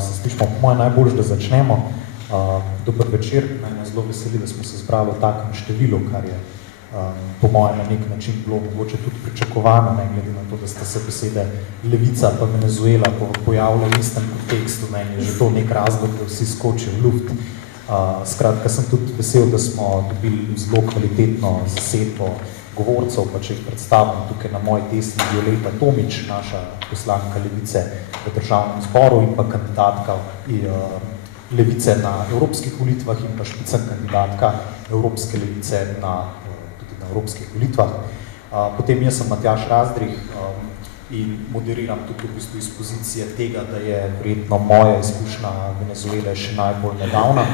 Se slišimo, po moje najboljš, da začnemo. Dober večer, mene zelo veseli, da smo se zbrali v takem številu, kar je po mojem na nek način bilo mogoče tudi pričakovano, ne glede na to, da sta se besede Levica pa Venezuela pojavila v istem kontekstu, meni je že to nek razlog, da vsi skočijo v luft. Skratka, sem tudi vesel, da smo dobili zelo kvalitetno zasedbo govorcev, pa če jih predstavim tukaj na moji desni Violeta Tomič, naša poslanka Levice v državnem zboru in pa kandidatka Levice na evropskih volitvah in pa špicen kandidatka Evropske Levice tudi na evropskih volitvah. Potem jaz sem Matjaž Razdrih in moderiram tudi v bistvu iz pozicije tega, da je verjetno moja izkušnja Venezuele še najbolj nedavna,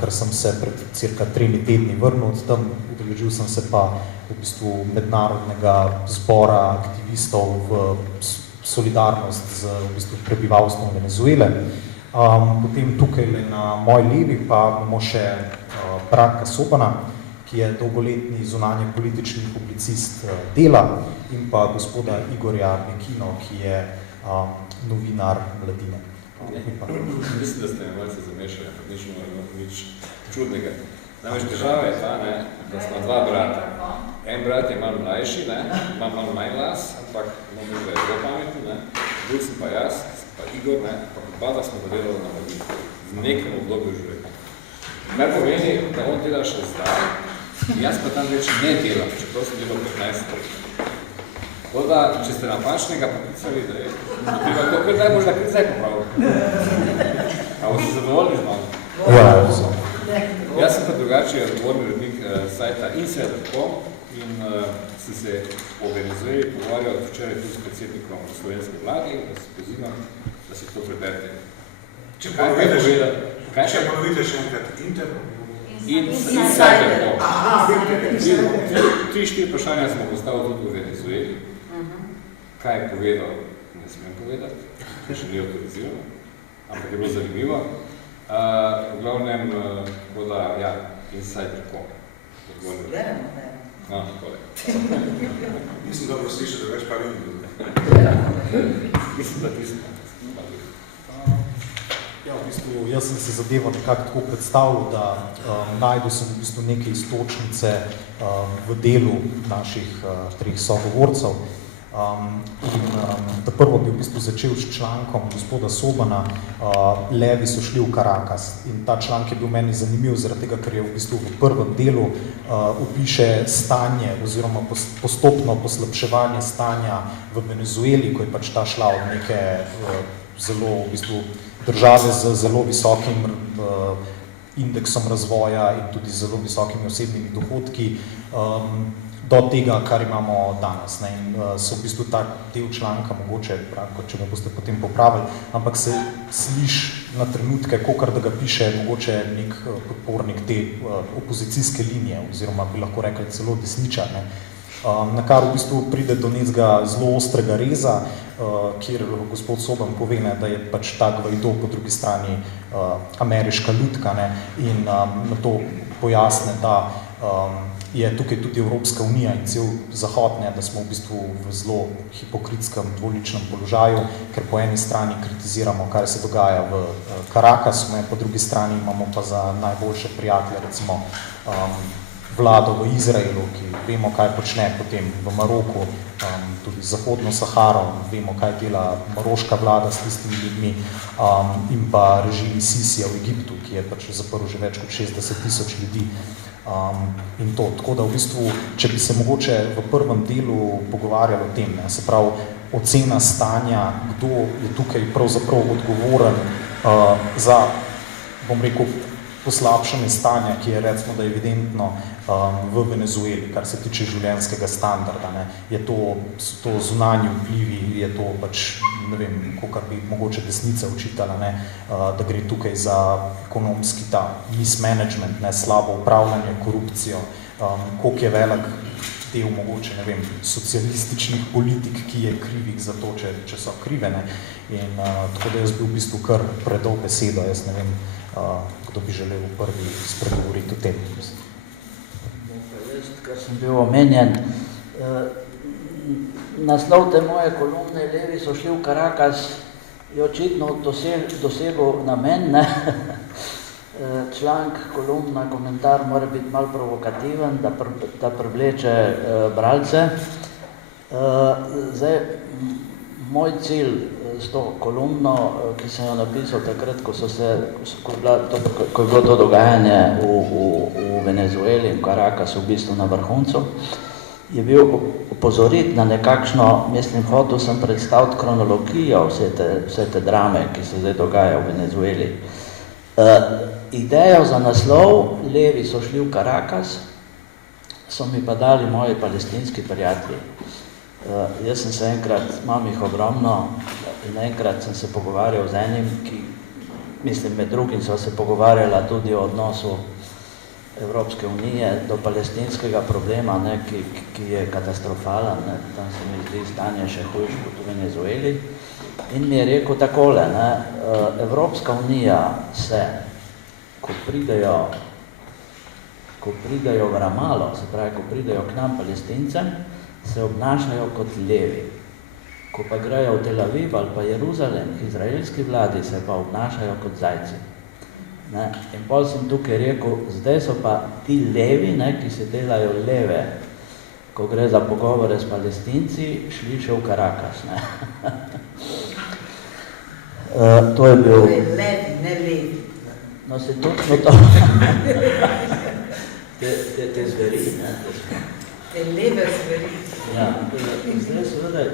ker sem se pred cirka 3 tedni vrnil od tam, udeležil sem se pa v bistvu mednarodnega zbora aktivistov v solidarnost z v bistvu prebivalstvom Venezuele. Potem tukaj na moji levi pa imamo še Branka Sobana, ki je dolgoletni zunanje politični publicist Dela, in pa gospoda Igorja Bekino, ki je novinar Mladine. Mislim, da ste me malce zamešali, nič čudnega. Namreč težava je ta, da smo dva brata. En brat je malo mlajši, ima malo manj glas, ampak imamo da je zelo pametni, drug sem pa jaz, pa Igor, pa oba smo delali na Mladini, v nekem obdobju življenja. Kar pomeni, da on dela še zdaj, jaz pa tam več ne delam, čeprav sem delal 15 let. Tako da, če ste napačnega poklicali, da je treba to, kar zdaj možda kar zdaj popravil. A boste zadovoljni z mano? Ja, Jaz sem pa drugače odgovorni urednik sajta Insider.com in sem se o Venezueli pogovarjal včeraj tudi s predsednikom slovenske vlade in vas pozivam, da si to preberete. Če ponovite še enkrat Insider.com. 3-4 vprašanja smo postavili tudi v Venezueli. Kaj je povedal, ne smem povedati, ker še ni autorizirano, ampak je bilo zanimivo. V glavnem, Insider.com. No, tole. Nisem dobro slišal, da več pa vidim. Mislim, da tisem. Ja, v bistvu, jaz sem se zadevo nekako tako predstavljal, da najdu sem v bistvu neke istočnice v delu naših 3 sogovorcev. Da prvo bi v bistvu začel s člankom gospoda Sobana, Levi so šli v Caracas. In ta članek je bil meni zanimiv, zaradi tega, ker je v bistvu v prvem delu opiše stanje oziroma postopno poslabševanje stanja v Venezueli, ko je pač ta šla v neke zelo v bistvu države z zelo visokim indeksom razvoja in tudi zelo visokimi osebnimi dohodki, do tega, kar imamo danes. In so v bistvu ta del članka, mogoče, Branko, če me boste potem popravili, ampak se sliši na trenutke, kakor da ga piše mogoče nek podpornik te opozicijske linije, oziroma bi lahko rekli celo desničar, na kar v bistvu pride do nekega zelo ostrega reza, kjer gospod Soban pove, da je pač ta Guaidó po drugi strani ameriška lutka, in na to pojasne, da je tukaj tudi Evropska unija in cel Zahod, da smo v bistvu v zelo hipokritskem dvoličnem položaju, ker po eni strani kritiziramo, kar se dogaja v Caracasu, po drugi strani imamo pa za najboljše prijatelje, recimo vlado v Izraelu, ki vemo, kaj počne potem v Maroku, tudi Zahodno Saharo, vemo, kaj dela maroška vlada s tistimi ljudmi, in pa režim Sisija v Egiptu, ki je pač zaprl že več kot 60,000 ljudi. In to. Tako da v bistvu, če bi se mogoče v prvem delu pogovarjali o tem, se pravi ocena stanja, kdo je tukaj pravzaprav odgovoren za, bom rekel, poslabšanje stanja, ki je recimo, da je evidentno v Venezueli, kar se tiče življenjskega standarda. So to zunanji vplivi, je to pač, ne vem, kakor bi mogoče desnica učitala, da gre tukaj za ekonomski ta mismanagement, slabo upravljanje, korupcijo, koliko je velik del mogoče, ne vem, socialističnih politik, ki je krivih za to, če so krive. In tako da jaz bi v bistvu kar predal besedo, jaz ne vem, kdo bi želel prvi spregovoriti o tem. Jaz, kar sem bil omenjen, naslov te moje kolumne Levi so šli v Caracas, je očitno dosegel namen, ne? Članek, kolumna, komentar mora biti malo provokativen, da privleče bralce. Zdaj, moj cilj s to kolumno, ki sem jo napisal takrat, ko je bilo to dogajanje v Venezueli, v Caracasu, v bistvu na vrhuncu, je bil opozoriti na nekakšno, mislim, hotel sem predstaviti kronologijo vse te drame, ki se zdaj dogaja v Venezueli. Idejo za naslov, levi so šli v Caracas, so mi pa dali moji palestinski prijatelji. Jaz sem se enkrat, imam jih ogromno, in enkrat sem se pogovarjal z enim, ki, mislim, med drugim sva se pogovarjala tudi o odnosu Evropske unije do palestinskega problema, ne, ki je katastrofalen, ne, tam se mi zdi stanje še hujše kot v Venezueli. In mi je rekel takole, ne, Evropska unija se, ko pridejo v Ramalo, se pravi, ko pridejo k nam Palestincem, se obnašajo kot levi. Ko pa grejo v Tel Aviv ali pa Jeruzalem, izraelski vladi, se pa obnašajo kot zajci. Ne? In pol sem tukaj rekel, zdaj so pa ti levi, ne, ki se delajo leve, ko gre za pogovore s Palestinci, šli še v Caracas. Ne? To je bil... Levi, ne levi. No, se točno to... te zveri, ne? Te leve zveri. Ja, zdaj seveda,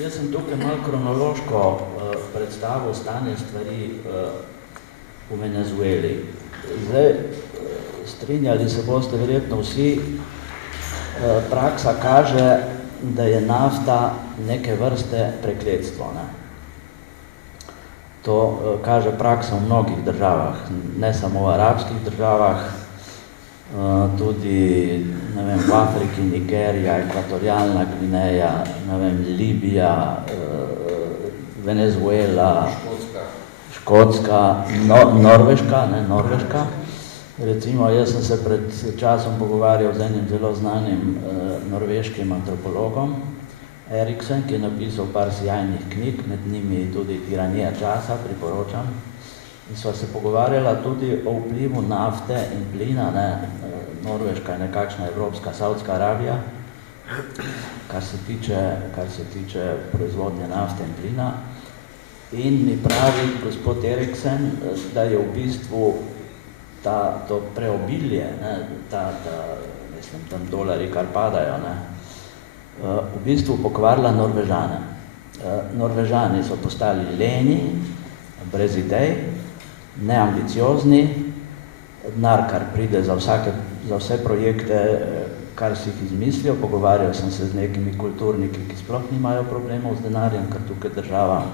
jaz sem tukaj malo kronološko predstavil stanje stvari v Venezueli. Zdaj, strinjali se boste verjetno vsi, praksa kaže, da je nafta neke vrste prekletstvo. Ne? To kaže praksa v mnogih državah, ne samo v arabskih državah, tudi, ne vem, v Afriki, Nigerija, Ekvatorialna Gvineja, ne vem, Libija, Venezuela, Škotska, Norveška, ne, Norveška. Recimo, jaz sem se pred časom pogovarjal z enim zelo znanim norveškim antropologom, Eriksen, ki je napisal par sjajnih knjig, med njimi tudi Tiranija časa, priporočam. In sva se pogovarjala tudi o vplivu nafte in plina, ne, Norveška je nekakšna evropska Saudska Arabija, kar se tiče proizvodnje nafte in plina. In mi pravi gospod Eriksen, da je v bistvu to preobilje, ne, mislim, tam dolari kar padajo, ne, v bistvu pokvarila Norvežane. Norvežani so postali leni, brez idej, neambiciozni, denar, kar pride za vse projekte, kar si jih izmislijo. Pogovarjal sem se z nekimi kulturniki, ki sploh nimajo problemov z denarjem, ker tukaj država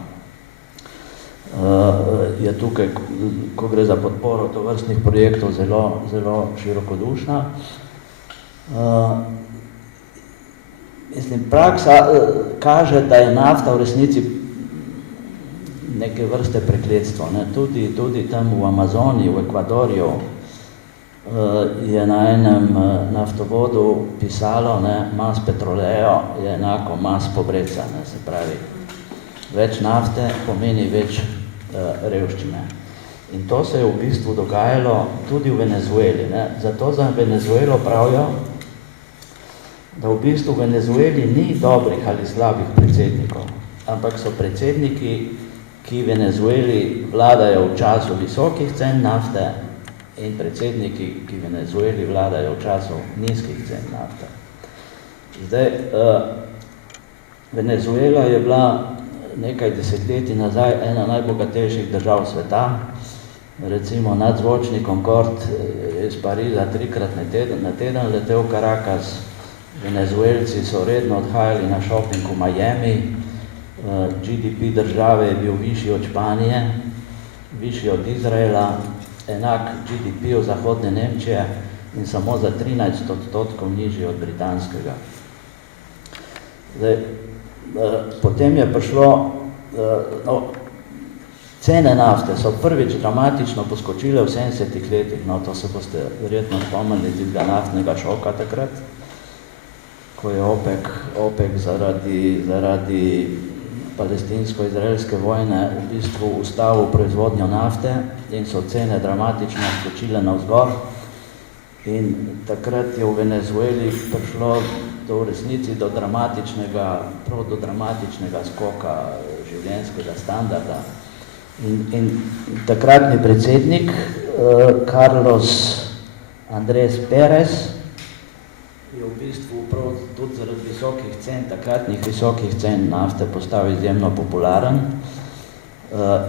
je tukaj, ko gre za podporo tovrstnih projektov, zelo, zelo širokodušna. Mislim, praksa kaže, da je nafta v resnici neke vrste prekletstvo. Ne? Tudi tam v Amazoniji, v Ekvadorju je na enem naftovodu pisalo, ne, mas petroleo je enako mas pobreca, ne, se pravi, več nafte pomeni več revščine. In to se je v bistvu dogajalo tudi v Venezueli. Ne? Zato za Venezuelo pravijo, da v bistvu v Venezueli ni dobrih ali slabih predsednikov, ampak so predsedniki, ki Venezueli vladajo v času visokih cen nafte in predsedniki, ki Venezueli vladajo v času nizkih cen nafte. Zdaj, Venezuela je bila nekaj desetletij nazaj ena najbogatejših držav sveta. Recimo nadzvočni Concorde iz Pariza 3-krat na teden letel v Caracas. Venezuelci so redno odhajali na šoping v Miami. GDP države je bil višji od Španije, višji od Izraela, enak GDP-u zahodne Nemčije in samo za 13% nižji od britanskega. Zdaj, potem je prišlo, cene nafte so prvič dramatično poskočile v 70-ih letih, no to se boste verjetno spomnili tega naftnega šoka takrat, ko je OPEC zaradi palestinsko-izraelske vojne v bistvu ustavil proizvodnjo nafte in so cene dramatično skočile navzgor. In takrat je v Venezueli prišlo v resnici do dramatičnega skoka življenjskega standarda. In takratni predsednik Carlos Andrés Pérez je v bistvu prav tudi zaradi takratnih visokih cen nafte postal izjemno popularen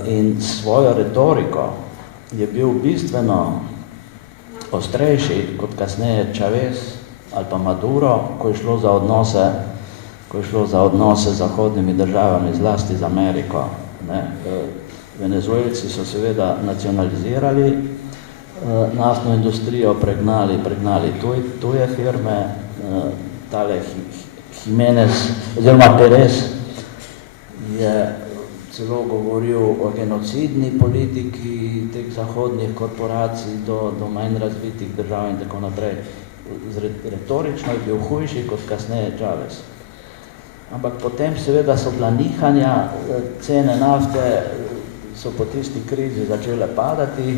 in svojo retoriko je bil bistveno ostrejši kot kasneje Chávez ali pa Maduro, ko je šlo za odnose z zahodnimi državami, zlasti z Ameriko. Venezuelci so seveda nacionalizirali naftno industrijo, pregnali tuje firme, tale Jiménez oziroma Pérez je celo govoril o genocidni politiki teh zahodnih korporacij do manj razvitih držav in tako naprej. Retorično je bil hujši kot kasneje Chávez. Ampak potem seveda so bila nihanja, cene nafte so po tisti krizi začele padati,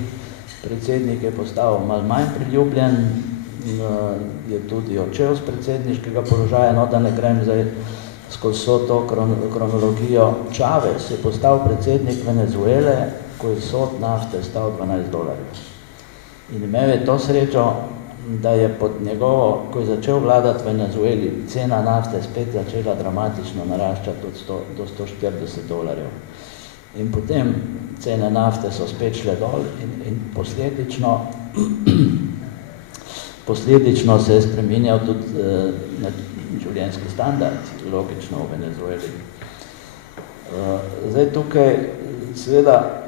predsednik je postal malo manj priljubljen, je tudi odšel z predsedniškega položaja, no da ne grem zdaj skozi vso to kronologijo. Chávez je postal predsednik Venezuele, ko je sod nafte stal $12. In imel je to srečo, da je pod njegovo, ko je začel vladati v Venezueli, cena nafte spet začela dramatično naraščati do $140. In potem cene nafte so spet šle dol in posledično se je spreminjal tudi življenjski standard, logično v Venezueli. Zdaj tukaj seveda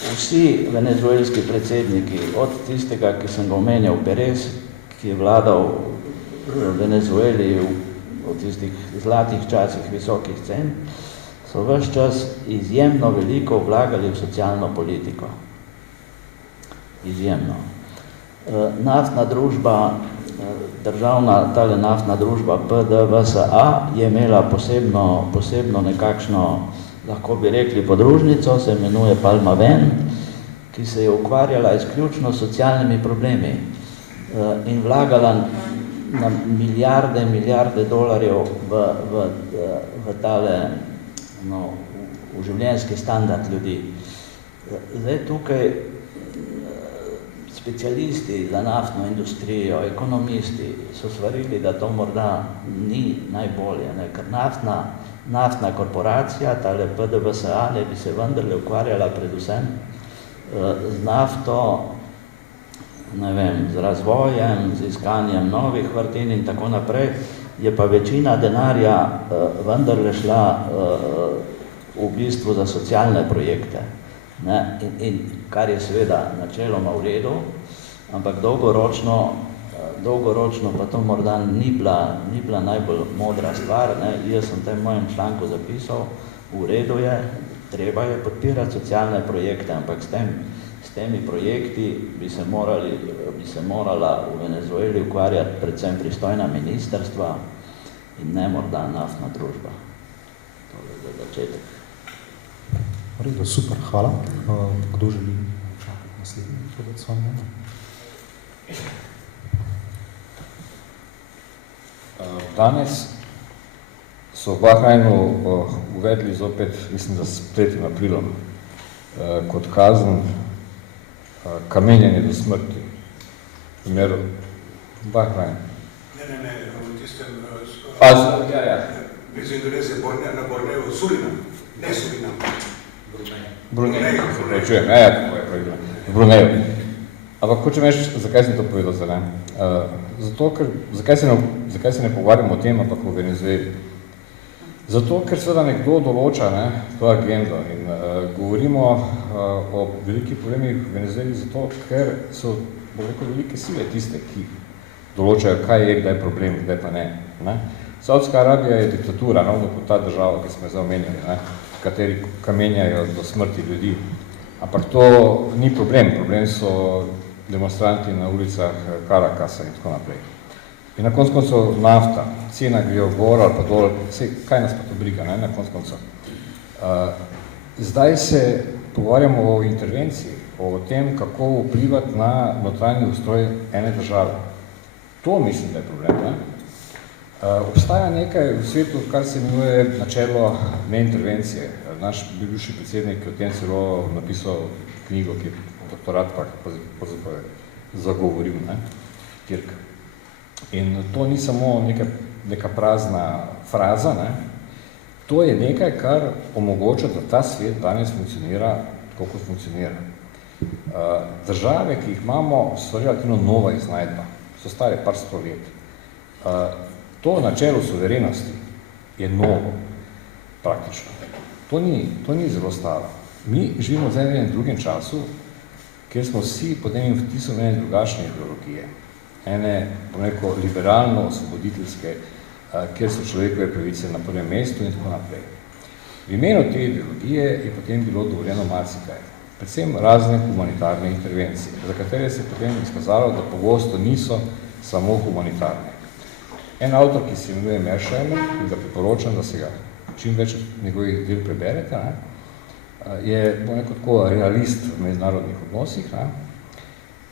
vsi venezuelski predsedniki, od tistega, ki sem ga omenjal, Pérez, ki je vladal v Venezueli v tistih zlatih časih visokih cen, so ves čas izjemno veliko vlagali v socialno politiko. Izjemno. Naftna družba, tale naftna družba PDVSA je imela posebno nekakšno, lahko bi rekli, podružnico, se imenuje Palma Ven, ki se je ukvarjala izključno s socialnimi problemi in vlagala na milijarde dolarjev v tale, v življenjski standard ljudi. Zdaj tukaj specialisti za naftno industrijo, ekonomisti so svarili, da to morda ni najbolje, ker naftna korporacija, tale PDVSA, ne bi se vendarle ukvarjala predvsem z nafto, z razvojem, z iskanjem novih vrtin in tako naprej, je pa večina denarja vendarle šla v bistvu za socialne projekte. In kar je seveda načeloma v redu, ampak dolgoročno pa to morda ni bila najbolj modra stvar. Jaz sem v tem mojem članku zapisal, v redu je, treba je podpirati socialne projekte, ampak s temi projekti bi se morala v Venezueli ukvarjati predvsem pristojna ministrstva in ne morda naftna družba. To je za začetek. Redo, super, hvala. Kdo želi naslednji povedati svoje mnenje? Danes so v Bahrajnu uvedli zopet, mislim, da s 3. aprilom, kot kazen kamenjanje do smrti. V primeru Bahrajn. Ne, v tistem... Ja. Iz Indonezije, na Borneju, Surinam. Ne Surinam. Bruneju. V Bruneju. Ampak hočem reči, zakaj sem to povedal za ne? Zato, ker, zakaj se ne pogovarjamo o tem, ampak o Venezueli? Zato, ker seveda nekdo določa to agendo in govorimo o velikih problemih v Venezueli zato, ker so velike sile tiste, ki določajo, kaj je, kdaj problem, kdaj pa ne. Saudska Arabija je diktatura, ravno kot ta država, ki smo jo omenjali, kateri kamenjajo do smrti ljudi. Ampak to ni problem, problem so demonstranti na ulicah Caracasa in tako naprej. In na koncu nafta, cena gre v gor ali pa dol, kaj nas pa to briga, na koncu. Zdaj se pogovarjamo o intervenciji, o tem, kako vplivati na notranji ustroj ene države. To mislim, da je problem. Ne? Obstaja nekaj v svetu, kar se imenuje načelo neintervencije. Naš bivši predsednik je o tem celo napisal knjigo, ki je doktorat zagovoril, ne? Kirk. In to ni samo neka prazna fraza, ne? To je nekaj, kar omogoča, da ta svet danes funkcionira tako, kot funkcionira. Države, ki jih imamo, so relativno nova iznajdba, so stare par sto let. To načelo suverenosti je novo, praktično. To ni zelo staro. Mi živimo v enem drugem času, kjer smo vsi pod enim vtisom ene drugačne ideologije. Ene, bom rekel, liberalno-osvoboditeljske, kjer so človekove pravice na prvem mestu in tako naprej. V imenu te ideologije je potem bilo dovoljeno marsikaj. Predvsem razne humanitarne intervencije, za katere se je potem izkazalo, da pogosto niso samo humanitarne. En avtor, ki se imenuje Mersheim, in ga priporočam, da se ga čim več njegovih del preberete, je tako realist v mednarodnih odnosih,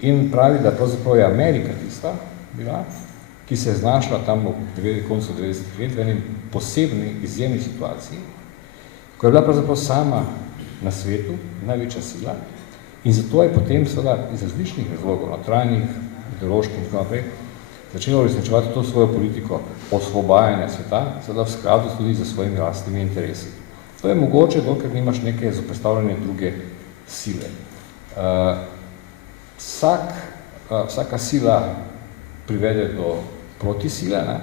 in pravi, da pravzaprav je Amerika tista bila, ki se je znašla tam v koncu 90 let v enem posebni, izjemni situaciji, ko je bila pravzaprav sama na svetu, največja sila, in zato je potem seveda iz različnih razlogov, notranjih, ideoloških in tako naprej, začela uresničevati to svojo politiko osvobajanja sveta, seveda v skladu tudi za svojimi lastnimi interesi. To je mogoče, dokler nimaš neke zoprestavljene druge sile. Vsaka sila privede do protisile, ne?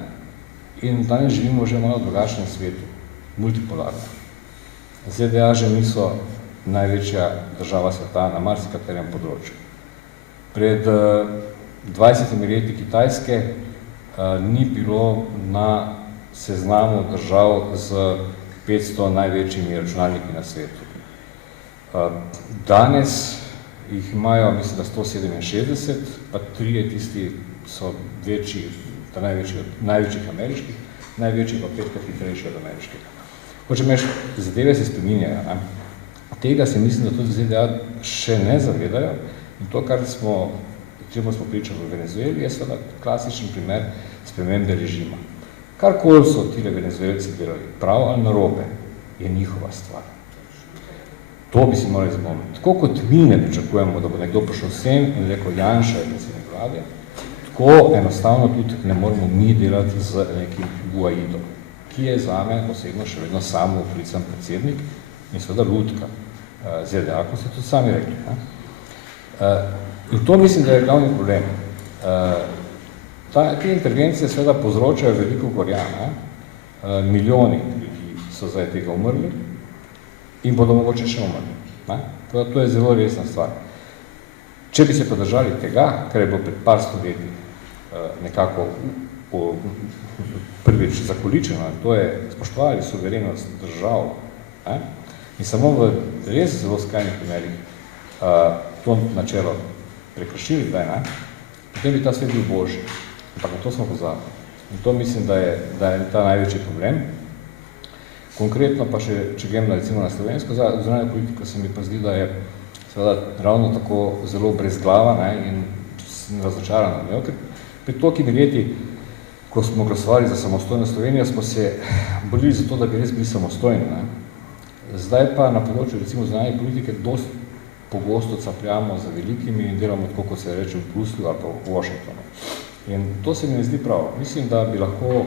In danes živimo že v malo drugačnem svetu, multipolarno. ZDA že niso največja država sveta na marsikaterem področju. Pred 20 leti Kitajske ni bilo na seznamu držav z 500 največjimi računalniki na svetu. Danes jih imajo, mislim, da 167, pa 3 tisti so večji, največjih ameriških, največji pa 5krat hitrejši od ameriških. Hočem reči, zadeve se spreminjajo. Ne? Tega se mislim, da tudi ZDA še ne zavedajo in to, kar smo pričali v Venezueli, je seveda klasičen primer spremembe režima. Karkoli so tile Venezuelci delali, prav ali narobe, je njihova stvar. To bi si morali zapomniti. Tako kot mi ne pričakujemo, da bo nekdo prišel sem in rekel Janša je predsednik vlade, tako enostavno tudi ne moramo mi delati z nekim Guaidom, ki je zame osebno še vedno samo oplicam predsednik in seveda lutka ZDA, ko ste tudi sami rekli. In to mislim, da je glavni problem. Te intervencije seveda povzročajo veliko gorja. Milijoni ljudi so zdaj tega umrli in bodo mogoče še umrli. To je zelo resna stvar. Če bi se pa držali tega, kar je bilo pred par stoletji nekako prvič zakoličeno, to je spoštovali suverenost držav in samo v res zelo skrajnih primerih to načelo prekršili, potem bi ta svet bil božji. Ampak na to smo pozabili. In to mislim, da je ta največji problem. Konkretno pa še, če grem recimo na slovensko zunanjo politiko, se mi pa zdi, da je seveda ravno tako zelo brezglava in razočarana. Ker pred tolikimi leti, ko smo glasovali za samostojno Slovenijo, smo se borili za to, da bi res bili samostojni. Zdaj pa na področju recimo zunanje politike dosti pogosto capljamo za velikimi in delamo tako, kot se reče v Bruslju ali pa v Washingtonu. In to se mi ne zdi prav. Mislim, da bi lahko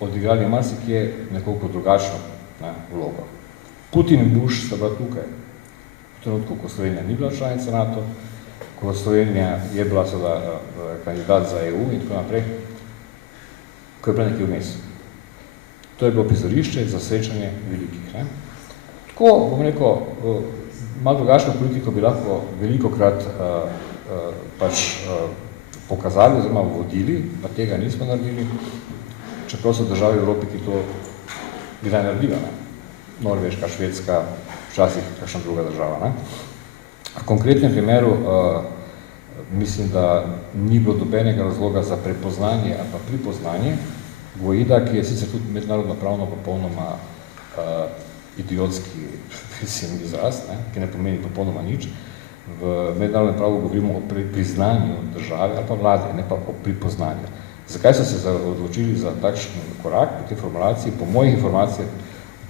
odigrali marsikje nekoliko drugačno vlogo. Putin in Bush sta bila tukaj. V trenutku, ko Slovenija ni bila članica NATO, ko Slovenija je bila seveda kandidat za EU in tako naprej, ko je bila nekaj vmes. To je bilo prizorišče za srečanje velikih. Tako, bom rekel, malo drugačno politiko bi lahko velikokrat pokazali oziroma vodili, pa tega nismo naredili, čeprav so države v Evropi, ki to bi naj naredila. Norveška, Švedska, včasih kakšna druga država. V konkretnem primeru mislim, da ni bilo dobenega razloga za prepoznanje ali pa pripoznanje Guaida, ki je sicer tudi mednarodno pravno popolnoma idiotski izraz, ki ne pomeni popolnoma nič. V mednarodnem pravu govorimo o priznanju države ali pa vlade, ne pa o pripoznanju. Zakaj so se odločili za takšen korak po tej formulaciji? Po mojih informacijah,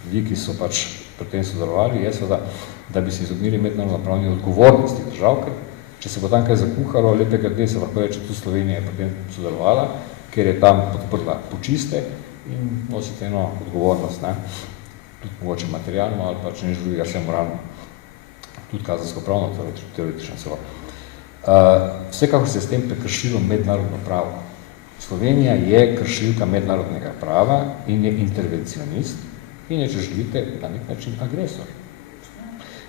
ljudi, ki so pač pri tem sodelovali, je seveda, da bi se izognili mednarodno pravni odgovornosti držav, ker če se bo tam kaj zakuhalo, lepega dne se lahko reče, tudi Slovenija je pri tem sodelovala, ker je tam podprla počiste in nosite eno odgovornost, ne? Tudi mogoče materialno ali pa če nič drugega, vse moralno, tudi kazensko pravno, teoretično celo. Vsekakor se s tem prekršilo mednarodno pravo. Slovenija je kršilka mednarodnega prava in je intervencionist in je, če želite, na nek način agresor.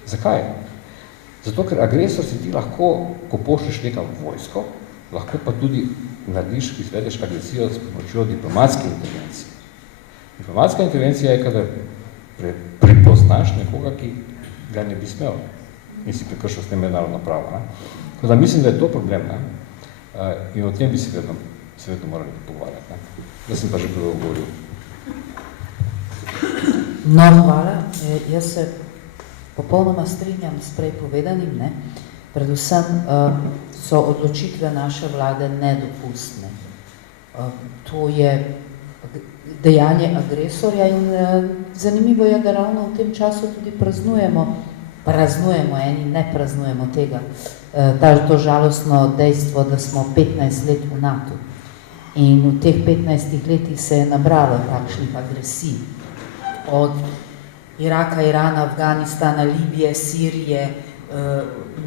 Zakaj? Zato, ker agresor si ti lahko, ko pošlješ nekam vojsko, lahko pa tudi narediš, izvedeš agresijo s pomočjo diplomatske intervencije. Diplomatska intervencija je, kadar pripoznaš nekoga, ki ga ne bi smel in si prekršil s tem mednarodno pravo. Ne? Tako da mislim, da je to problem, ne? In o tem bi se vedno morali pogovarjati. Ne? Jaz sem pa že govoril. No, hvala. Jaz se popolnoma strinjam s prej povedanim, ne? Predvsem so odločitve naše vlade nedopustne. To je dejanje agresorja in zanimivo je, da ravno v tem času tudi praznujemo, eni ne praznujemo tega, to žalostno dejstvo, da smo 15 let v NATO. In v teh 15 letih se je nabralo takšnih agresij. Od Iraka, Irana, Afganistana, Libije, Sirije,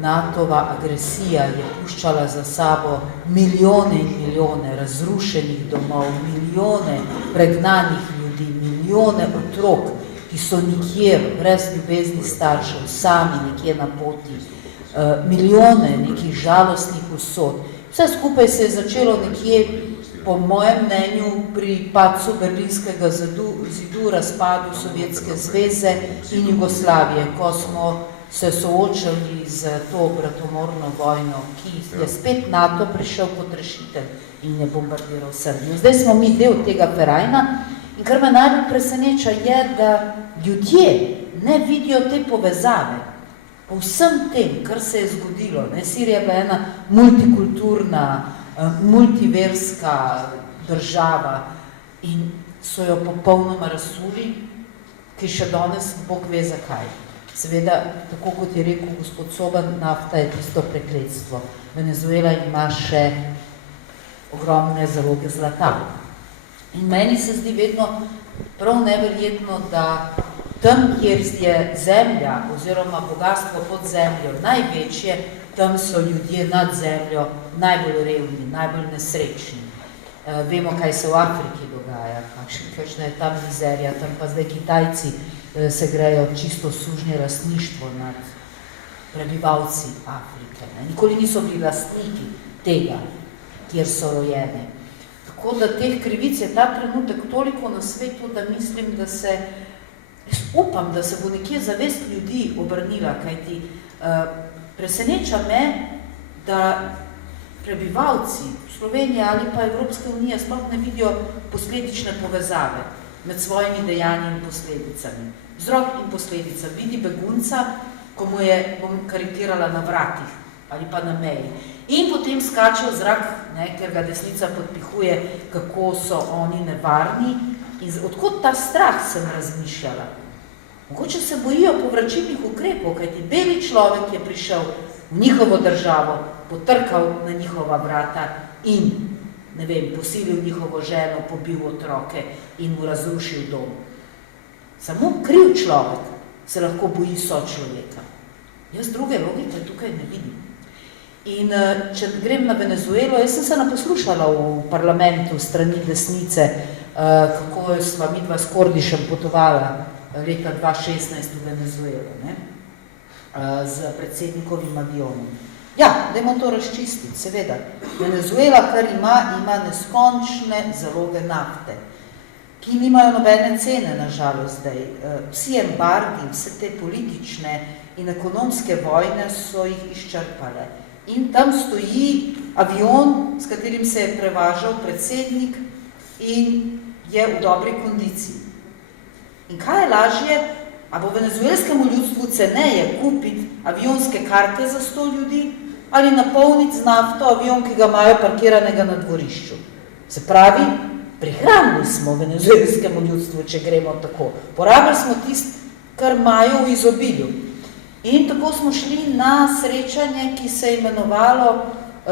NATO-va agresija je puščala za sabo milijone in milijone razrušenih domov, milijone pregnanih ljudi, milijone otrok, ki so nikjer, brez ljubezni staršev, sami nekje na poti, milijone nekih žalostnih usod. Vse skupaj se je začelo nekje, po mojem mnenju, pri padcu Berlinskega zidu, razpadu Sovjetske zveze in Jugoslavije, ko smo se soočali z to bratomorno vojno, ki je spet NATO prišel kot rešitelj in je bombardiral Srbijo. Zdaj smo mi del tega ferajna in kar me najbolj preseneča je, da ljudje ne vidijo te povezave po vsem tem, kar se je zgodilo. Sirija je bila ena multikulturna, multiverska država in so jo popolnoma razsuli, ki še danes Bog ve zakaj. Seveda, tako kot je rekel gospod Soban, nafta je tisto prekletstvo. Venezuela ima še ogromne zaloge zlata. In meni se zdi vedno prav neverjetno, da tam, kjer je zemlja oziroma bogatstvo pod zemljo največje, tam so ljudje nad zemljo najbolj revni, najbolj nesrečni. Vemo, kaj se v Afriki dogaja, kakšna je tam mizerija, tam pa zdaj Kitajci se grejo čisto sužnje lastništvo nad prebivalci Afrike. Nikoli niso bili lastniki tega, kjer so rojeni. Tako da teh krivic je ta trenutek toliko na svetu, da mislim, da se, upam, da se bo nekje zavest ljudi obrnila, kajti preseneča me, da prebivalci Slovenije ali pa Evropske unije sploh ne vidijo posledične povezave med svojimi dejanji in posledicami. Vzrok in posledica. Vidi begunca, ko mu je, bom karikirala, na vratih ali pa na meji. In potem skače v zrak, ker ga desnica podpihuje, kako so oni nevarni. In odkot ta strah, sem razmišljala. Mogoče se bojijo povračilnih ukrepov, kajti beli človek je prišel v njihovo državo, potrkal na njihova vrata in, ne vem, posilil njihovo ženo, pobil otroke in mu razrušil dom. Samo kriv človek se lahko boji sočloveka. Jaz druge logike tukaj ne vidim. In če grem na Venezuelo, jaz sem se naposlušala v parlamentu strani desnice, kako sva midva s Kordišem potovala leta 2016 v Venezuelo, z predsednikovim avionom. Ja, dajmo to razčistiti, seveda. Venezuela, kar ima neskončne zaloge nafte, ki nimajo nobene cene, nažalost, zdaj. Vsi embargi, vse te politične in ekonomske vojne so jih izčrpale. In tam stoji avion, s katerim se je prevažal predsednik in je v dobri kondiciji. In kaj je lažje, a bo venezuelskemu ljudstvu ceneje kupiti avionske karte za 100 ljudi ali napolniti z nafto avion, ki ga imajo parkiranega na dvorišču. Se pravi, prihranili smo venezuelskemu ljudstvu, če gremo tako. Porabili smo tisto, kar imajo v izobilju. In tako smo šli na srečanje, ki se je imenovalo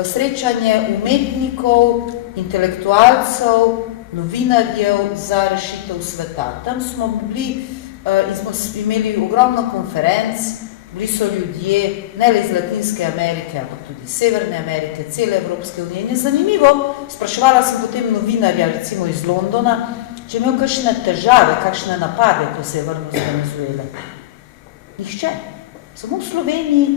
srečanje umetnikov, intelektualcev, novinarjev za rešitev sveta. Tam smo bili in smo imeli ogromno konferenc, bili so ljudje, ne le iz Latinske Amerike, ampak tudi iz Severne Amerike, cele Evropske unije. In je zanimivo, spraševala sem potem novinarja, recimo iz Londona, če je imel kakšne težave, kakšne napade, ko se je vrnil z Venezuele. Nihče. Samo v Sloveniji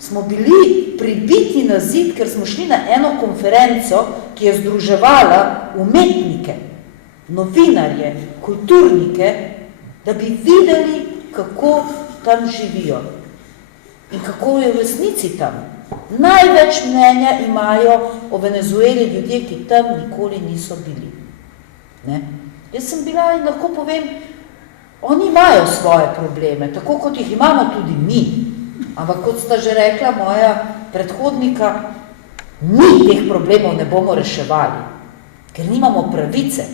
smo bili pribiti na zid, ker smo šli na eno konferenco, ki je združevala umetnike, novinarje, kulturnike, da bi videli, kako tam živijo in kako je v resnici tam. Največ mnenja imajo o Venezueli ljudje, ki tam nikoli niso bili. Ne? Jaz sem bila in lahko povem, oni imajo svoje probleme, tako kot jih imamo tudi mi. Ampak kot sta že rekla moja predhodnika, mi teh problemov ne bomo reševali, ker nimamo pravice.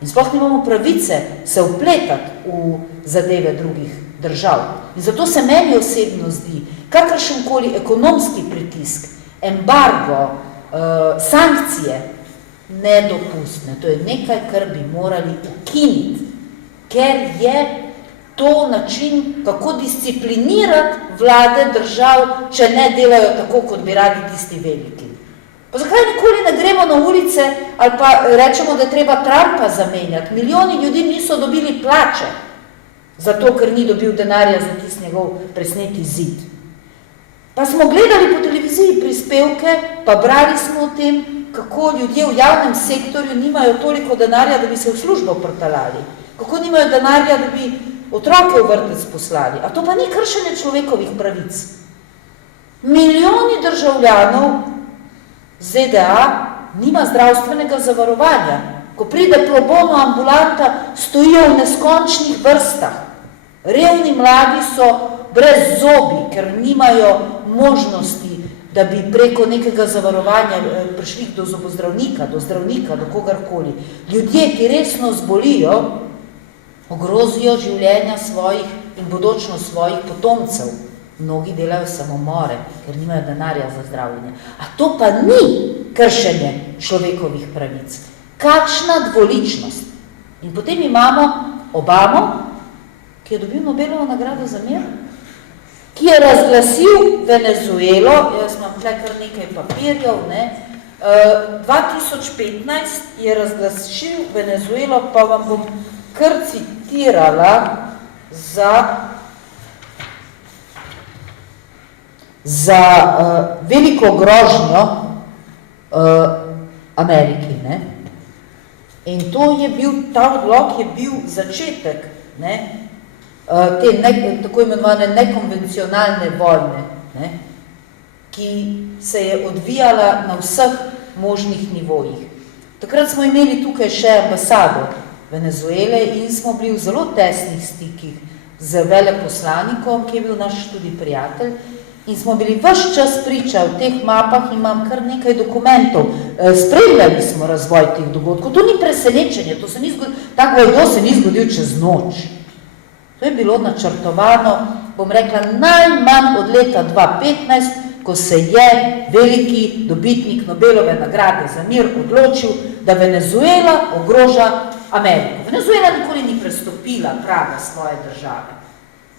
In sploh nimamo pravice se vpletati v zadeve drugih držav. In zato se meni osebno zdi, kakršenkoli ekonomski pritisk, embargo, sankcije, nedopustne. To je nekaj, kar bi morali ukiniti, ker je to način, kako disciplinirati vlade držav, če ne delajo tako, kot bi radi tisti veliki. Pa zakaj nikoli ne gremo na ulice ali pa rečemo, da je treba Trumpa zamenjati? Milijoni ljudi niso dobili plače, zato ker ni dobil denarja za tisti njegov presneti zid. Pa smo gledali po televiziji prispevke, pa brali smo o tem, kako ljudje v javnem sektorju nimajo toliko denarja, da bi se v službo pripeljali. Kako nimajo denarja, da bi otroke v vrtec poslali. A to pa ni kršenje človekovih pravic. Milijoni državljanov ZDA nima zdravstvenega zavarovanja. Ko pride pro bono ambulanta, stojijo v neskončnih vrstah. Revni mladi so brez zobi, ker nimajo možnosti, da bi preko nekega zavarovanja prišli do zobozdravnika, do zdravnika, do kogarkoli. Ljudje, ki resno zbolijo, ogrozijo življenja svojih in bodočnost svojih potomcev. Mnogi delajo samomore, ker nimajo denarja za zdravljenje. A to pa ni kršenje človekovih pravic. Kakšna dvoličnost. In potem imamo Obamo, ki je dobil Nobelovo nagrado za mir, ki je razglasil Venezuelo, jaz imam tukaj kar nekaj papirjev, 2015 je razglasil Venezuelo, pa vam bom kar citirala za veliko grožnjo Ameriki. Ne? In to je bil, ta odlok je bil začetek te tako imenovane nekonvencionalne vojne, ki se je odvijala na vseh možnih nivojih. Takrat smo imeli tukaj še ambasado Venezuele in smo bili v zelo tesnih stikih z veleposlanikom, ki je bil naš tudi prijatelj, in smo bili ves čas priča v teh mapah, imam kar nekaj dokumentov, spremljali smo razvoj teh dogodkov. To ni presenečenje, tak vojdo se ni zgodil čez noč. To je bilo načrtovano, bom rekla, najmanj od leta 2015, ko se je veliki dobitnik Nobelove nagrade za mir odločil, da Venezuela ogroža Ameriko. Venezuela nikoli ni prestopila praga svoje države.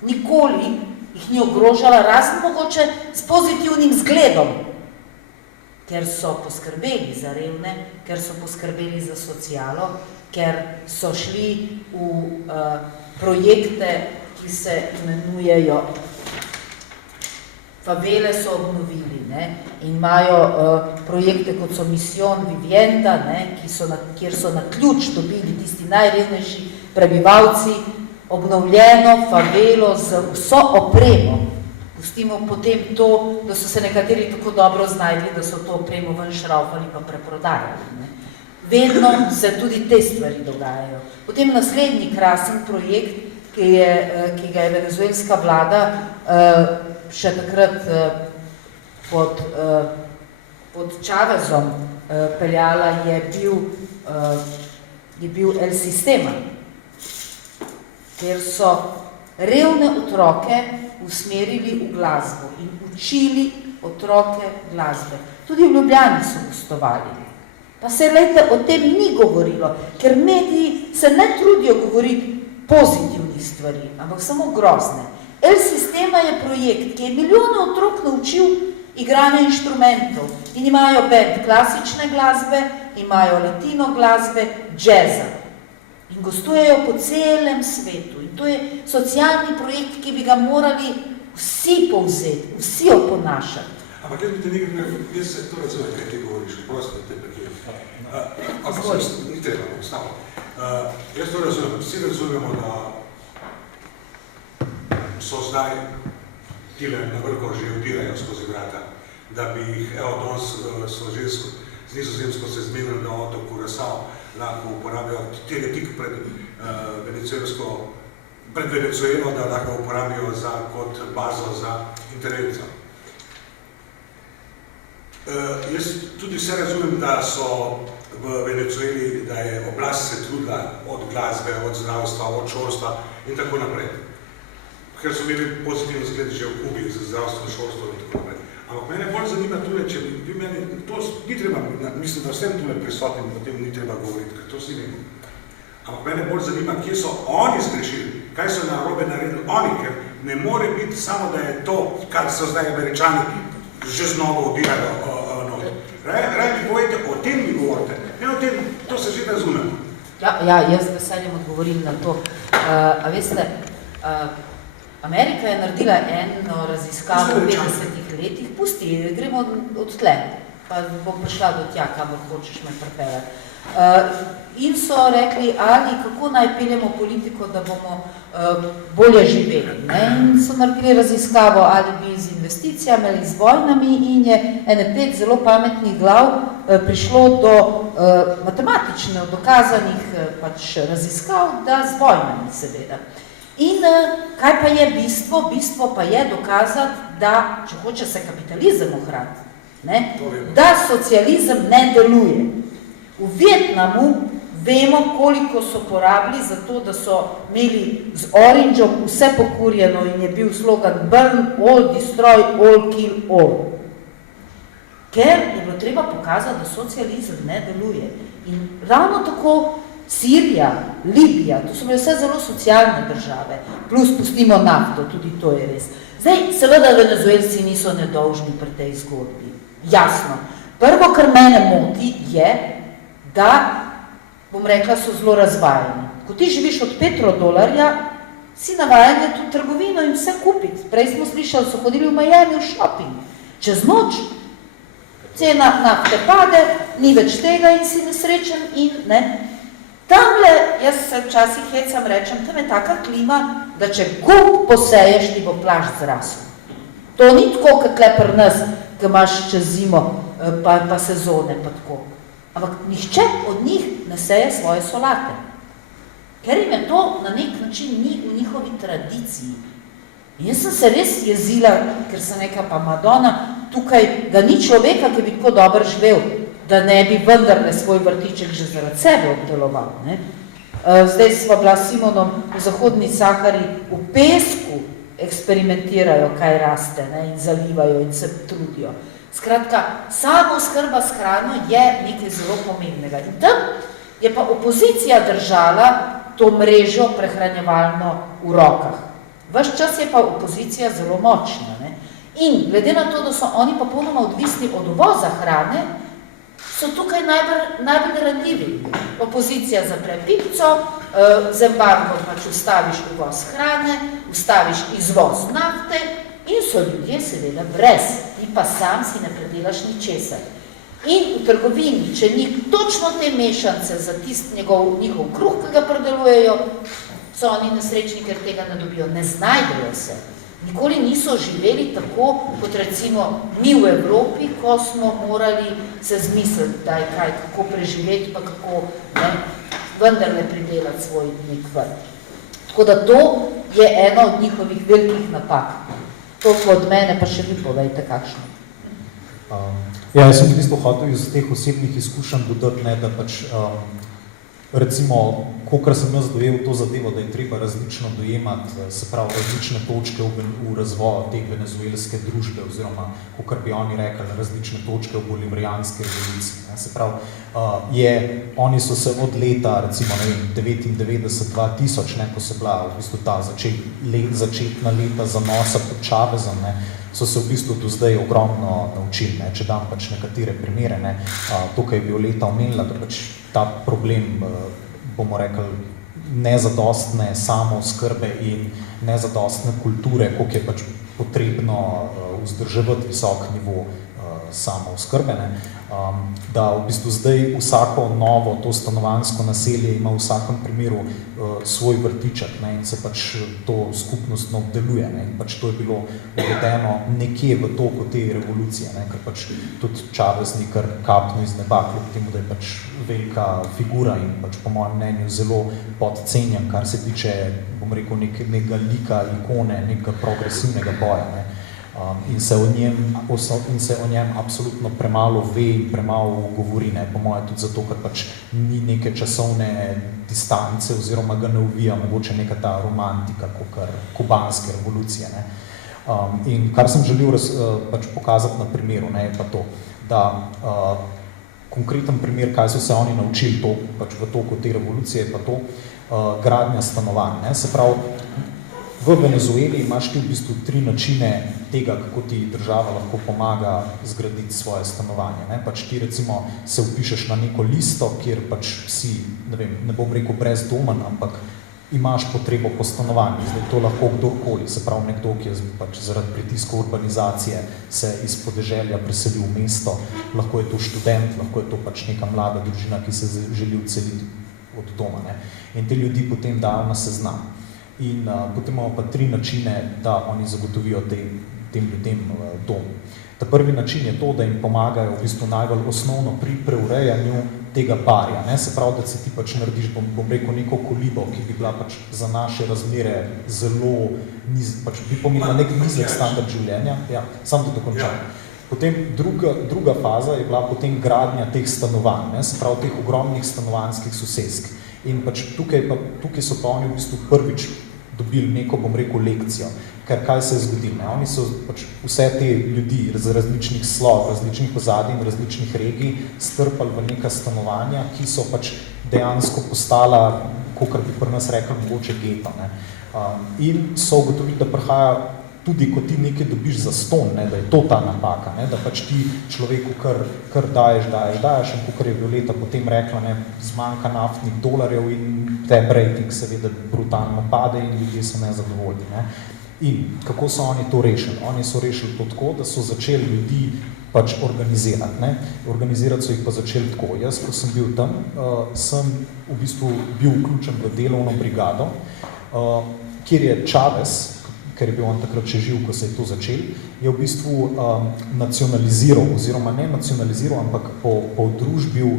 Nikoli jih ni ogrožala, razen mogoče s pozitivnim zgledom, ker so poskrbeli za revne, ker so poskrbeli za socialo, ker so šli v projekte, ki se imenujejo favele, so obnovili, in imajo projekte, kot so Misión Vivienda, kjer so na ključ dobili tisti najrevnejši prebivalci obnovljeno favelo z vso opremo. Pustimo potem to, da so se nekateri tako dobro znajdli, da so to opremo ven šraufali pa preprodajali. Vedno se tudi te stvari dogajajo. Potem naslednji krasen projekt ki ga je venezuelska vlada še takrat pod Chavezom peljala, je bil El Sistema, kjer so revne otroke usmerili v glasbo in učili otroke glasbe. Tudi v Ljubljani so gostovali. Pa se, lejte, o tem ni govorilo, ker mediji se ne trudijo govoriti pozitivnih stvari, ampak samo grozne. El Sistema je projekt, ki je milijone otrok naučil igranje inštrumentov in imajo band klasične glasbe, imajo latino glasbe, džeza in gostujejo po celem svetu. In to je socialni projekt, ki bi ga morali vsi povzeti, vsi oponašati. Ampak gledajte nekaj, jaz se to razumem, kaj ti govoriš, prosto da te prekrijem. Ampak ni treba, ostalo. Jaz to razumem, vsi razumemo, da so zdaj tile na vrhu že vdirajo skozi vrata, da bi jih, evo, danes so že z Nizozemsko se zmenili na otoku Curaçao, lahko uporabijo tega tik pred Venezuelo, da lahko uporabijo kot bazo za intervencijo. Jaz tudi vse razumem, da so v Venezueli, da je oblast se trudila od glasbe, od zdravstva, od šolstva in tako naprej. Ker so imeli pozitivni zgled že v Kubi za zdravstvo, šolstvo in tako naprej. Ampak mene bolj zanima tule, če bi meni, to ni treba, mislim, da vsem tule prisotnim o tem ni treba govoriti, ker to si vem. Ampak mene bolj zanima, kje so oni zgrešili, kaj so narobe naredili oni, ker ne more biti samo, da je to, kar so zdaj Američani že znova vdirajo not. Raj mi povejte, o tem mi govorite, ne o tem, to se že razumemo. Ja, jaz z veseljem odgovorim na to. A veste, Amerika je naredila eno raziskavo v 50 letih, pusti, gremo od tle, pa bom prišla do tja, kamor hočeš me pripeljati. In so rekli, ali kako naj peljemo politiko, da bomo bolje živeli. In so naredili raziskavo, ali bi z investicijami ali z vojnami, in je ene 5 zelo pametnih glav prišlo do matematično dokazanih raziskav, da z vojnami seveda. In kaj pa je bistvo? Bistvo pa je dokazati, da, če hoče se kapitalizem ohraniti, da socializem ne deluje. V Vietnamu vemo, koliko so porabili za to, da so imeli z oranžom vse pokurjeno in je bil slogan Burn all, destroy all, kill all. Ker je bilo treba pokazati, da socializem ne deluje. In ravno tako Sirija, Libija, to so bile vse zelo socialne države, plus pustimo nafto, tudi to je res. Zdaj, seveda Venezuelci niso nedolžni pri tej zgodbi. Jasno. Prvo, kar mene moti, je, da, bom rekla, so zelo razvajeni. Ko ti živiš od $5, si navajen tu trgovino in vse kupiti. Prej smo slišali, so hodili v Miami v shopping. Čez noč cena nafte pade, ni več tega in si nesrečen in ne. Tamle, jaz se včasih hecam rečem, tam je taka klima, da če gub poseješ, ti bo plašč zrasel. To ni tako, kot tle pri nas, ki imaš čez zimo, pa sezone, pa tako. Ampak nihče od njih ne seje svoje solate. Ker jim je to na nek način ni v njihovi tradiciji. In jaz sem se res jezila, ker sem rekla, pa Madonna, tukaj, da ni človeka, ki bi tako dobro živel, da ne bi vendarle svoj vrtiček že zaradi sebe obdeloval. Zdaj smo bila s Simonom v Zahodni Sahari v pesku, eksperimentirajo, kaj raste in zalivajo in se trudijo. Skratka, samooskrba s hrano je nekaj zelo pomembnega. In tam je pa opozicija držala to mrežo prehranjevalno v rokah. Ves čas je pa opozicija zelo močna. In glede na to, da so oni popolnoma odvisni od uvoza hrane, so tukaj najbolj ranljivi. Opozicija zapre pipico, z embargom pač ustaviš uvoz hrane, ustaviš izvoz nafte in so ljudje seveda brez. Ti pa sam si ne predelaš ničesar. In v trgovini, če ni točno te mešance za tist njihov kruh, ki ga predelujejo, so oni nesrečni, ker tega ne dobijo. Ne znajdejo se. Nikoli niso živeli tako, kot recimo mi v Evropi, ko smo morali se zmisliti, kako preživeti, pa kako vendarle pridelati svoj nek vrt. Tako da to je ena od njihovih velikih napak. Toliko od mene, pa še vi povejte, kakšno. Ja, jaz sem v bistvu hotel iz teh osebnih izkušenj dodati, ne, da pač recimo, kolikor sem jaz dojel to zadevo, da je treba različno dojemati, se pravi, različne točke v razvoju te venezuelske družbe, oziroma, kolikor bi oni rekli, različne točke v bolivarijanski revoluciji. Ne. Se pravi, oni so se od leta, recimo, 99-2000, ne, ko se bila v bistvu ta začetna leta zanosa pod Chavezom, ne, so se v bistvu do zdaj ogromno naučili, ne, če dam pač nekatere primere, ne, tukaj je Violeta omenila, da pač ta problem, bomo rekli, nezadostne samooskrbe in nezadostne kulture, koliko je pač potrebno vzdrževati visok nivo samooskrbe, ne, da v bistvu zdaj vsako novo to stanovanjsko naselje ima v vsakem primeru svoj vrtiček, ne, in se pač to skupnostno obdeluje, ne, in pač to je bilo uvedeno nekje v toku te revolucije, ne, ker pač tudi Chavez ni kar kapnil iz neba, kljub temu, da je pač velika figura in pač po mojem mnenju zelo podcenjen, kar se tiče, bom rekel, nekega lika, ikone, nekega progresivnega boja, ne. In se o njem absolutno premalo ve in premalo govori, ne, po moje tudi zato, ker pač ni neke časovne distance oziroma ga ne uvija mogoče neka ta romantika, kakor kubanske revolucije, ne. In kar sem želel pač pokazati na primeru, ne, je pa to, da konkreten primer, kaj so se oni naučili to, pač v toku te revolucije, je pa to gradnja stanovanj, ne, se pravi, v Venezueli imaš ti v bistvu 3 načine tega, kako ti država lahko pomaga zgraditi svoje stanovanje. Ne? Pač ti recimo se vpišeš na neko listo, kjer pač si, ne bom rekel brezdomen, ampak imaš potrebo po stanovanju. Zdaj to lahko kdorkoli, se pravi nekdo, ki je pač zaradi pritiska urbanizacije se iz podeželja preselil v mesto, lahko je to študent, lahko je to pač neka mlada družina, ki se želi odseliti od doma. Ne? In te ljudi potem dajo na seznam. In potem imamo pa 3 načine, da oni zagotovijo tem ljudem dom. Ta prvi način je to, da jim pomagajo v bistvu najbolj osnovno pri preurejanju tega barja. Ne? Se pravi, da si ti pač narediš, bom rekel, neko kolibo, ki bi bila pač za naše razmere zelo pač bi pomenila nek nizek standard življenja. Ja, samo da dokončam. Potem druga faza je bila potem gradnja teh stanovanj, ne? Se pravi, teh ogromnih stanovanjskih sosesk. In pač tukaj so pa oni v bistvu prvič dobili neko, bom rekel, lekcijo. Ker kaj se je zgodilo? Ne? Oni so pač vse te ljudi z različnih slov, različnih ozadij in različnih regij strpali v neka stanovanja, ki so pač dejansko postala, kakor bi pri nas rekli, mogoče geto. Ne? In so ugotovili, da prihaja tudi, ko ti nekaj dobiš za ston, ne, da je to ta napaka, ne, da pač ti človeku kar daješ, in kakor je Violeta potem rekla, ne, zmanjka naftnih dolarjev in tab rating seveda brutalno pade in ljudje so nezadovoljni. Ne. In kako so oni to rešili? Oni so rešili to tako, da so začeli ljudi pač organizirati. Ne. Organizirati so jih pa začeli tako. Jaz, ko sem bil tam, sem v bistvu bil vključen v delovno brigado, kjer je Chavez, ker je bil on takrat še živ, ko se je to začel, je v bistvu nacionaliziral, oziroma ne nacionaliziral, ampak podružbil,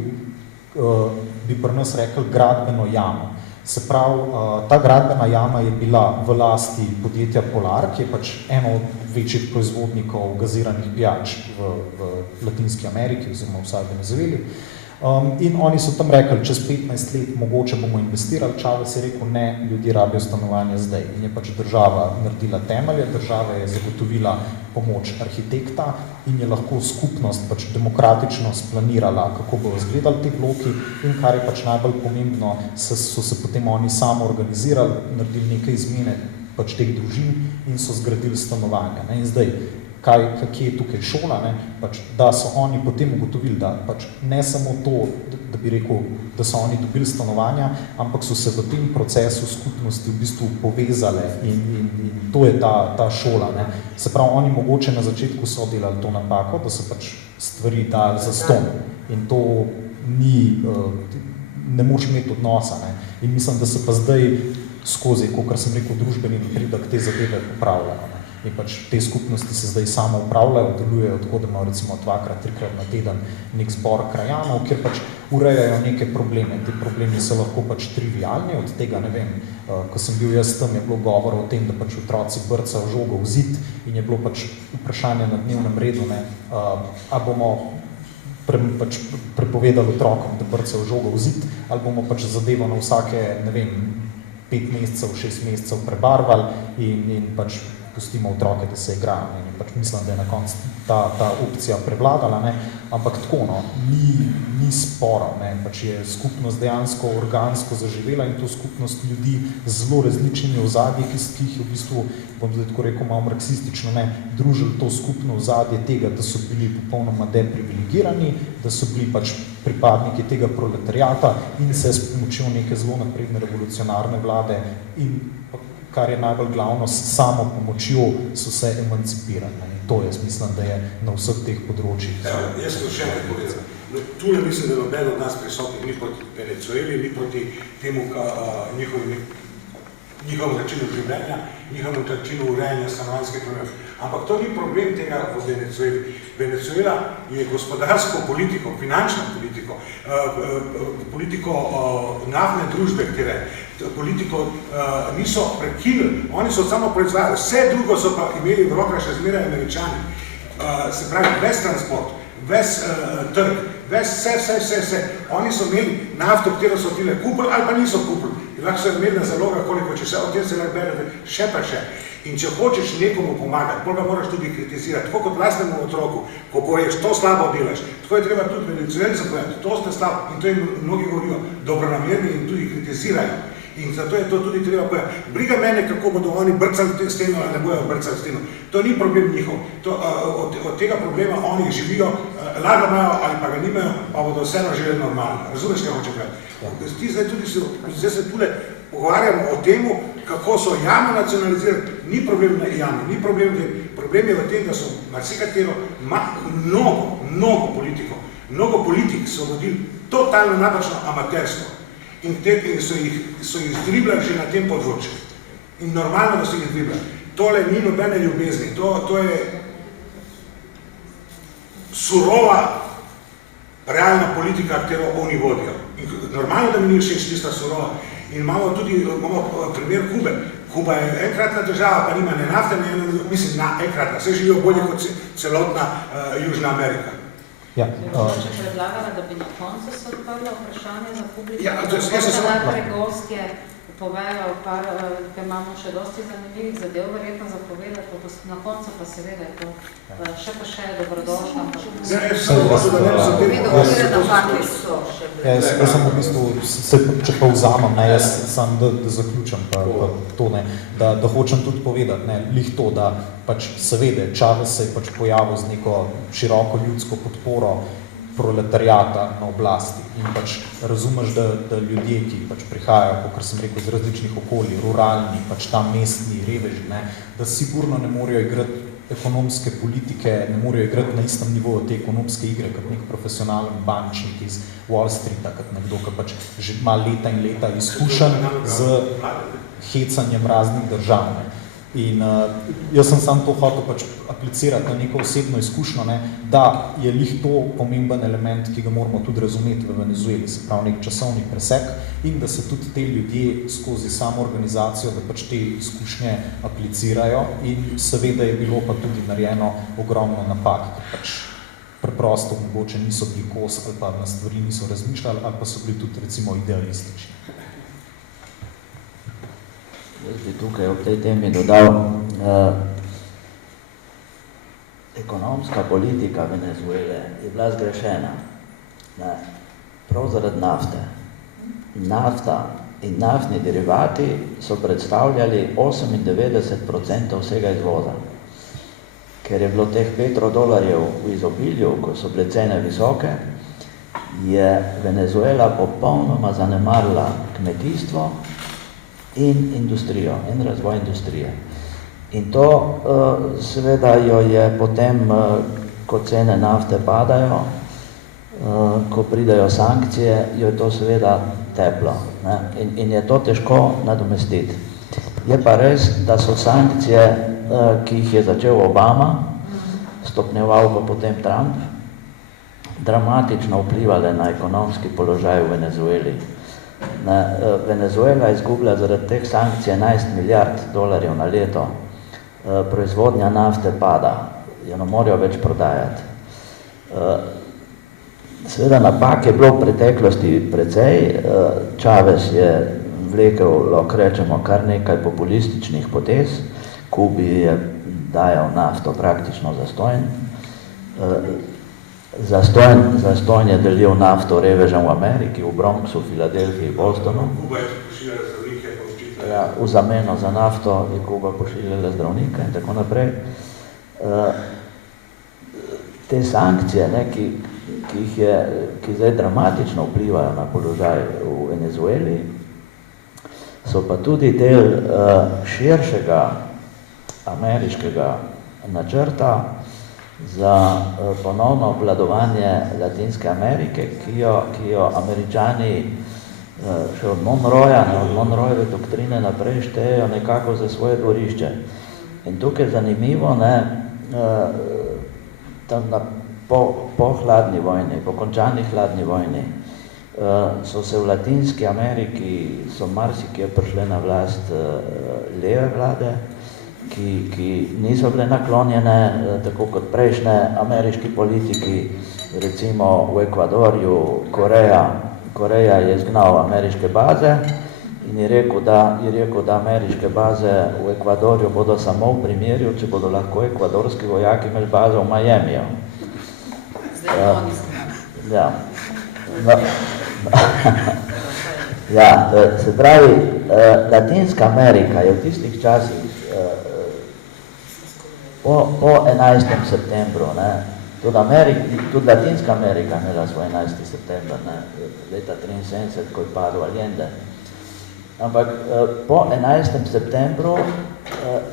bi pri nas rekel, gradbeno jamo. Se pravi, ta gradbena jama je bila v lasti podjetja Polar, ki je pač eno od večjih proizvodnikov gaziranih pijač v Latinski Ameriki, oziroma vsaj v Venezueli. In oni so tam rekli, čez 15 let mogoče bomo investirali, Chavez je rekel, ne, ljudje rabijo stanovanja zdaj. In je pač država naredila temelje, država je zagotovila pomoč arhitekta in je lahko skupnost pač demokratično splanirala, kako bo izgledali ti bloki in kar je pač najbolj pomembno, so se potem oni samo organizirali, naredili nekaj izmene pač teh družin in so zgradili stanovanja. Ne? In zdaj, kje je tukaj šola, ne? Pač, da so oni potem ugotovili, da pač ne samo to, da bi rekel, da so oni dobili stanovanja, ampak so se v tem procesu skupnosti v bistvu povezale in to je ta šola. Ne? Se pravi, oni mogoče na začetku so delali to napako, da so pač stvari dali za ston in to ni, ne moš imeti odnosa. Ne? In mislim, da se pa zdaj skozi, kakor sem rekel, družbeni napredek te zadeve popravljajo. In pač te skupnosti se zdaj samo upravljajo, delujejo tako, da imajo recimo 2-krat, 3-krat na teden nek zbor krajanov, kjer pač urejajo neke probleme. Te problemi so lahko pač trivialni, od tega, ne vem, ko sem bil jaz tam, je bilo govor o tem, da pač otroci brcajo žogo v zid in je bilo pač vprašanje na dnevnem redu, ne, a bomo pač prepovedali otrokom, da brcajo žogo v zid, ali bomo pač zadevo na vsake, ne vem, 5 mesecev, 6 mesecev prebarvali in pač pustimo otroke, da se igrajo. In pač mislim, da je na koncu ta opcija prevladala, ne? Ampak tako, no, ni sporov, ne? Pač je skupnost dejansko organsko zaživela in to skupnost ljudi z zelo različnimi ozadji, ki jih v bistvu, bom zdaj tako rekel, malo marksistično, ne, družili to skupno ozadje tega, da so bili popolnoma deprivilegirani, da so bili pač pripadniki tega proletariata in se s pomočjo neke zelo napredne revolucionarne vlade in kar je najbolj glavno, s samo pomočjo so se emancipirali. In to jaz mislim, da je na vseh teh področjih. Jaz to še nekaj povedal. Tule mislim, da noben od nas prisotnih ni proti Venezueli, ni proti temu njihovemu načinu življenja, njihovemu načinu urejanja stanovanjskih problemov. Ampak to ni problem tega v Venezueli. Venezuela je gospodarsko politiko, finančno politiko, politiko naftne družbe, katere politiko niso prekinili, oni so samo proizvajali, vse drugo so pa imeli v rokah še zmeraj Američani. Se pravi, ves transport, ves trg, vse. Oni so imeli nafto, katero so tile kupili ali pa niso kupili. Lahko so imeli na zaloga, koliko, če vse o tem se lahko berete, še pa še. In če hočeš nekomu pomagati, potem ga moraš tudi kritizirati, tako kot vlastnemu otroku, ko poveš, to slabo delaš, tako je treba tudi Venezuelcem povedati, to ste slabo, in to jim mnogi govorijo dobronamerni in tudi kritizirajo. In zato je to tudi treba povedati. Briga mene, kako bodo oni brcali steno ali ne bojo brcali steno. To ni problem njihov. Od tega problema oni živijo, lahko imajo ali pa ga nimajo, pa bodo vseeno živeli normalno. Razumeš, kaj hoče povedati? Zdaj se tule pogovarjamo o temu, kako so jamo nacionalizirali. Ni problem na jami, ni problem je v tem, da so marsikatero mnogo politikov, mnogo politik so vodili totalno napačno amaterstvo. In so jih zdriblali že na tem področju. In normalno, da so jih zdriblali. Tole ni nobene ljubezni, to je surova, realna politika, katero oni vodijo. In normalno, da mi ni všeč tista surova. In imamo primer Kube. Kuba je enkratna država, pa nima ne nafte, mislim, enkratna. Vse živijo bolje kot celotna Južna Amerika. Ja, če predlagala, da bi na koncu se odprlo vprašanje za publiko, najprej gostje povejo, ker imamo še dosti zanimivih zadev, verjetno zapovedati, na koncu pa seveda je to še dobrodošlo. Jaz sem v bistvu, če pa vzamem, jaz sam, da zaključam to, da hočem tudi povedati, lih to, da pač seveda Čavez se je pač pojavil z neko široko ljudsko podporo proletariata na oblasti in pač razumeš, da ljudje, ki pač prihajajo, kot sem rekel, iz različnih okolij, ruralni, pač tam mestni, reveži, da sigurno ne morejo igrati ekonomske politike, ne morejo igrati na istem nivoju te ekonomske igre, kot nek profesionalen bančnik iz Wall Streeta, kot nekdo, ki pač že ima leta in leta izkušenj z hecanjem raznih držav. In jaz sem sam to hotel pač aplicirati na neko osebno izkušnjo, da je lih to pomemben element, ki ga moramo tudi razumeti v Venezueli, se pravi nek časovni presek in da se tudi te ljudje skozi samo organizacijo, da pač te izkušnje aplicirajo in seveda je bilo pa tudi narejeno ogromno napak, ker pač preprosto mogoče niso bili kos ali pa na stvari niso razmišljali ali pa so bili tudi recimo idealistični. Jaz bi tukaj ob tej temi dodal, ekonomska politika Venezuele je bila zgrešena, prav zaradi nafte. Nafta in naftni derivati so predstavljali 98% vsega izvoza. Ker je bilo teh petrodolarjev v izobilju, ko so bile cene visoke, je Venezuela popolnoma zanemarila kmetijstvo in industrijo, in razvoj industrije. In to seveda jo je potem, ko cene nafte padajo, ko pridajo sankcije, jo je to seveda teplo. In je to težko nadomestiti. Je pa res, da so sankcije ki jih je začel Obama, stopnjeval pa potem Trump, dramatično vplivale na ekonomski položaj v Venezueli. Venezuela izgublja zaradi teh sankcij 11 milijard dolarjev na leto. Proizvodnja nafte pada, jo ne morajo več prodajati. Seveda napak je bilo v preteklosti precej. Chávez je vlekel, lahko rečemo, kar nekaj populističnih potez. Kubi je dajal nafto praktično zastonj. Zastonj je delil nafto revežem v Ameriki, v Bronxu, Filadelfiji, Bostonu. Kuba je pošiljala zdravnike, Ja, v zameno za nafto je Kuba pošiljala zdravnike in tako naprej. Te sankcije, ne, ki zdaj dramatično vplivajo na položaj v Venezueli, so pa tudi del širšega ameriškega načrta za ponovno obvladovanje Latinske Amerike, ki jo Američani še od Monroejeve doktrine naprej štejejo nekako za svoje dvorišče. In tukaj je zanimivo, tam po hladni vojni, po končani hladni vojni, so se v Latinski Ameriki, so marsikje prišle na vlast leve vlade, ki niso bile naklonjene, tako kot prejšnje ameriški politiki, recimo v Ekvadorju, Koreja je izgnal ameriške baze in je rekel, da ameriške baze v Ekvadorju bodo samo v primerju, če bodo lahko ekvadorski vojaki imeli bazo v Miamiju. Ja. Se pravi, Latinska Amerika je v tistih časih po 11. septembru, tudi Latinska Amerika imela svoj 11. september, leta 73, ko je padel Allende. Ampak po 11. septembru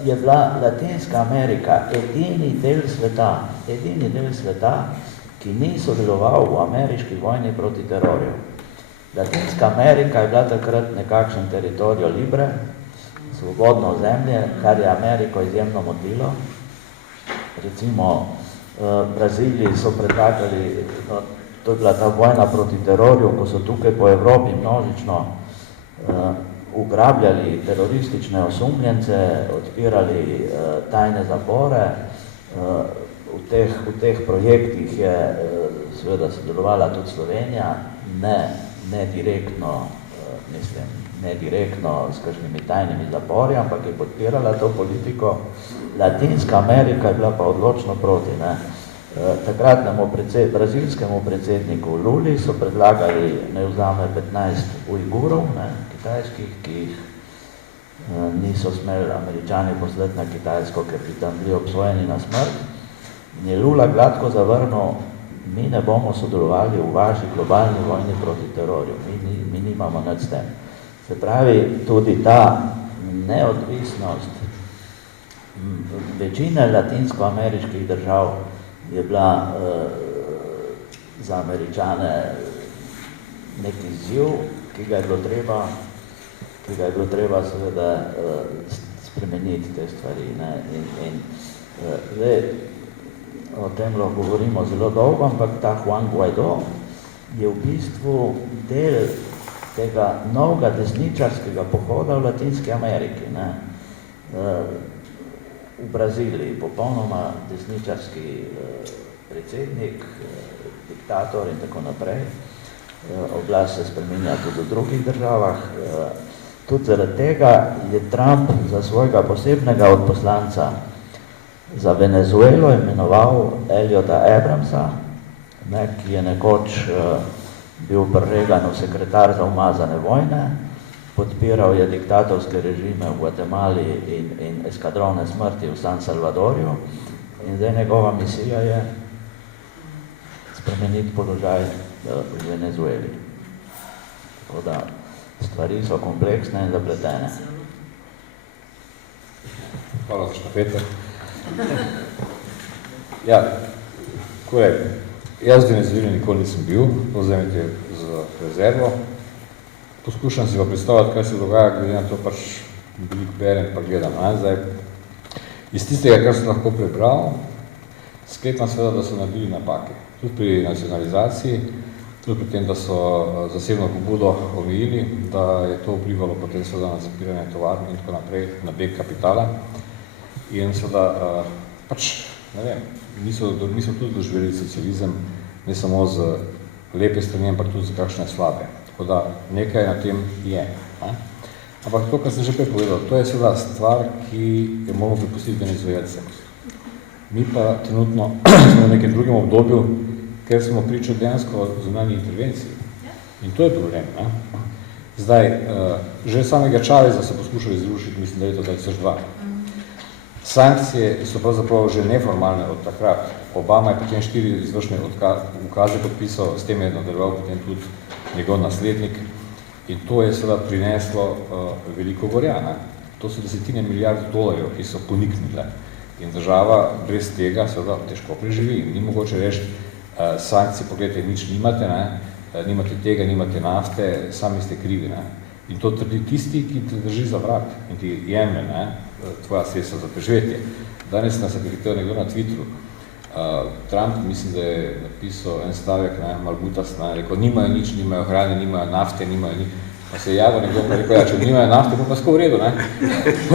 je bila Latinska Amerika edini del sveta, ki ni sodeloval v ameriški vojni proti terorju. Latinska Amerika je bila takrat nekakšen teritorijo libre, svobodno ozemlje, kar je Ameriko izjemno motilo. Recimo, Braziliji so predlagali, to je bila ta vojna proti terorju, ko so tukaj po Evropi množično ugrabljali teroristične osumljence, odpirali tajne zapore. V teh projektih je seveda sodelovala tudi Slovenija, ne direktno s kakšnimi tajnimi zapori, ampak je podpirala to politiko. Latinska Amerika je bila pa odločno proti. Takratnemu brazilskemu predsedniku Luli so predlagali, naj vzame 15 Ujgurov, kitajskih, ki jih niso smeli Američani poslati na Kitajsko, ker bi tam bili obsojeni na smrt. In je Lula gladko zavrnil, mi ne bomo sodelovali v vaši globalni vojni proti terorju, mi nimamo nič s tem. Se pravi, tudi ta neodvisnost večine latinsko-ameriških držav je bila za Američane nek izziv, ki ga je bilo treba seveda spremeniti te stvari. Zdaj, o tem lahko govorimo zelo dolgo, ampak ta Juan Guaidó je v bistvu del tega novega desničarskega pohoda v Latinski Ameriki. V Braziliji popolnoma desničarski predsednik, diktator in tako naprej. Oblast se spreminja tudi v drugih državah. Tudi zaradi tega je Trump za svojega posebnega odposlanca za Venezuelo imenoval Eliota Abramsa, ki je nekoč bil pri Reaganu sekretar za umazane vojne, podpiral je diktatorske režime v Guatemali in eskadrone smrti v San Salvadorju in zdaj njegova misija je spremeniti položaj v Venezueli. Tako da stvari so kompleksne in zapletene. Hvala za štafete. Ja, tako je. Jaz v Venezueli nikoli nisem bil, to vzemite z rezervo. Poskušam si pa predstavljati, kaj se dogaja, glede na to pač veliko berem, pa gledam. Zdaj, Iz tistega, kar sem lahko prebral, sklepam seveda, da so naredili napake. Tudi pri nacionalizaciji, tudi pri tem, da so zasebno pobudo omejili, da je to vplivalo potem seveda na zapiranje tovarn in tako naprej, na beg kapitala. In seveda, ne vem, mi so tudi doživeli socializem, ne samo z lepe strani, ampak tudi z kakšne slabe. Tako da nekaj na tem je. Ne? Ampak to, kar sem že prej povedal, to je seveda stvar, ki jo moramo prepustiti venezuelcem. Mi pa trenutno smo v nekem drugem obdobju, ker smo pričali dejansko zunanji intervenciji. In to je problem. Ne? Zdaj, že samega Čaveza so poskušali zrušiti, mislim, da je to 2002. Sankcije so pravzaprav že neformalne od takrat. Obama je potem 4 izvršne ukaze podpisal, s tem je nadaljeval potem tudi njegov naslednik. In to je seveda prineslo veliko gorja. To so desetine milijard dolarjev, ki so poniknile. In država brez tega seveda težko preživi. Ni mogoče reči, sankcije, pogledajte, nič nimate, ne? Nimate tega, nimate nafte, sami ste krivi. Ne? In to trdi tisti, ki te drži za vrat in ti jemlje, ne? Tvoja sredstva za preživetje. Danes nas je prihitev nekdo na Twitteru. Trump, mislim, da je napisal en stavek, Malbutas, rekel, nimajo nič, nimajo hrane, nimajo nafte, nimajo nič. Pa se je javil nekdo, pa rekel, ja, če nimajo nafte, pa sko v redu, ne?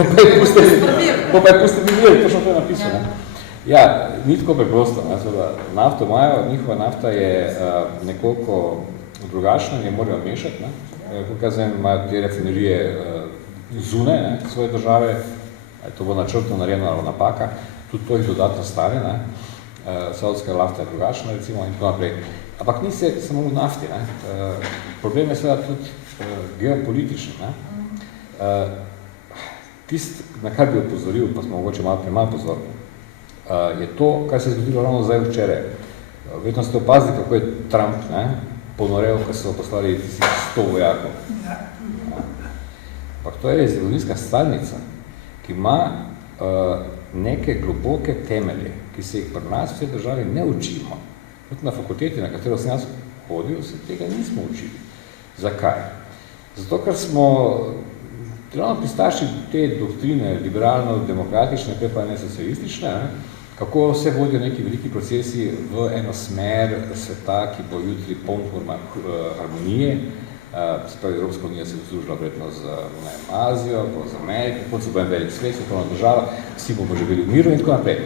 Pa je pusti videli, točno to je napisal, ne? Ja, ni tako preprosto, ne? Nafto imajo, njihova nafta je nekoliko drugačna, ne morajo mešati, ne? Pokazujem, imajo te rafinerije zune, ne, svoje države, to bo načrtno narejeno ali napaka, tudi to jih dodatno stane, ne, saudska nafta je drugačna, recimo, in tako naprej. Ampak ni se samo v nafti, ne, problem je seveda tudi geopolitični, ne. Tist, na kar bi opozoril, pa smo mogoče malo premalo pozorni, je to, kar se je zgodilo ravno zdaj včeraj. Verjetno ste opazili, kako je Trump, ne, ponorel, ko so poslali 100 vojakov. Ampak to je zgodovinska stalnica, ki ima neke globoke temelje, ki se jih pri nas v tej državi ne učimo. Tudi na fakulteti, na katero sem jaz hodil, se tega nismo učili. Zakaj? Zato, ker smo ravno pristaši te doktrine liberalno-demokratične, pa ne socialistične, kako se vodijo neki veliki procesi v eno smer sveta, ki bo jutri poln harmonije. Spravi, Evropska unija se je služila vredno z Azijo, z Ameriko, kot se bo en velik svet, svetovna država, vsi bomo živeli v miru in tako naprej.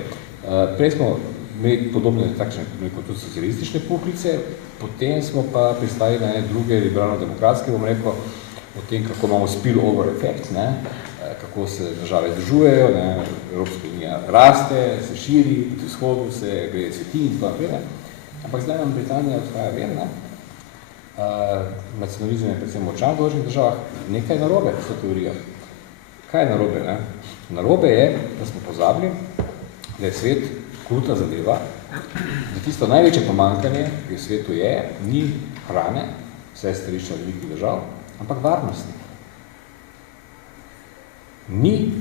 Prej smo imeli podobne takšne, tudi socialistične poklice, potem smo pa pristali na ene druge liberalno-demokratske, bom rekel, o tem, kako imamo spill-over efekt, ne? Kako se države združujejo, Evropska unija raste, se širi, proti vzhodu se gre sveti in tako naprej. Ampak zdaj nam Britanija odhaja ven, nacionalizem je predvsem močan v določenih državah, nekaj je narobe s to teorijo. Kaj je narobe? Ne? Narobe je, da smo pozabili, da je svet kruta zadeva, da tisto največje pomankanje, ki v svetu je, ni hrane, vse stališča velikih držav, ampak varnosti. Ni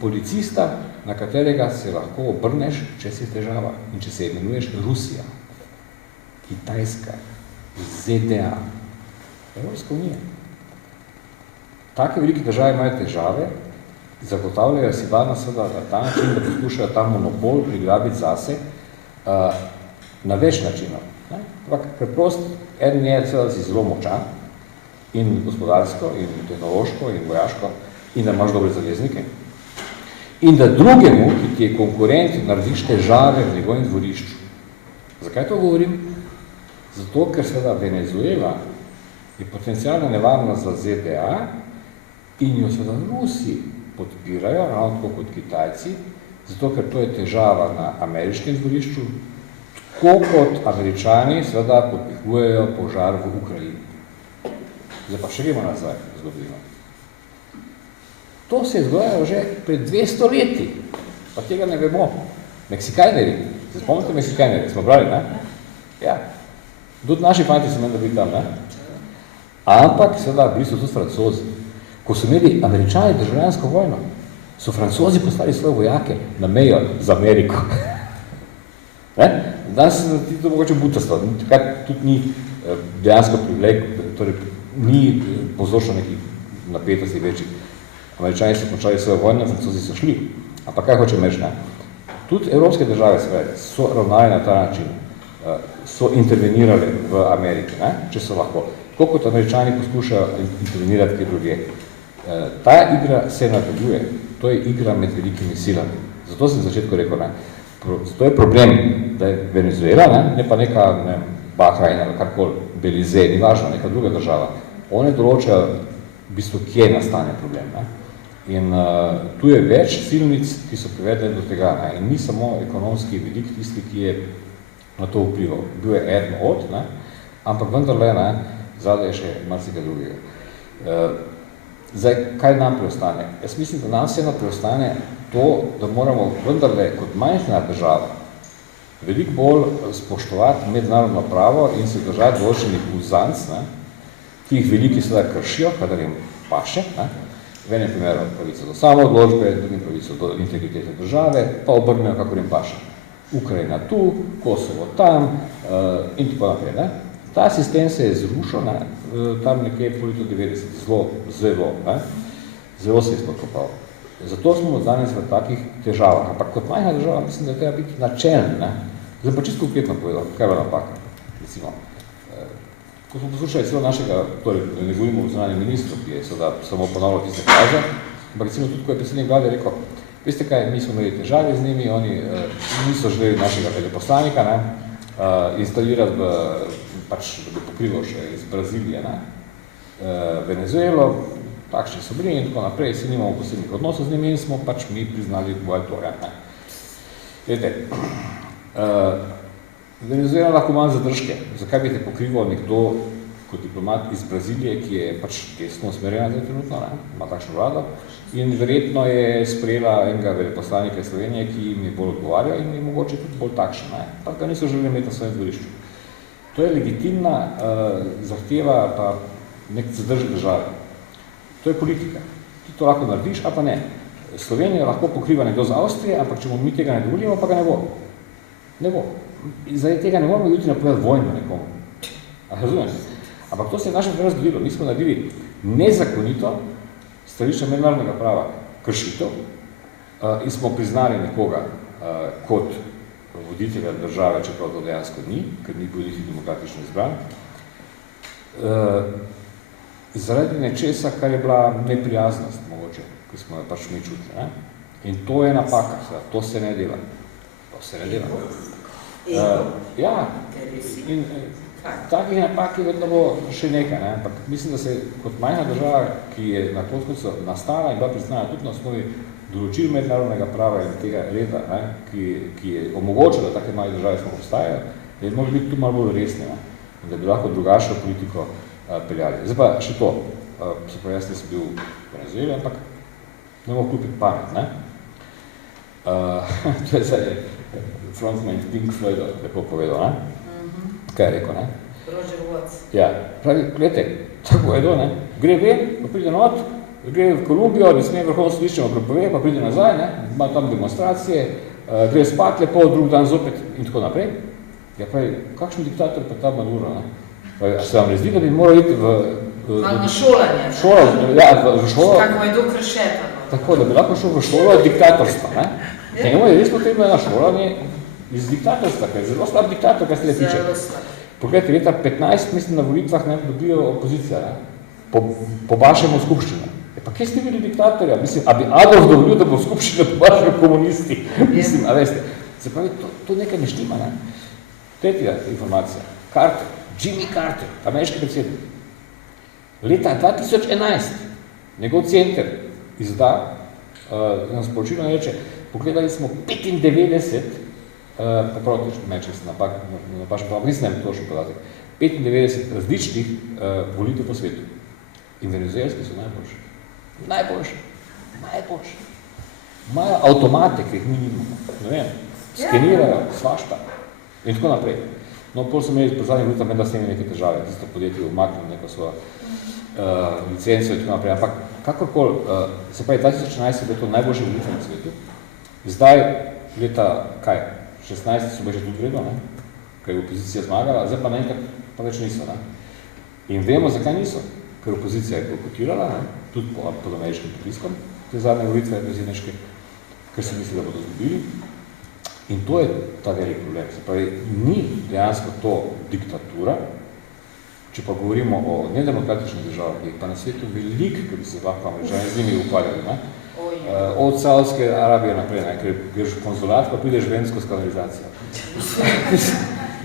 policista, na katerega se lahko obrneš, če si težava in če se imenuješ Rusija, Kitajska, ZDA, Evropska unija. Take velike države imajo težave, zagotavljajo si varnost na ta način, da poskušajo ta monopol prigrabiti zase na več načinov. Ampak preprost, eden je seveda si zelo močan, in gospodarsko, in tehnološko, in vojaško, in da imaš dobre zaveznike. In da drugemu, ki ti je konkurent, narediš težave v njegovem dvorišču. Zakaj to govorim? Zato, ker seveda Venezuela je potencialna nevarnost za ZDA in jo seveda Rusi podpirajo, ravno tako kot Kitajci, zato, ker to je težava na ameriškem dvorišču, tako kot Američani seveda podpihujejo požar v Ukrajini. Zdaj pa še gremo nazaj v zgodovino. To se je zgodilo že pred 200 leti, pa tega ne vemo. Meksikajneri, se spomnite Meksikajneri, smo brali, ne? Ja, tudi naši fanti so menda bili tam, ne? Ampak seveda bili so tudi Francozi. Ko so imeli Američani državljansko vojno, so Francozi poslali svoje vojake na mejo z Ameriko. Danes se ti to mogoče butasto, takrat tudi ni dejansko privlek, torej ni povzročilo nekih napetosti večjih. Američani so končali svojo vojno, Francozi so šli. Ampak kaj hočem reči, ne? Tudi evropske države so ravnali na ta način, so intervenirali v Ameriki, ne? Če so lahko. Tako kot Američani poskušajo intervenirati kje drugje. Ta igra se nadaljuje, to je igra med velikimi silami. Zato sem v začetku rekel, ne? Zato je problem, da je Venezuela, ne pa neka Bahrajn ali karkoli, Belize, ni važno, neka druga država. One določajo v bistvu, kje nastane problem. Ne? In tu je več silnic, ki so privedli do tega. Ne? In ni samo ekonomski vidik tisti, ki je na to vplival. Bil je eden od, ne? Ampak vendarle, ne? Zadaj je še marsikaj drugega. Zdaj, kaj nam preostane? Jaz mislim, da nam vseeno preostane to, da moramo vendarle kot majhna država veliko bolj spoštovati mednarodno pravo in se držati določenih uzanc, ne? Ki jih veliki seveda kršijo, kadar jim paše, ne? V enem primeru pravico do samoodločbe, drugim pravico do integritete države, pa obrnejo, kakor jim paše. Ukrajina tu, Kosovo tam in tako naprej. Ne? Ta sistem se je zrušil, ne? Tam nekje po letu 90, zelo se je spodkopal. Zato smo danes v takih težavah. Ampak kot majhna država mislim, da je treba biti načeln. Ne? Zdaj pa čisto konkretno povedal, kaj je napaka. Recimo, ko smo poslušali celo našega, torej ne govorimo o zunanjem ministru, ki je samo ponavljal tiste fraze, ampak recimo tudi, ko je predsednik vlade rekel, veste kaj, mi smo imeli težave z njimi, oni niso želeli našega veleposlanika, ne, instalirati pač, da bi pokrival še iz Brazilije, ne, Venezuelo, takšni so bili in tako naprej, si nimamo posebnih odnosov z njimi in smo pač mi priznali to, ja, ne. Vedete, Venezuela lahko manj zadržke. Zakaj bi te pokrival nekdo kot diplomat iz Brazilije, ki je pač desno usmerjena zdaj trenutno, ne? Ima takšno vlado in verjetno je sprejela enega veleposlanika iz Slovenije, ki jim je bolj odgovarjal in je mogoče tudi bolj takšen, ne? Pa ga niso želeli imeti na svojem dvorišču. To je legitimna zahteva pa nek zadržek države. To je politika. Ti to lahko narediš, a pa ne. Slovenija lahko pokriva nekdo z Avstrije, ampak če mu mi tega ne dovolimo, pa ga ne bo. Ne bo. Zaradi tega ne moramo jutri napovedati vojno nekomu. Razumeš? Ampak to se je v našem primeru zgodilo. Mi smo naredili nezakonito stališče mednarodnega prava kršitev in smo priznali nekoga kot voditelja države, čeprav to dejansko ni, ker ni bil demokratično izbran, zaradi nečesa, kar je bila neprijaznost mogoče, ki smo jo pač mi čutili. Ne? In to je napaka, to se ne dela. To se ne dela. Ja, in takih napak je vedno bo še nekaj, ne? Ampak mislim, da se kot majhna država, ki je na koncu nastala in bila priznana tudi na osnovi določil mednarodnega prava in tega reda, ne? Ki je omogočil, da take male države smo obstajajo, da je morali biti tu malo bolj resni, ne? In da bi lahko drugačno politiko peljali. Zdaj pa še to, se pa jaz nisem bil v Venezueli, ampak ne bomo kupiti pamet, ne? To je zdaj frontman Pink Floydov lepo povedal, ne? Kaj je rekel, ne? Roger Watts. Ja, pravi, gledajte, tako je to, ne? Gre ven, pa pride not, gre v Kolumbijo, ne sme vrhovno sodišče prepove, pa pride nazaj, ne? Ima tam demonstracije, gre spat lepo, drug dan zopet in tako naprej. Ja, pravi, kakšen diktator pa ta Maduro, ne? Pravi, a se vam ne zdi, da bi moral iti Malo na šolanje. V šolo. Kako je to kršeta. Tako, da bi lahko šel v šolo diktatorstva, ne? Ja. Njemu je res potrebno na šolanje iz diktatorstva, ker je zelo slab diktator, kaj se le tiče. Pogledajte, leta 15, mislim, na volitvah ne dobijo opozicija, ne? Po vašemu skupščinu. Pa kje ste bili diktatorja? Mislim, a bi Adolf dovolil, da bo skupščina po vašem komunisti? Mislim, a veste. Se pravi, to nekaj ne štima, ne? Tretja informacija. Carter, Jimmy Carter, ameriški predsednik. Leta 2011, njegov center izda, nam sporočilo reče, pogledali smo 95, popravite, meče se napašen prav, mislim, to še podatek, 95 različnih volitev po svetu. In venezuelski so najboljši. Najboljši. Imajo avtomate, ki jih mi nimamo. Ne vem, skenirajo, svašta. In tako naprej. No, pol so imeli po zadnjih volitev, menda s temi neke težave, tisto podjetje umaknilo neko svojo licenco in tako naprej. Ampak kakorkoli, se pravi, 2011 je bilo to najboljše volitve na svetu. Zdaj, leta, 16 so bili že tudi vredno, ne? Ker je opozicija zmagala, zdaj pa naenkrat pa več niso. Ne? In vemo, zakaj niso. Ker opozicija je bojkotirala, ne? Tudi pod ameriškim pritiskom, te zadnje volitve prezidentske. ker se misli, da bodo zgubili. In to je ta velik problem. Se pravi, ni dejansko to diktatura, če pa govorimo o nedemokratičnih državah, ki je pa na svetu veliko, ki bi se lahko američani z njimi ukvarjali, ne? Od Saudske Arabije naprej, ne? Ker greš v konzulat, pa prideš v vensko kanalizacijo.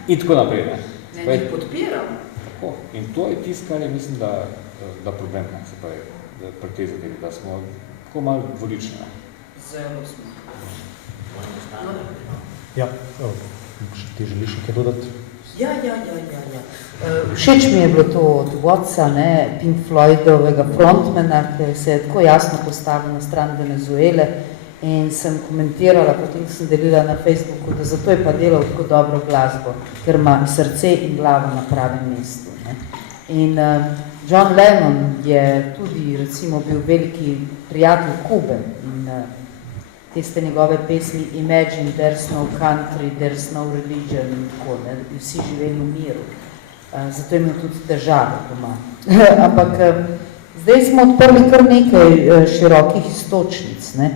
In tako naprej. Ne? Ne, njih podpiram. Tako. In to je tisto, kar je, mislim, da problem, ne? Se pravi, pri tej zadevi, da smo tako malo dvolični. Ne? Zelo smo. Ja, ti želiš nekaj dodati? Ja. Všeč mi je bilo to od Watsa, ne, Pink Floydovega frontmana, ki se je tako jasno postavil na stran Venezuele in sem komentirala, potem sem delila na Facebooku, da zato je pa delal tako dobro glasbo, ker ima srce in glavo na pravem mestu. Ne. In John Lennon je tudi recimo bil veliki prijatelj Kube in tiste njegove pesmi Imagine, there's no country, there's no religion in tako, ne, da bi vsi živeli v miru. Zato je imel tudi težave doma. Ampak zdaj smo odprli kar nekaj širokih istočnic. Ne.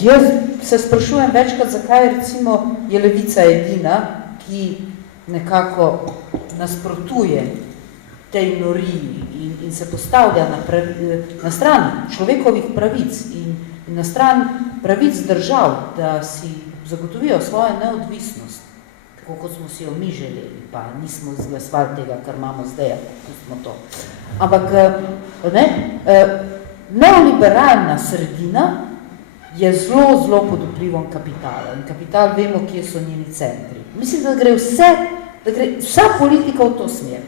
Jaz se sprašujem večkrat, zakaj recimo je levica edina, ki nekako nasprotuje tej noriji in se postavlja na stran človekovih pravic in na stran pravic držav, da si zagotovijo svojo neodvisnost, tako kot smo si jo mi želeli, pa nismo izglasovali tega, kar imamo zdaj, pustimo to. Ampak neoliberalna sredina je zelo, zelo pod vplivom kapitala. In kapital vemo, kje so njeni centri. Mislim, da gre vsa politika v to smer.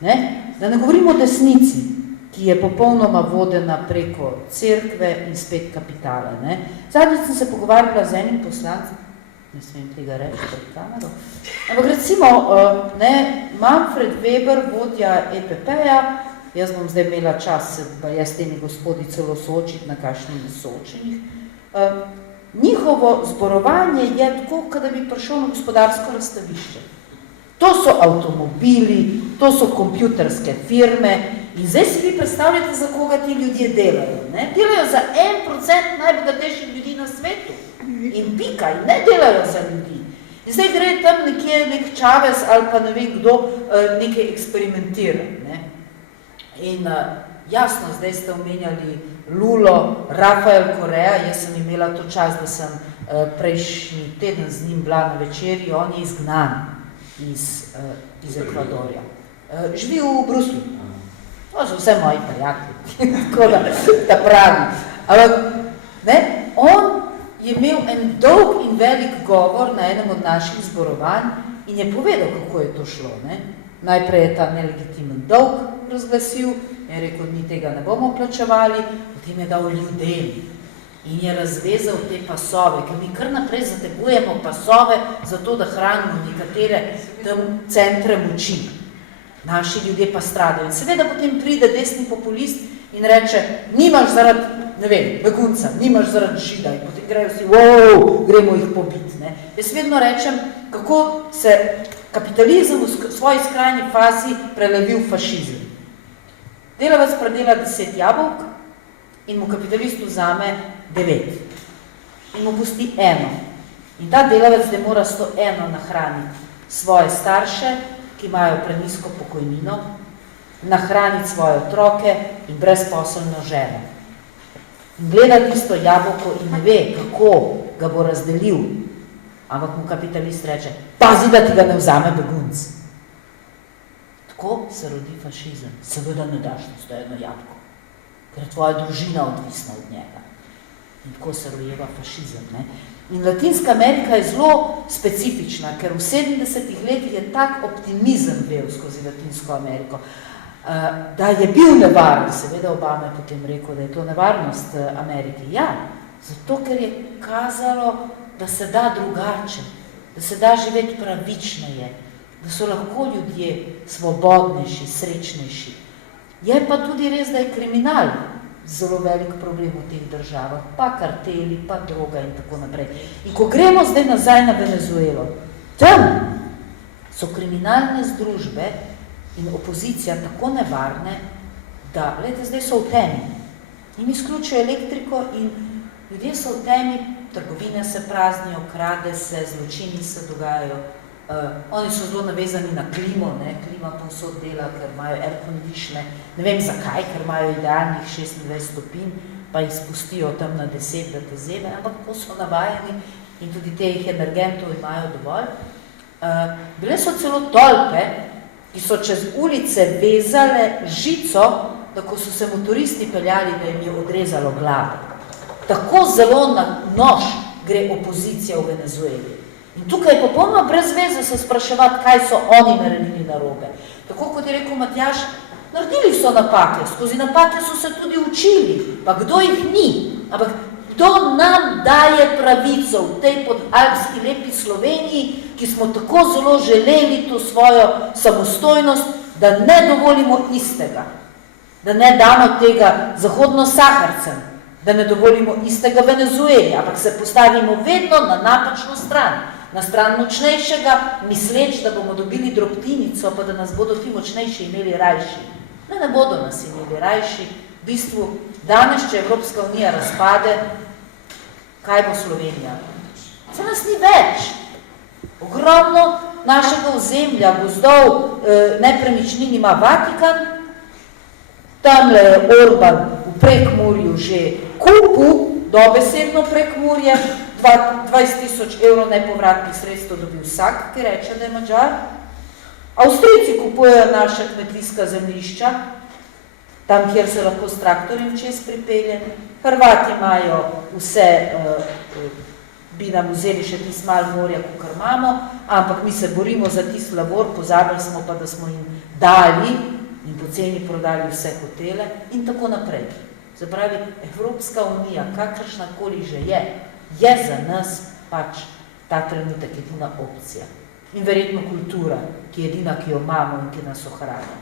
Ne? Da ne govorimo o desnici, ki je popolnoma vodena preko cerkve in spet kapitala. Ne? Zadnjič sem se pogovarjala z enim poslancem, ne smem tega reči pred kamero, ampak recimo Manfred Weber, vodja EPP-ja, jaz bom zdaj imela čas se s temi gospodi celo soočiti na kakšnih soočenih, njihovo zborovanje je tako, kada bi prišel na gospodarsko razstavišče. To so avtomobili, to so kompjuterske firme in zdaj si vi predstavljate, za koga ti ljudje delajo. Ne? Delajo za 1% najbogatejših ljudi na svetu in pika, in ne delajo za ljudi. In zdaj gre tam nekje nek Čavez ali pa ne vem kdo nekaj eksperimentira. Ne? In jasno, zdaj ste omenjali Lulo, Rafael Korea, jaz sem imela to čas, da sem prejšnji teden z njim bila na večerji, on je izgnan iz Ekvadorja. Živi v Bruslju. To so vse moji prijatelji, tako da pravi. Ampak, on je imel en dolg in velik govor na enem od naših zborovanj in je povedal, kako je to šlo. Ne? Najprej je ta nelegitimen dolg razglasil, je rekel, mi tega ne bomo plačevali, potem je dal ljudem in je razvezal te pasove, ker mi kar naprej zategujemo pasove zato, da hranimo nekatere tam centre moči. Naši ljudje pa stradajo. In seveda potem pride desni populist in reče, nimaš zaradi, ne vem, begunca, nimaš zaradi Žida. In potem grejo vsi, gremo jih pobiti. Ne? Jaz vedno rečem, kako se kapitalizem v svoji skrajni fazi prelevi v fašizem. Delavec predela 10 jabolk in mu kapitalist vzame 9. In mu pusti 1. In ta delavec zdaj mora 101 nahraniti svoje starše, ki imajo prenizko pokojnino, nahraniti svoje otroke in brezposelno ženo. In gleda tisto jabolko in ne ve, kako ga bo razdelil, ampak mu kapitalist reče, pazi, da ti ga ne vzame begunc. Tako se rodi fašizem. Seveda ne daš na 101 jabolko, ker je tvoja družina odvisna od njega. In tako se rojeva fašizem. Ne? In Latinska Amerika je zelo specifična, ker v 70-ih letih je tak optimizem vel skozi Latinsko Ameriko, da je bil nevaren. Seveda Obama je potem rekel, da je to nevarnost Amerike. Ja, zato ker je kazalo, da se da drugače, da se da živeti pravičneje, da so lahko ljudje svobodnejši, srečnejši. Je pa tudi res, da je kriminal zelo velik problem v teh državah, pa karteli, pa droga in tako naprej. In ko gremo zdaj nazaj na Venezuelo, tam so kriminalne združbe in opozicija tako nevarne, da, gledajte, zdaj so v temi. Im izključijo elektriko in ljudje so v temi trgovine se praznijo, krade se, zločini se dogajajo. Oni so zelo navezani na klimo, ne? Klima povsod dela, ker imajo air condition, ne vem zakaj, ker imajo idealnih 26 stopinj, pa jih spustijo tam na 10, da te zebe, ampak ko so navajeni in tudi teh energentov imajo dovolj. Bile so celo tolpe, ki so čez ulice vezale žico, da ko so se motoristi peljali, da jim je odrezalo glavo. Tako zelo na nož gre opozicija v Venezueli. In tukaj je popolnoma brez veze se spraševati, kaj so oni naredili narobe. Tako kot je rekel Matjaž, naredili so napake, skozi napake so se tudi učili, pa kdo jih ni, ampak kdo nam daje pravico v tej podalpski lepi Sloveniji, ki smo tako zelo želeli to svojo samostojnost, da ne dovolimo istega, da ne damo tega zahodno-saharcem, da ne dovolimo istega Venezueli, ampak se postavimo vedno na napačno stran, na stran močnejšega, misleč, da bomo dobili drobtinico, pa da nas bodo ti močnejši imeli rajši. Ne bodo nas imeli rajši. V bistvu, danes, če Evropska unija razpade, kaj bo Slovenija? Se nas ni več. Ogromno našega ozemlja, gozdov, nepremičnin ima Vatikan, tamle je Orban v Prekmurju že kupil, dobesedno Prekmurje, 20 000 evrov nepovratnih sredstev dobi vsak, ki reče, da je Madžar. Avstrijci kupujejo naša kmetijska zemljišča, tam, kjer se lahko s traktorjem čez pripelje. Hrvati imajo vse, bi nam vzeli še tisto malo morja, kakor imamo, ampak mi se borimo za tisto labor, pozabili smo pa, da smo jim dali in poceni prodali vse hotele in tako naprej. Se pravi, Evropska unija, kakršnakoli že je za nas pač ta trenutek edina opcija. In verjetno kultura, ki je edina, ki jo imamo in ki nas ohranja.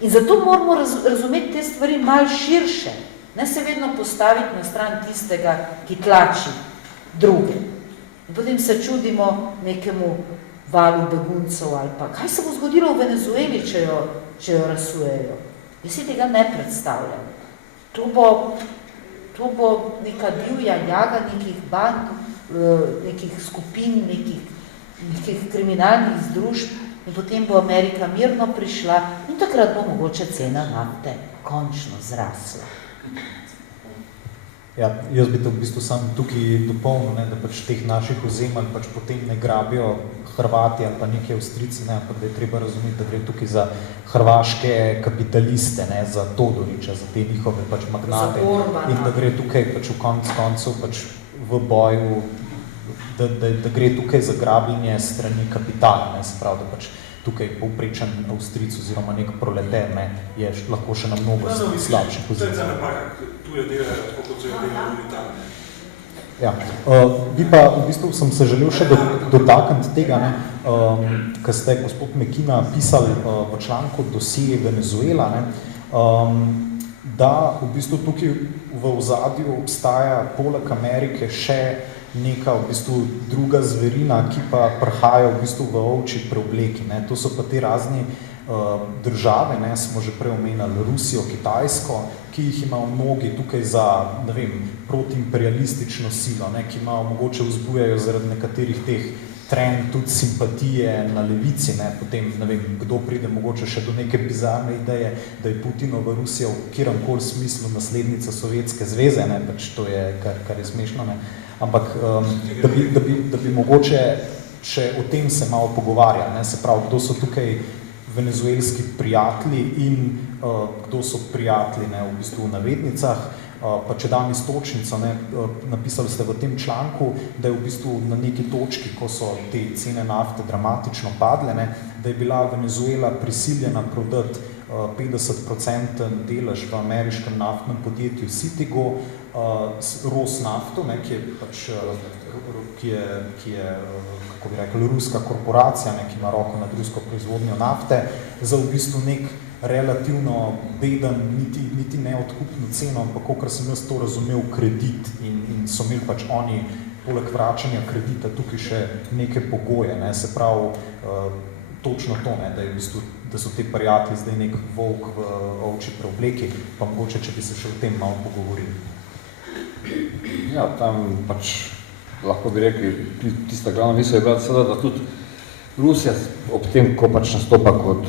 In zato moramo razumeti te stvari malo širše, ne se vedno postaviti na stran tistega, ki tlači druge. In potem se čudimo nekemu valu beguncev ali pa, kaj se bo zgodilo v Venezueli, če jo rasujejo. Jaz si tega ne predstavljam. To bo neka divja jaga nekih band, nekih skupin, nekih kriminalnih združb in potem bo Amerika mirno prišla in takrat bo mogoče cena nafte končno zrasla. Ja, jaz bi to v bistvu sam tukaj dopolnil, da pač teh naših ozemelj pač potem ne grabijo Hrvati ali pa neki Avstrijci, ampak da je treba razumeti, da gre tukaj za hrvaške kapitaliste, za Todorića, za te njihove pač magnate in da gre tukaj pač v koncu pač v boju, da gre tukaj za grabljenje strani kapitala, se pravi, da pač tukaj povprečen Avstrijc oziroma nek proleter je lahko še na mnogo slabših pozicij. To je napaka, tu je delajo, tako kot se je delajo tudi tam. Ja, bi pa v bistvu sem se želel še dotakniti tega, ko ste gospod Mekina pisali v članku Dosije Venezuela, da v bistvu tukaj v ozadju obstaja poleg Amerike še neka v bistvu druga zverina, ki pa prihaja v bistvu v ovčji preobleki. To so pa te razni države, smo že prej omenjali Rusijo, Kitajsko, ki jih imajo mnogi tukaj za, ne vem, protiimperialistično silo, ki imajo mogoče vzbujajo zaradi nekaterih teh trend tudi simpatije na levici, potem, ne vem, kdo pride mogoče še do neke bizarne ideje, da je Putinova Rusija v kjerkoli smislu naslednica Sovjetske zveze, pač to je, kar je smešno, ampak da bi mogoče še o tem se malo pogovarjali, se pravi, kdo so tukaj venezuelski prijatelji in kdo so prijatelji v bistvu v navednicah, pa če dam istočnico, napisali ste v tem članku, da je v bistvu na neki točki, ko so te cene nafte dramatično padle, da je bila Venezuela prisiljena prodati 50% delež v ameriškem naftnem podjetju Citigo, Rosnaftu, ki je kako bi rekel, ruska korporacija, ki ima roko nad rusko proizvodnjo nafte, za v bistvu nek relativno beden, niti ne odkupno ceno, ampak kakor sem jaz to razumel, kredit in so imeli pač oni poleg vračanja kredita tukaj še neke pogoje, se pravi točno to, da je v bistvu, da so te prijatelji zdaj nek volk v ovčji preobleki, pa mogoče, če bi se še o tem malo pogovorili. Ja, tam pač lahko bi rekli, tista glavna misel je bila seveda, da tudi Rusija ob tem, ko pač nastopa kot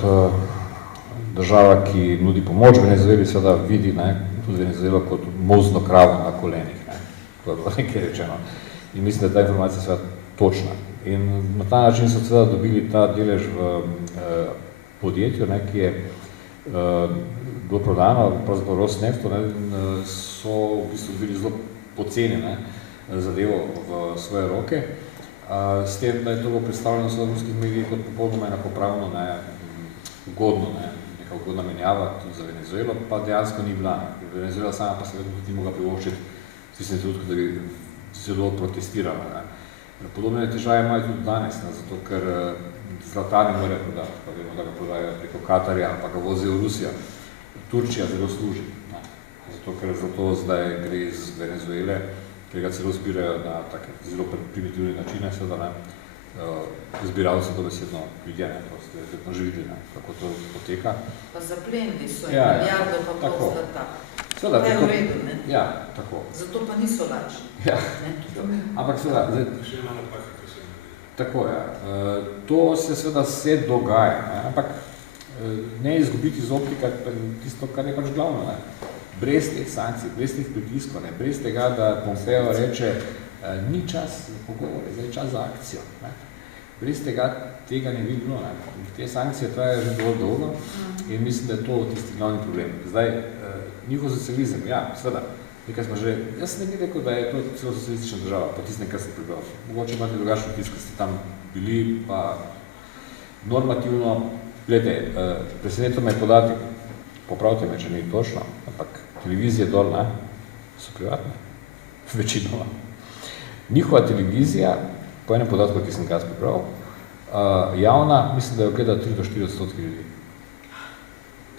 država, ki nudi pomoč Venezueli, seveda vidi, ne, tudi Venezuelo kot mozno kravo na kolenih, ne. To je bilo nekaj rečeno. In mislim, da je ta informacija seveda točna. In na ta način so seveda dobili ta delež v podjetju, ne, ki je bilo prodano, pravzaprav Rosneftu, ne, so v bistvu bili zelo poceni, ne, zadevo v svoje roke. S tem, da je to bilo predstavljeno v ruskih medijih kot popolnoma enakopravno, ne, ugodno, ne, neka ugodna menjava tudi za Venezuelo, pa dejansko ni bila. Venezuela sama pa se vedno tudi mogla privoščiti v tistem trenutku, da bi zelo protestirala. Ne. Podobne težave imajo tudi danes, ne, zato ker zlata ne morejo prodati, pa vemo, da ga prodajo preko Katarja, pa ga vozijo v Rusijo. Turčija zelo služi, ne, zato ker zlato zdaj gre iz Venezuele, ker ga celo zbirajo na take zelo primitivne načine, seveda, ne, zbiralci dobesedno ljudje, ne, to ste vedno že videli, ne, kako to poteka. Pa zaplenili so milijardo pa pol zlata. Seveda, to je v redu, ne? Ja, tako. Zato pa niso lačni. Ja, ampak seveda, tako je. To se seveda vse dogaja, ne, ampak ne izgubiti iz optika tisto, kar je pač glavno, ne. Brez teh sankcij, brez teh pritiskov, ne, brez tega, da Pompeo reče, ni čas za pogovore, zdaj je čas za akcijo. Ne. Brez tega ne bi bilo. Ne. Te sankcije trajajo že dovolj dolgo in mislim, da je to tisti glavni problem. Zdaj, njihov socializem, ja, seveda, nekaj smo že, jaz ne bi rekel, da je to celo socialistična država, pa tisti nekaj se prebral. Mogoče imate drugačno tisk, ste tam bili, pa normativno, gledajte, presenetno me podatek, popravite me, če ni točno, ampak televizije dol, ne, so privatne, večinoma. Njihova televizija, po enem podatku, ki sem ga prebral, javna, mislim, da jo gleda 3 do 4% ljudi.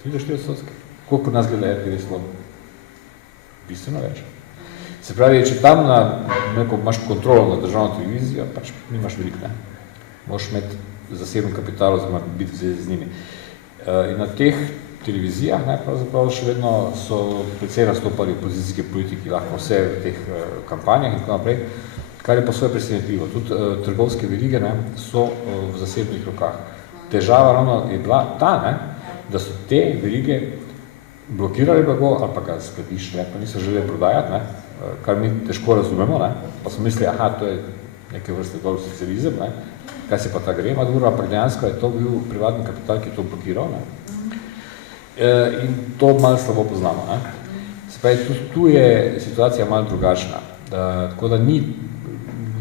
3 do 4%? Koliko nas gleda RTV Slovenija? Bistveno več. Se pravi, če tam imaš kontrolo nad državno televizijo, pač nimaš veliko, ne. Moraš imeti zaseben kapital, oziroma biti z njimi. In na teh televizijah, ne, pravzaprav še vedno so precej nastopali opozicijske politiki, lahko vse v teh kampanjah in tako naprej, kar je pa svoje presenetljivo. Tudi trgovske verige, ne, so v zasebnih rokah. Težava ravno je bila ta, ne, da so te verige blokirali blago ali pa ga skladiščili, pa niso želeli prodajati, ne, kar mi težko razumemo, ne, pa smo mislili, aha, to je neke vrste dolg socializem, ne, kaj se pa ta gre, Maduro, ampak dejansko je to bil privatni kapital, ki je to blokiral, ne. In to malo slabo poznamo, ne. Se pravi, tu je situacija malo drugačna, tako da ni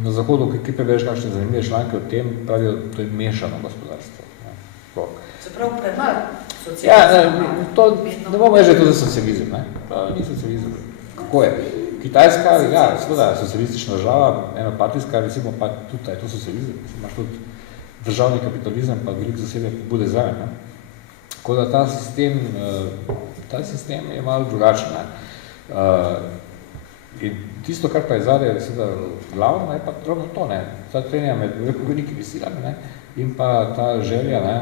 na zahodu, ki prebereš kakšne zanimive članke o tem, pravijo, to je mešano gospodarstvo. Se pravi, premalo socializem. Ja, to ne bomo reči, to je socializem, ne. To ni socializem. Kako je? Kitajska, ja, seveda, socialistična država, enopartijska, recimo pa tudi je to socializem, imaš tudi državni kapitalizem, pa veliko zasebe bude zraven, ne. Tako da ta sistem je malo drugačen, ne. In tisto, kar pa je zadaj, seveda glavno, je pa ravno to, ne. Ta trenja med velikimi silami, ne, in pa ta želja, ne,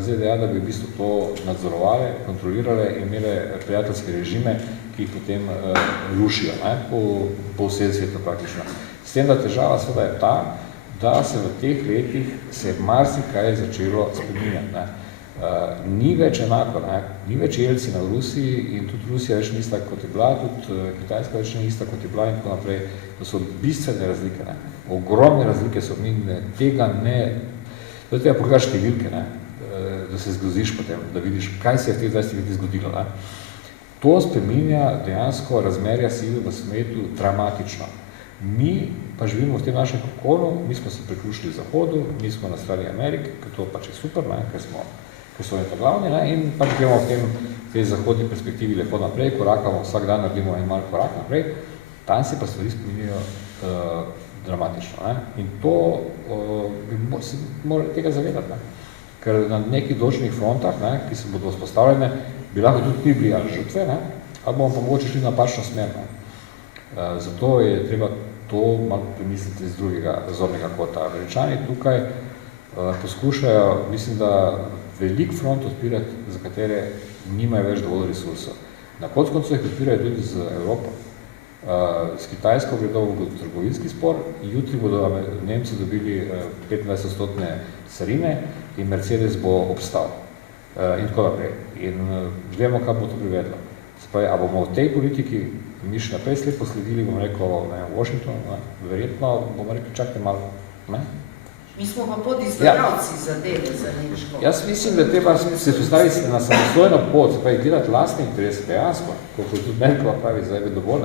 ZDA, da bi v bistvu to nadzorovale, kontrolirale in imele prijateljske režime, ki jih potem rušijo, ne, po vsem svetu praktično. S tem, da težava seveda je ta, da se v teh letih se je marsikaj začelo spreminjati, ne. Ni več enako, ne, ni več Jelcina v Rusiji in tudi Rusija več ni ista, kot je bila, tudi Kitajska več ni ista, kot je bila in tako naprej. To so bistvene razlike, ne. Ogromne razlike so minile, tega ne, da treba pogledaš številke, ne, da se zgroziš potem, da vidiš, kaj se je v teh 20 letih zgodilo, ne. To spreminja dejansko razmerja sil v svetu dramatično. Mi pa živimo v tem našem kokonu, mi smo se priključili Zahodu, mi smo na strani Amerike, ker to pač je super, ne, ker so ta glavni, ne, in pač gremo v tej zahodni perspektivi lepo naprej, korakamo, vsak dan naredimo en mal korak naprej, tam se pa stvari spreminjajo dramatično, ne, in to se morali tega zavedati, ne, ker na nekih določenih frontah, ne, ki se bodo vzpostavljene, bi lahko tudi mi bili žrtve, ne, ali bomo pa mogoče šli napačno smer, ne. Zato je treba to malo premisliti z drugega zornega kota. Američani tukaj poskušajo, mislim, da velik front odpirati, za katere nimajo več dovolj resursov. Na koncu jih odpirajo tudi z Evropo. S Kitajsko gre dolgo trgovinski spor, jutri bodo Nemci dobili 25% carine in Mercedes bo obstal. In tako naprej. In vemo, kaj bo to privedlo. Spravi, a bomo v tej politiki mi še naprej slepo sledili, bomo rekel, Washington, verjetno bomo rekli, čakajte malo, ne? Mi smo pa podizvajalci zadeve za Nemško. Jaz mislim, da treba se postaviti na samostojno pot, se pravi, delati lastne interese, dejansko, kot tudi Merkelova pravi, zdaj je dovolj,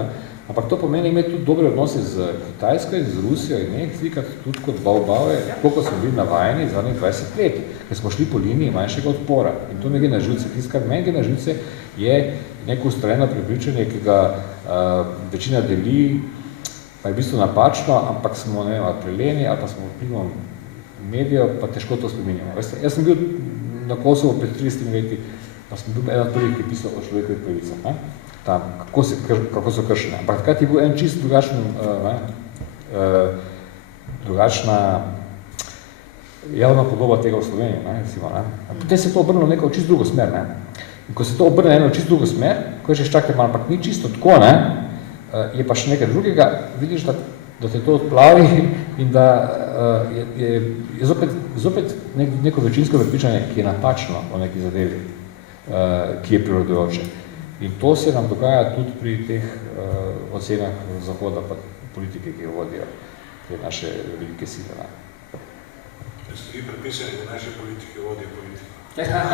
ampak to pomeni imeti tudi dobre odnose z Kitajsko in z Rusijo in nekaj slikati tudi kot bavbave, koliko smo bili navajeni zadnjih 20 let, ker smo šli po liniji manjšega odpora. In to ne gre na živce. Tisto, kar meni gre na živce, je neko ustrojeno prepričanje, ki ga večina deli, pa je v bistvu napačno, ampak smo, ne vem, preleni ali pa smo vplivom medijev, pa težko to spominjamo. Jaz sem bil na Kosovo pred 30 leti, pa sem bil eden od prvih, ki je pisal o človekovih pravicah, tam, kako so kršene. Ampak takrat je bil en čist drugačna javna podoba tega v Sloveniji, recimo. Potem se je to obrnilo neko čist drugo smer. In ko se to obrne eno čist drugo smer, ko je še čakaj malo, ampak ni čisto tako, je pa še nekaj drugega, vidiš, da te to odplavi in da je zopet neko večinsko prepričanje, ki je napačno o neki zadevi, ki je prevladujoče. In to se nam dogaja tudi pri teh ocenah Zahoda pa politike, ki jo vodijo te naše velike sile. Ste vi prepisani, da naše politike vodijo politiko?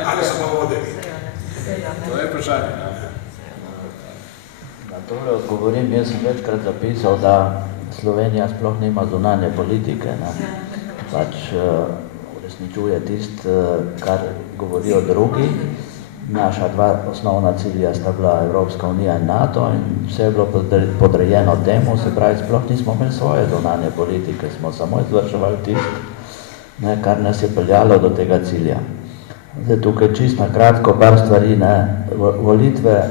Ali so pa vodeni? To je vprašanje. Na to odgovorim, jaz sem večkrat zapisal, da Slovenija sploh nima zunanje politike. Pač uresničuje tisto, kar govorijo drugi. Naša dva osnovna cilja sta bila Evropska unija in NATO in vse je bilo podrejeno temu, se pravi, sploh nismo imeli svoje zunanje politike, smo samo izvrševali tisto, kar nas je peljalo do tega cilja. Zdaj tukaj čisto na kratko par stvari, volitve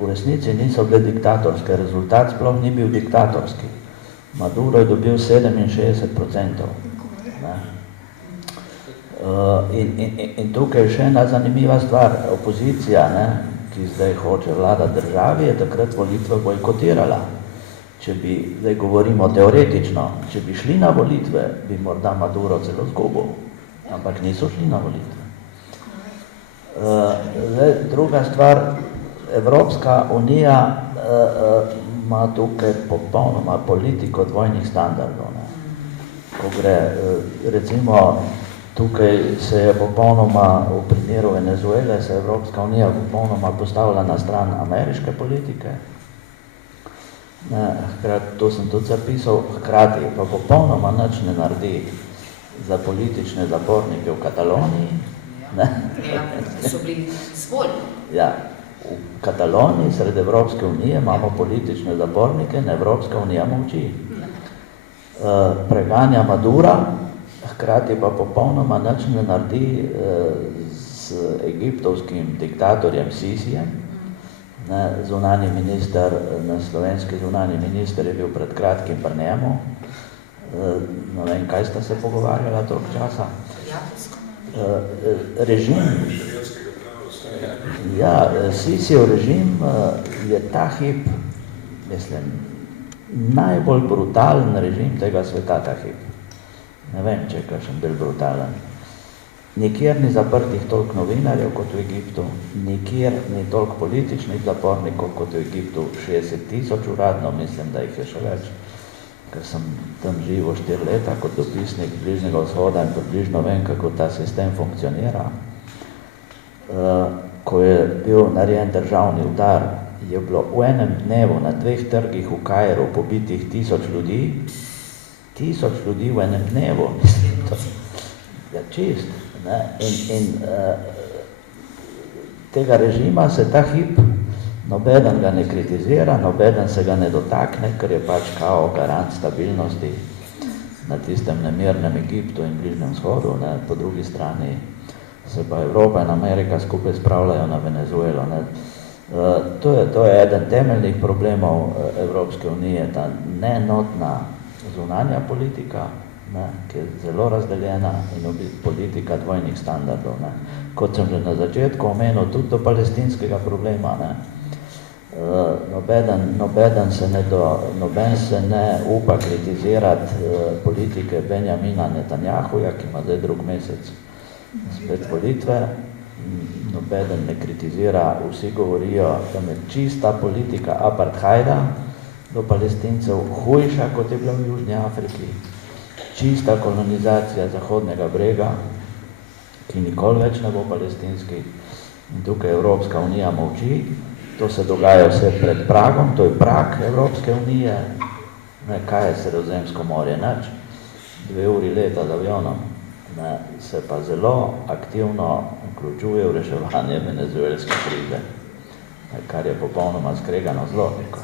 v resnici niso bile diktatorske, rezultat sploh ni bil diktatorski. Maduro je dobil 67%. In tukaj je še ena zanimiva stvar. Opozicija, ki zdaj hoče vladati državi, je takrat volitve bojkotirala. Če bi, zdaj govorimo teoretično, če bi šli na volitve, bi morda Maduro celo zgubil, ampak niso šli na volitve. Druga stvar, Evropska unija ima tukaj popolnoma politiko dvojnih standardov. Ko gre, recimo, tukaj se je popolnoma, v primeru Venezuele, se je Evropska unija popolnoma postavila na stran ameriške politike. Hkrati, to sem tudi zapisal, hkrati pa popolnoma nič ne naredi za politične zapornike v Kataloniji. So bili izvoljeni. Ja, v Kataloniji, sred Evropske unije, imamo politične zapornike in Evropska unija molči. Preganja Madura, hkrati pa popolnoma nič ne naredi z egiptovskim diktatorjem Sisijem. Zunanji minister, slovenski zunanji minister je bil pred kratkim pri njemu. Ne vem, kaj sta se pogovarjala toliko časa. Režim, ja, Sisijev režim je ta hip, mislim, najbolj brutalen režim tega sveta ta hip. Ne vem, če je kakšen bolj brutalen. Nikjer ni zaprtih toliko novinarjev kot v Egiptu, nikjer ni toliko političnih zapornikov kot v Egiptu, 60,000 uradno, mislim, da jih je še več, ker sem tam živel 4 leta kot dopisnik Bližnjega vzhoda in približno vem, kako ta sistem funkcionira. Ko je bil narejen državni udar, je bilo v enem dnevu na 2 trgih v Kairu pobitih 1000 ljudi, 1000 ljudi v enem dnevu. Ja, čist. In tega režima se ta hip, nobeden ga ne kritizira, nobeden se ga ne dotakne, ker je pač kao garant stabilnosti na tistem nemirnem Egiptu in Bližnjem vzhodu, po drugi strani se pa Evropa in Amerika skupaj spravljajo na Venezuelo. To je eden temeljnih problemov Evropske unije, ta neenotna zunanja politika, ki je zelo razdeljena in politika dvojnih standardov. Kot sem že na začetku omenil, tudi do palestinskega problema. noben se ne upa kritizirati politike Benjamina Netanjahuja, ki ima zdaj drug mesec spet volitve. Nobeden ne kritizira, vsi govorijo, da je čista politika apartheida do Palestincev hujša, kot je bila v Južni Afriki. Čista kolonizacija Zahodnega brega, ki nikoli več ne bo palestinski. In tukaj Evropska unija molči. To se dogaja vse pred Pragom, to je Prag Evropske unije. Ne, kaj je Sredozemsko morje? Nič. 2 uri leta z avionom. Ne, se pa zelo aktivno vključuje v reševanje venezuelske krize, kar je popolnoma skregano z logiko.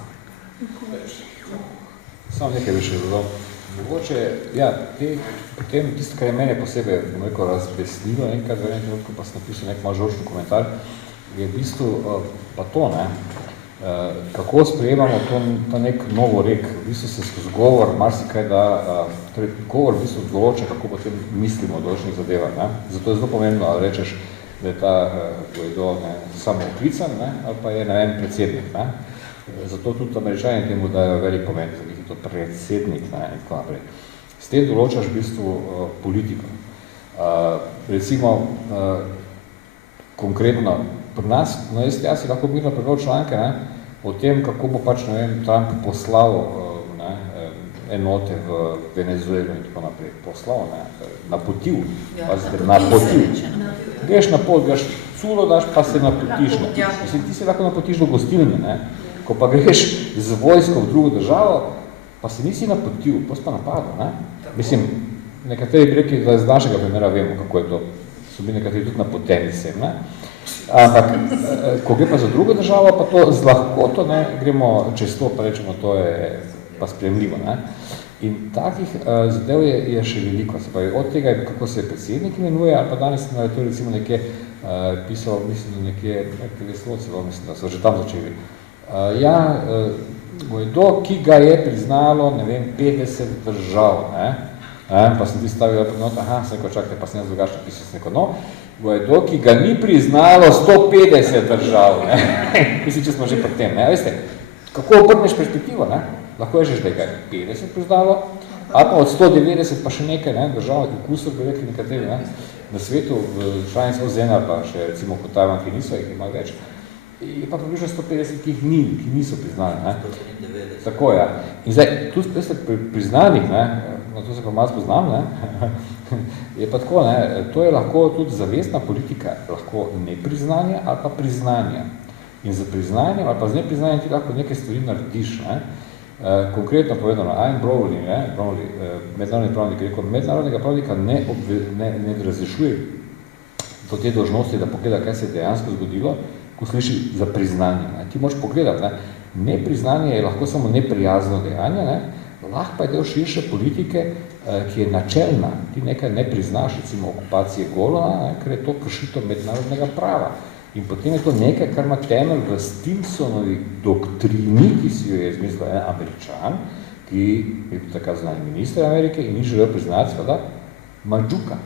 Samo nekaj bi še dodal. Mogoče, ja, potem tisto, kar je mene posebej razveselilo, enkrat v enem trenutku pa sem napisal nek mažočni komentar, je v bistvu pa to, ne, kako sprejemamo ta nek novo rek. V bistvu se skozi govor marsikaj da, torej govor v bistvu določa, kako potem mislimo o določenih zadevah. Ne. Zato je zelo pomembno, ali rečeš, da je ta Guaido samo oklican, ne, ali pa je, ne vem, predsednik. Ne. Zato tudi Američani temu dajo velik pomen, za njih je to predsednik, ne, in tako naprej. S tem določaš v bistvu politiko. Recimo, konkretno, pri nas, no jaz si lahko mirno prebral članke, ne, o tem, kako bo pač, ne vem, Trump poslal enote v Venezuelo in tako naprej. Poslal, ne, napotil. Napotil. Greš na pot, greš culo daš, pa se napotiš. Mislim, ti se lahko napotiš do gostilne, ne. Ko pa greš z vojsko v drugo državo, pa se nisi napotil, pa si pa napadel, ne. Mislim, nekateri bi rekli, da iz našega primera vemo, kako je to. So bili nekateri tudi napoteni sem, ne. Ampak, ko gre pa za drugo državo, pa to z lahkoto, ne, gremo čez to, pa rečemo, to je pa sprejemljivo, ne. In takih zadev je še veliko. Se pravi, od tega, kako se predsednik imenuje, ali pa danes sem to recimo nekje pisal, mislim, nekje vesloci, mislim, da so že tam začeli. Guaido, ki ga je priznalo, ne vem, 50 držav, ne. Pa sem ti stavil not, sem rekel, čakajte, pa sem jaz drugačno pisal, sem rekel, no, Guaido, ki ga ni priznalo 150 držav, ne. Mislim, če smo že pri tem, ne. Veste, kako obrneš perspektivo, ne. Lahko je že, da ga je 50 priznalo, ali pa od 190 pa še nekaj, ne, držav, kusor bi rekli nekateri, ne, na svetu, v članici OZN, pa še recimo kot Tajvan, ki niso, jih ima več, je pa približno 150, ki niso priznali, ne. Tako, ja. In zdaj, tu ste priznanih, ne, na to se pa malo spoznam, ne, je pa tako, ne, to je lahko tudi zavestna politika, lahko nepriznanje ali pa priznanje. In za priznanje ali pa z nepriznanjem ti lahko nekaj stvari narediš, ne. Konkretno povedano, Ian Browley, mednarodni pravnik, je rekel, mednarodnega pravnika ne razrešuje do te dolžnosti, da pogleda, kaj se je dejansko zgodilo, ko sliši za priznanje. Ne. Ti moraš pogledati, ne. Nepriznanje je lahko samo neprijazno dejanje, ne. Lahko pa je del širše politike, ki je načelna. Ti nekaj ne priznaš, recimo okupacije Golana, ker je to kršitev mednarodnega prava. In potem je to nekaj, kar ima temelj v Stimsonovi doktrini, ki si jo je izmislil en Američan, ki je tako znani minister Amerike in ni želel priznati, seveda, Mandžuka.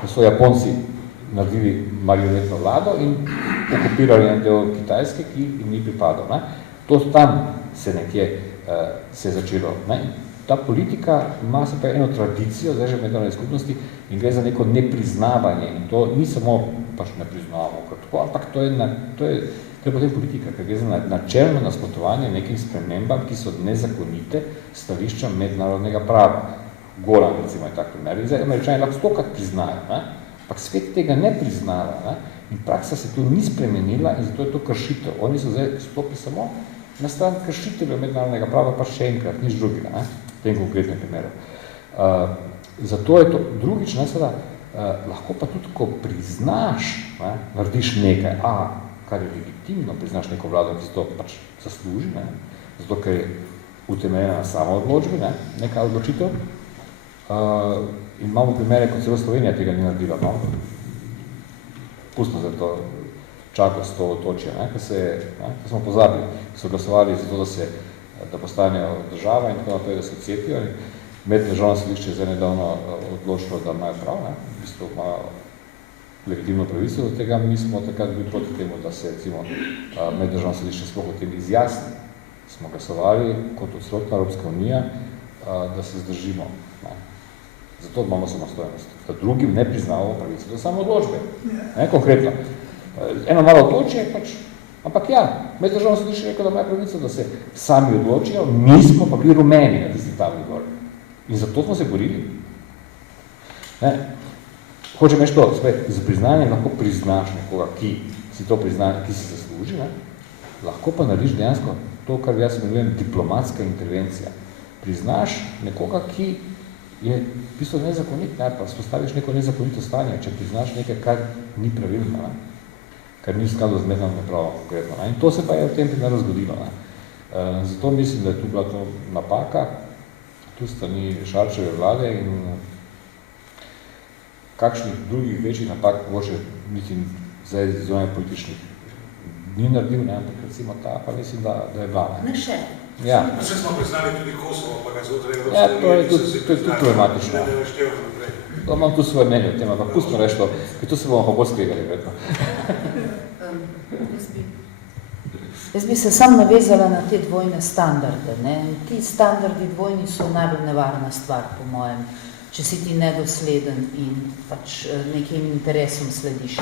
Ko so Japonci naredili marionetno vlado in okupirali en del Kitajske, ki jim ni pripadal. Ne. To tam se nekje se je začelo. Ne. Ta politika ima se pa eno tradicijo, zdaj že mednarodne skupnosti, in gre za neko nepriznavanje. In to ni samo pač ne priznavamo kot tako, ampak to je potem politika, ker gre za načelno nasprotovanje nekim spremembam, ki so nezakonite stališča mednarodnega prava. Golan, recimo, je tak primer. In zdaj Američani lahko stokrat priznajo, ne? Ampak svet tega ne priznava, ne? In praksa se tu ni spremenila in zato je to kršitev. Oni so zdaj stopili samo na stran kršiteljev mednarodnega prava, pa še enkrat, nič drugega, ne? V tem konkretnem primeru. Zato je to drugič, ne, seveda, lahko pa tudi, ko priznaš, ne, narediš nekaj, kar je legitimno, priznaš neko vlado, ki se to pač zasluži, ne, zato, ker je utemeljena na samoodločbi, ne, neka odločitev. In imamo primere, kot celo Slovenija tega ni naredila, no. Pustno za to čako s to otočje, ne, ko smo pozabili, so glasovali za to, da postanejo država in tako naprej, da se odcepijo. Meddržavno sodišče je zdaj nedavno odločilo, da imajo prav, ne, v bistvu imajo legitimno pravico do tega, mi smo takrat bili proti temu, da se recimo meddržavno sodišče sploh o tem izjasni. Smo glasovali kot celotna Evropska unija, da se zdržimo. Ne. Zato imamo samostojnost, da drugim ne priznavamo pravico do samoodločbe. Ne, konkretno. Eno malo odločje pač, ampak ja, meddržavno sodišče rekel, da imajo pravico, da se sami odločijo, mi smo pa bili rumeni na tisti tabli gor. In zato smo se borili. Ne. Hočem reči to, z priznanjem lahko priznaš nekoga, ki si to priznanje, ki si zasluži, ne? Lahko pa narediš dejansko to, kar jaz imenujem diplomatska intervencija. Priznaš nekoga, ki je v bistvu nezakonit, ne? Pa spostaviš neko nezakonito stanje, če priznaš nekaj, kar ni pravilno, ne? Kar ni v skladu z mednarodnim pravom konkretno. Ne? In to se pa je v tem primeru zgodilo. Ne? Zato mislim, da je tu bila to napaka, tu strani Šarčeve vlade in kakšnih drugih večjih napak mogoče niti zdaj zunaj političnih ni naredil, ne, ampak recimo ta, pa mislim, da je bila. Ne še. Ja. Vse smo priznali tudi Kosovo, pa ga znotraj Evropske unije. Ja, to je tudi problematično. To imam tu svoje mnenje o tem, ampak pustimo reči to, ker tu se bomo pa bolj skregali, verjetno. Jaz bi se sam navezala na te dvojne standarde. Ne? Ti standardi dvojni so najbolj nevarna stvar, po mojem, če si ti nedosleden in pač nekim interesom slediš.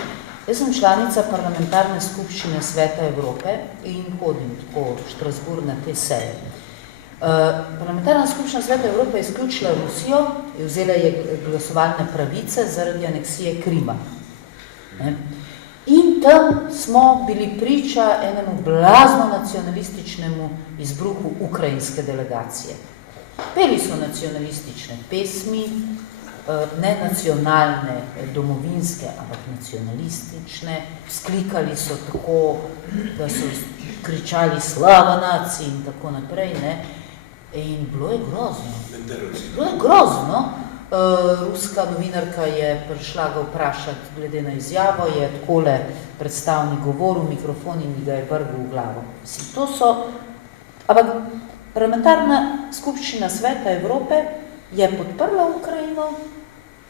Jaz sem članica parlamentarne skupščine Sveta Evrope in hodim tako v Štrasburg na te seje. Parlamentarna skupščina Sveta Evrope je izključila Rusijo, je vzela je glasovalne pravice zaradi aneksije Krima. Ne? In tam smo bili priča enemu blazno nacionalističnemu izbruhu ukrajinske delegacije. Peli so nacionalistične pesmi, ne nacionalne, domovinske, ampak nacionalistične, vzklikali so tako, da so kričali slava naciji in tako naprej, ne? In bilo je grozno. Bilo je grozno. Ruska novinarka je prišla ga vprašati glede na izjavo, je takole predstavnik govoril, mikrofon in mi ga je vrgel v glavo. Mislim, to so, ampak parlamentarna skupščina Sveta Evrope je podprla Ukrajino,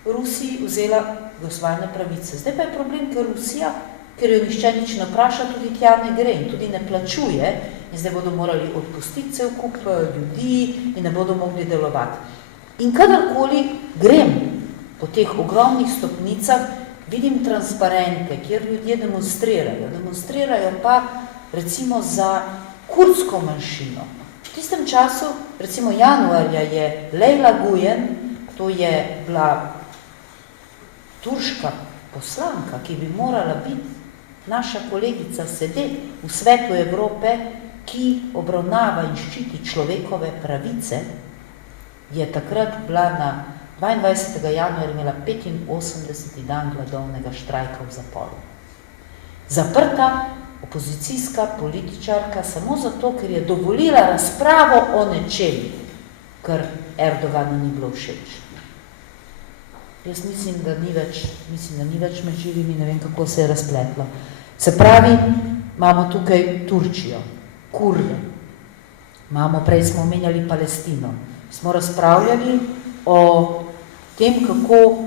Rusiji vzela glasovalne pravice. Zdaj pa je problem, ker Rusija, ker jo nihče nič ne vpraša, tudi tja ne gre in tudi ne plačuje in zdaj bodo morali odpustiti cel kup ljudi in ne bodo mogli delovati. In kadarkoli grem po teh ogromnih stopnicah, vidim transparente, kjer ljudje demonstrirajo. Demonstrirajo pa recimo za kurdsko manjšino. V tistem času, recimo januarja, je Lejla Gujen, to je bila turška poslanka, ki bi morala biti naša kolegica sedeti v Svetu Evrope, ki obravnava in ščiti človekove pravice, je takrat bila na 22. januarja imela 85. dan gladovnega štrajka v zaporu. Zaprta opozicijska političarka samo zato, ker je dovolila razpravo o nečem, kar Erdoganu ni bilo všeč. Jaz mislim, da ni več med živimi, ne vem, kako se je razpletlo. Se pravi, imamo tukaj Turčijo, Kurde, prej smo omenjali Palestino. Smo razpravljali o tem, kako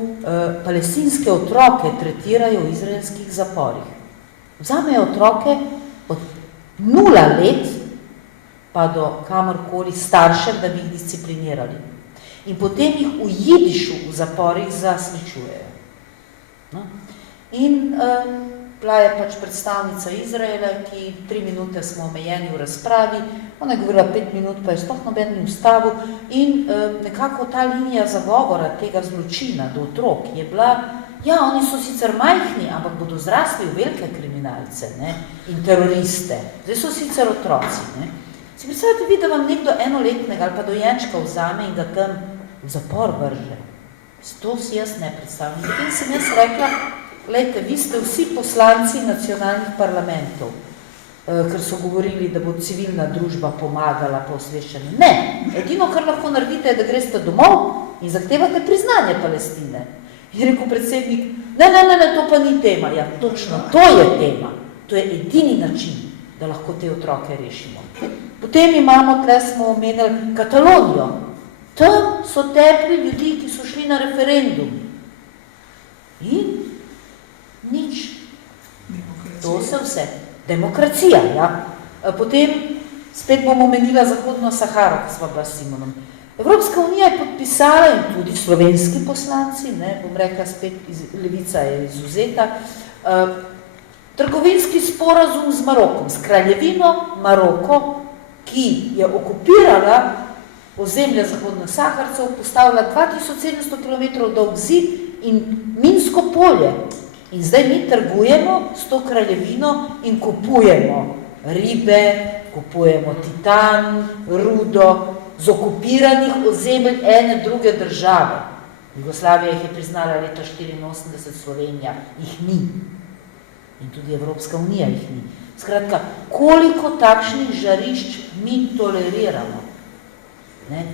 palestinske otroke tretirajo v izraelskih zaporih. Vzamejo otroke od 0 let pa do kamorkoli staršev, da bi jih disciplinirali. In potem jih v jidišu v zaporih zasličujejo. No? In bila je pač predstavnica Izraela, ki 3 minute smo omejeni v razpravi, ona je govorila 5 minut, pa je sploh noben ni ustavil in nekako ta linija zagovora tega zločina do otrok je bila, ja, oni so sicer majhni, ampak bodo zrasli v velike kriminalce, ne, in teroriste. Zdaj so sicer otroci, ne. Si predstavljate vi, da vam nekdo enoletnega ali pa dojenčka vzame in ga tam v zapor vrže? To si jaz ne predstavljam. Potem sem jaz rekla, glejte, vi ste vsi poslanci nacionalnih parlamentov, ker so govorili, da bo civilna družba pomagala po osveščanju. Ne, edino, kar lahko naredite, je, da greste domov in zahtevate priznanje Palestine. Je rekel predsednik, ne, to pa ni tema. Ja, točno, to je tema. To je edini način, da lahko te otroke rešimo. Potem imamo, tle smo omenili Katalonijo. Tam so tepli ljudi, ki so šli na referendum. In To se vse. Demokracija, ja. Potem spet bom omenila Zahodno Saharo, ki smo bila s Simonom. Evropska unija je podpisala in tudi slovenski poslanci, ne, bom rekla spet, Levica je izvzeta, trgovinski sporazum z Marokom, s kraljevino Maroko, ki je okupirala ozemlje Zahodnih Saharcev, postavila 2700 km dolg zid in minsko polje. In zdaj mi trgujemo s to kraljevino in kupujemo ribe, kupujemo titan, rudo, z okupiranih ozemelj ene druge države. Jugoslavija jih je priznala leta 1984, Slovenija jih ni. In tudi Evropska unija jih ni. Skratka, koliko takšnih žarišč mi toleriramo. Ne?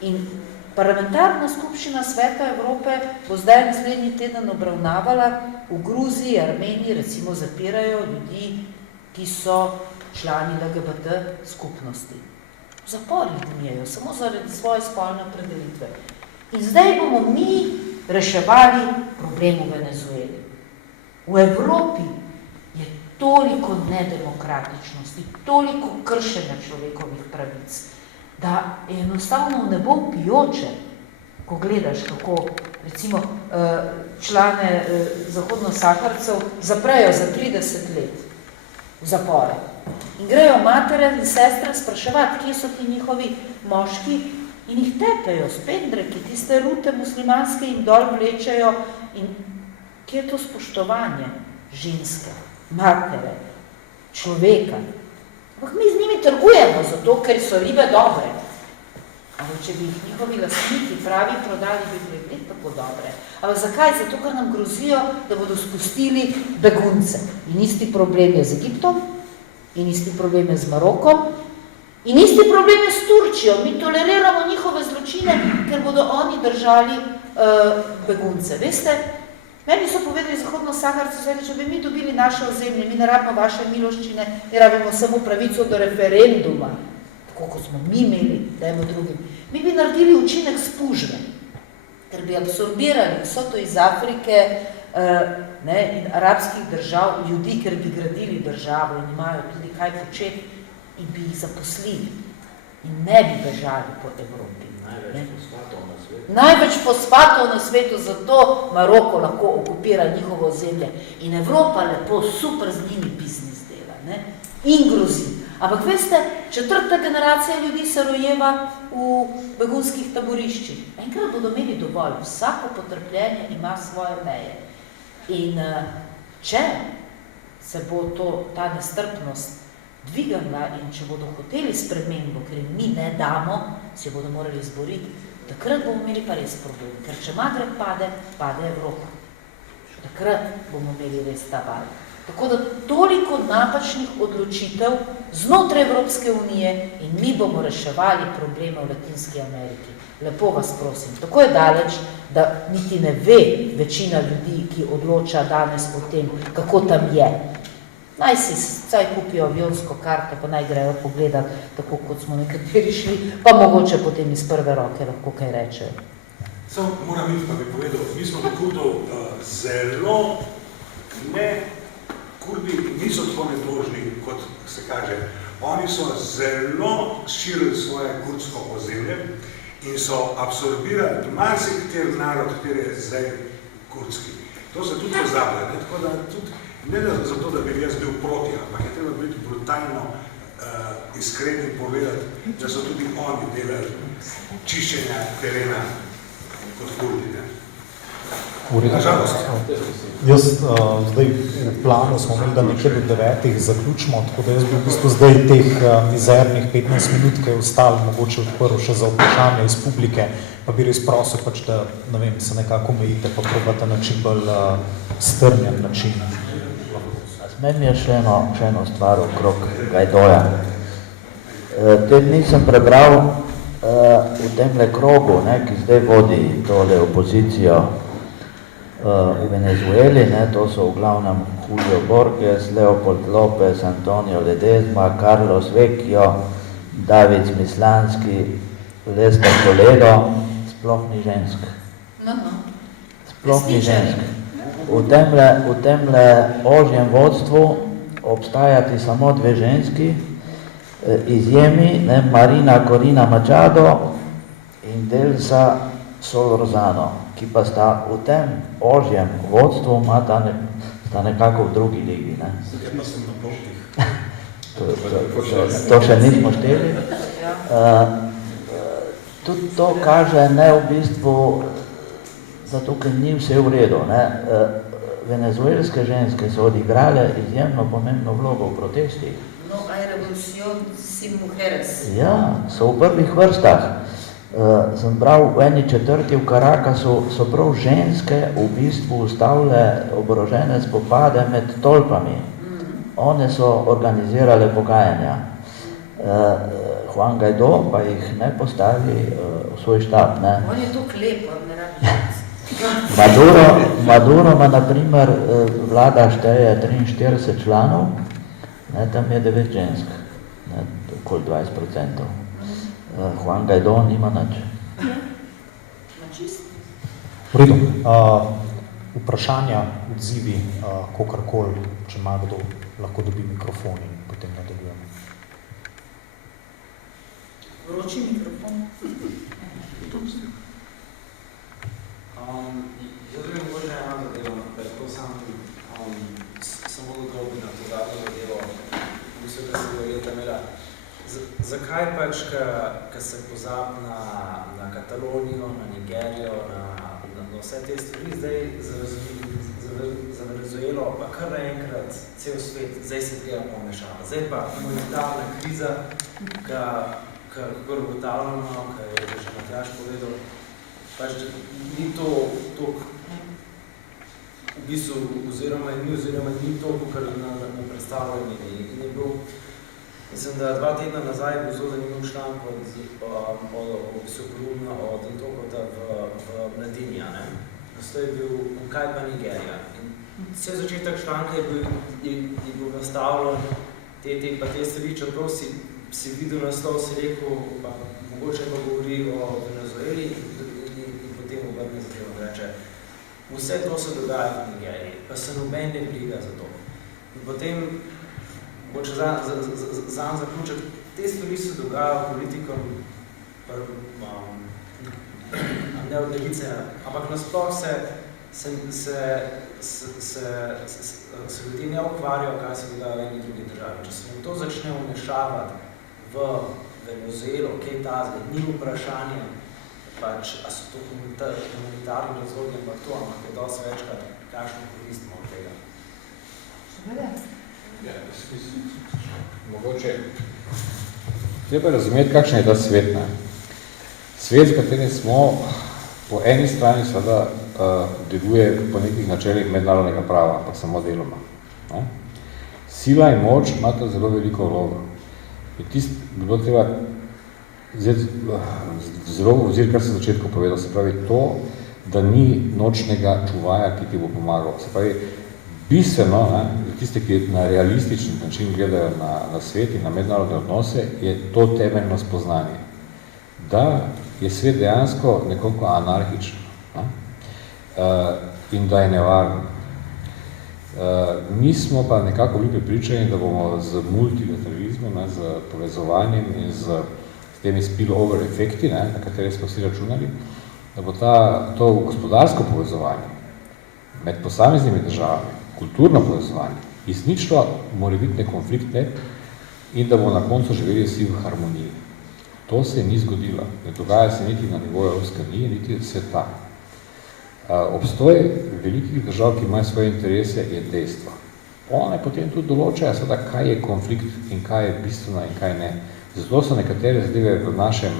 In parlamentarna skupščina Sveta Evrope bo zdaj naslednji teden obravnavala v Gruziji, Armeniji, recimo zapirajo ljudi, ki so člani LGBT skupnosti. V zaporih gumijajo, samo zaradi svoje spolne opredelitve. In zdaj bomo mi reševali problem v Venezueli. V Evropi je toliko nedemokratičnosti, toliko kršenja človekovih pravic, da je enostavno v nebo pijoče, ko gledaš, kako recimo člane Zahodno-Saharcev zaprejo za 30 let v zapore. In grejo matere in sestre spraševati, kje so ti njihovi moški, in jih tepejo s pendreki, tiste rute muslimanske jim dol vlečejo. In kje je to spoštovanje ženske, matere, človeka? Ampak mi z njimi trgujemo zato, ker so ribe dobre. Ampak če bi jih njihovi lastniki pravi prodali, bi bili tako dobre. Ampak zakaj? Zato, ker nam grozijo, da bodo spustili begunce. In isti problem je z Egiptom, in isti problem je z Marokom, in isti problem je s Turčijo. Mi toleriramo njihove zločine, ker bodo oni držali begunce. Veste, meni so povedali Zahodno-Saharci, če bi mi dobili naše ozemlje, mi ne rabimo vaše miloščine, mi rabimo samo pravico do referenduma, tako kot smo mi imeli, dajmo drugim. Mi bi naredili učinek spužve, ker bi absorbirali vso to iz Afrike, in arabskih držav, ljudi, ker bi gradili državo in imajo tudi kaj početi in bi jih zaposlili in ne bi bežali po Evropi. Največ fosfatov na svetu, zato Maroko lahko okupira njihovo ozemlje in Evropa lepo super z njimi biznis dela, ne? In grozi. Ampak veste, 4. generacija ljudi se rojeva v begunskih taboriščih. Enkrat bodo imeli dovolj, vsako potrpljenje ima svoje meje. In če se bo ta nestrpnost dvignila in če bodo hoteli spremembo, ker jim mi ne damo, se bodo morali izboriti, takrat bomo imeli pa res problem. Ker če Magreb pade, pade Evropa. Takrat bomo imeli res ta val. Tako da toliko napačnih odločitev znotraj Evropske unije in mi bomo reševali probleme v Latinski Ameriki. Lepo vas prosim. Tako je daleč, da niti ne ve večina ljudi, ki odloča danes o tem, kako tam je. Naj si vsaj kupijo avionsko karto, pa naj grejo pogledati, tako kot smo nekateri šli, pa mogoče potem iz prve roke lahko kaj rečejo. Samo moram iti, pa bi povedal, mi smo do Kurdov zelo Kurdi niso tako nedolžni, kot se kaže. Oni so zelo širili svoje kurdsko ozemlje in so absorbirali marsikateri narod, kateri je zdaj kurdski. To se tudi pozablja, ne? Tako da tudi, ne da zato, da bi jaz bil proti, ampak je treba biti brutalno iskreni povedati, da so tudi oni delali čiščenja terena kot Kurdi, ne? Nažalost. Jaz zdaj v planu smo imeli, da nekje do 9 zaključimo, tako da jaz bi v bistvu zdaj teh mizernih 15 minut, ki je ostalo, mogoče odprl še za vprašanje iz publike, pa bi res prosil, pač, da se nekako omejite, pa probate na čim bolj strnjen način. Meni je še eno stvar okrog Gajdoja. Te dni sem prebral v temle krogu, ki zdaj vodi tole opozicijo v Venezueli, to so v glavnem Julio Borges, Leopold López, Antonio Ledezma, Carlos Vecchio, David Smislanski, Lester Toledo, sploh ni žensk. Sploh ni žensk. V temle ožjem vodstvu obstajati samo dve ženski, izjemi, ne, Marina Corina Machado in Delsa Solorzano, ki pa sta v tem ožjem vodstvu, sta nekako v drugi ligi. Ne. To še nismo šteli. Tudi to kaže, ne, v bistvu, da tukaj ni vse v redu. Ne. Venezuelske ženske so odigrale izjemno pomembno vlogo v protestih. No, hay revolución sin mujeres. Ja, so v prvih vrstah. Sem bral v eni četrti v Caracasu, so prav ženske v bistvu ustavile oborožene spopade med tolpami. One so organizirale pogajanja. Juan Guaidó pa jih ne postavi v svoj štab. Ne. On je to lepo, ne rabi. Maduro ima, na primer, vlada šteje 43 članov, ne, tam je 9 žensk, ne, okoli 20%. Juan Guaidó nima nič. V redu. Vprašanja, odzivi, kakorkoli, če ima kdo, lahko dobi mikrofon in potem nadaljujemo. Vroči mikrofon. Jaz bi mogoče ena zadeva, to samo dobi na to zadnjo zadevo, mislim, da se verjeta imela. Zakaj pač, ko se pozab na Katalonijo, na Nigerijo, na vse te stvari, zdaj za Venezuelo, pa kar naenkrat cel svet, zdaj se tega pomešava. Zdaj pa humanitarna kriza, kako ugotavljamo, kar je že Matjaž povedal, pač ni to v bistvu, oziroma ni to, kar nam predstavljajo mediji. In je bil, mislim, da 2 tedna nazaj je bil zelo zanimiv članek od kolumna od Antokota v Mladinja. To je bil Kaj pa Nigerija. In vse začetek članka je bil nastavljen te stvari, čeprav si videl naslov, si rekel, pa mogoče pa govori o Venezueli in potem obrne zadevo reče, vse to se dogaja v Nigeriji, pa se noben ne briga za to. In potem, mogoče zanj zaključiti, te stvari se dogajajo politikom, ne od levice, ampak nasploh se ljudje ne ukvarjajo, kaj se dogaja v eni drugi državi. Če se to začne vmešavati v Venezuelo, kaj ta zdaj, ni vprašanje, pač, a so to humanitarni razlogi, ampak to, ampak je dosti večkrat, kakšno koristimo od tega. Ja, mogoče treba razumeti, kakšen je ta svet. Ne? Svet, s katerim smo, po eni strani seveda deluje po nekih načelih mednarodnega prava, ampak samo deloma. Ne? Sila in moč imata zelo veliko vlogo. In tisto bi bilo treba zelo vzir, kar sem začetku povedal, se pravi to, da ni nočnega čuvaja, ki ti bo pomagal. Se pravi, bistveno, za tiste, ki na realističen način gledajo na svet in na mednarodne odnose, je to temeljno spoznanje. Da je svet dejansko nekoliko anarhičen in da je nevaren. Mi smo pa nekako bili prepričani, da bomo z multilateralizmom, z povezovanjem in z temi spillover efekti, na katere smo vsi računali, da bo to gospodarsko povezovanje med posameznimi državami, kulturno povezovanje, izničilo morebitne konflikte in da bomo na koncu živeli vsi v harmoniji. To se ni zgodilo. Ne dogaja se niti na nivoju Evropske unije, niti sveta. Obstoj velikih držav, ki imajo svoje interese, je dejstvo. One potem tudi določajo, seveda, kaj je konflikt in kaj je bistveno in kaj ne. Zato so nekatere zadeve v našem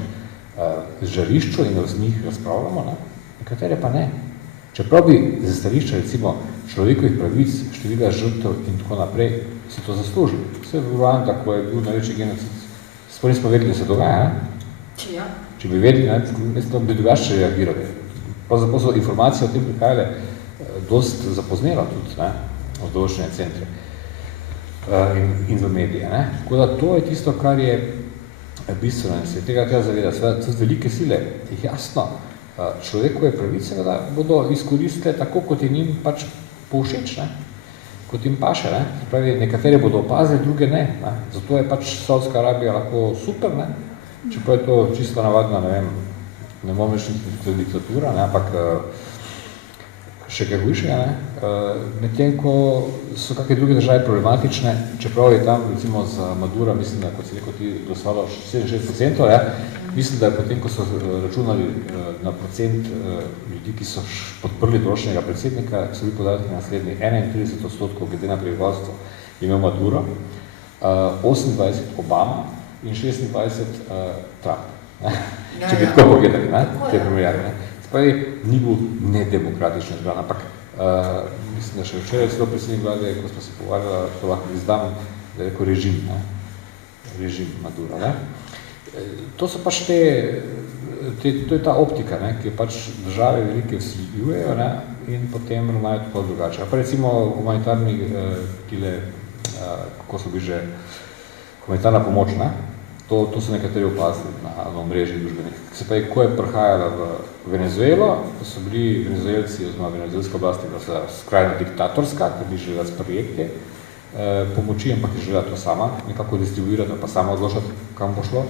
žarišču in z njih razpravljamo, nekatere pa ne. Čeprav bi za stališča, recimo, človekovih pravic, števila žrtev in tako naprej, si to zaslužili. Vse v Ruanda, ko je bil največji genocid, sploh nismo vedeli, da se dogaja, Ja. Če bi vedeli, mislim, bi drugače reagirali. Pravzaprav so informacije o tem prihajale dost zapoznelo tudi, v določene centre in v medije. Tako da to je tisto, kar je bistveno in se tega treba zavedati. Seveda, tudi velike sile, jasno, človekove pravice bodo izkoristile tako, kot je njim pač povšeč. kot jim paše, ne? Pravi, nekateri bodo opazili, druge ne. Zato je pač Saudska Arabija lahko super, ne? Čeprav je to čisto navadna, ne vem, ne bom reči diktatura, ne? Ampak še kaj hujšega, ne? Medtem, ko so kakšne druge države problematične, čeprav je tam, recimo za Madura, mislim, da kot si rekel ti dosalo 67%, ne? Mislim, da je potem, ko so računali na procent ljudi, ki so podprli določenega predsednika, so bili podatki naslednji 31% glede na prebivalstvo imel Maduro, 28 Obama in 26 Trump. Če bi tako pogledali, ne? Te primerjave, ne? Spravi, ni bil nedemokratičen zbran, ampak mislim, da še včeraj celo predsednik vlade, ko smo se pogovarjali, to lahko izdam, da je rekel režim, ne? Režim Madura, ne? To so pač to je ta optika, ne? Ki je pač države velike vsiljujejo, ne? In potem imajo tako drugače. Pa recimo humanitarni, kako so bili že, humanitarna pomoč, ne? To so nekateri opazili na omrežjih družbenih. Se pa ko je prihajala v Venezuelo, ko so bili venezuelci oziroma venezuelska oblasti, da so skrajno diktatorska, ker bi želela s projekte pomoči, ampak je želela to sama nekako distribuirati, pa sama odločati, kam bo šlo.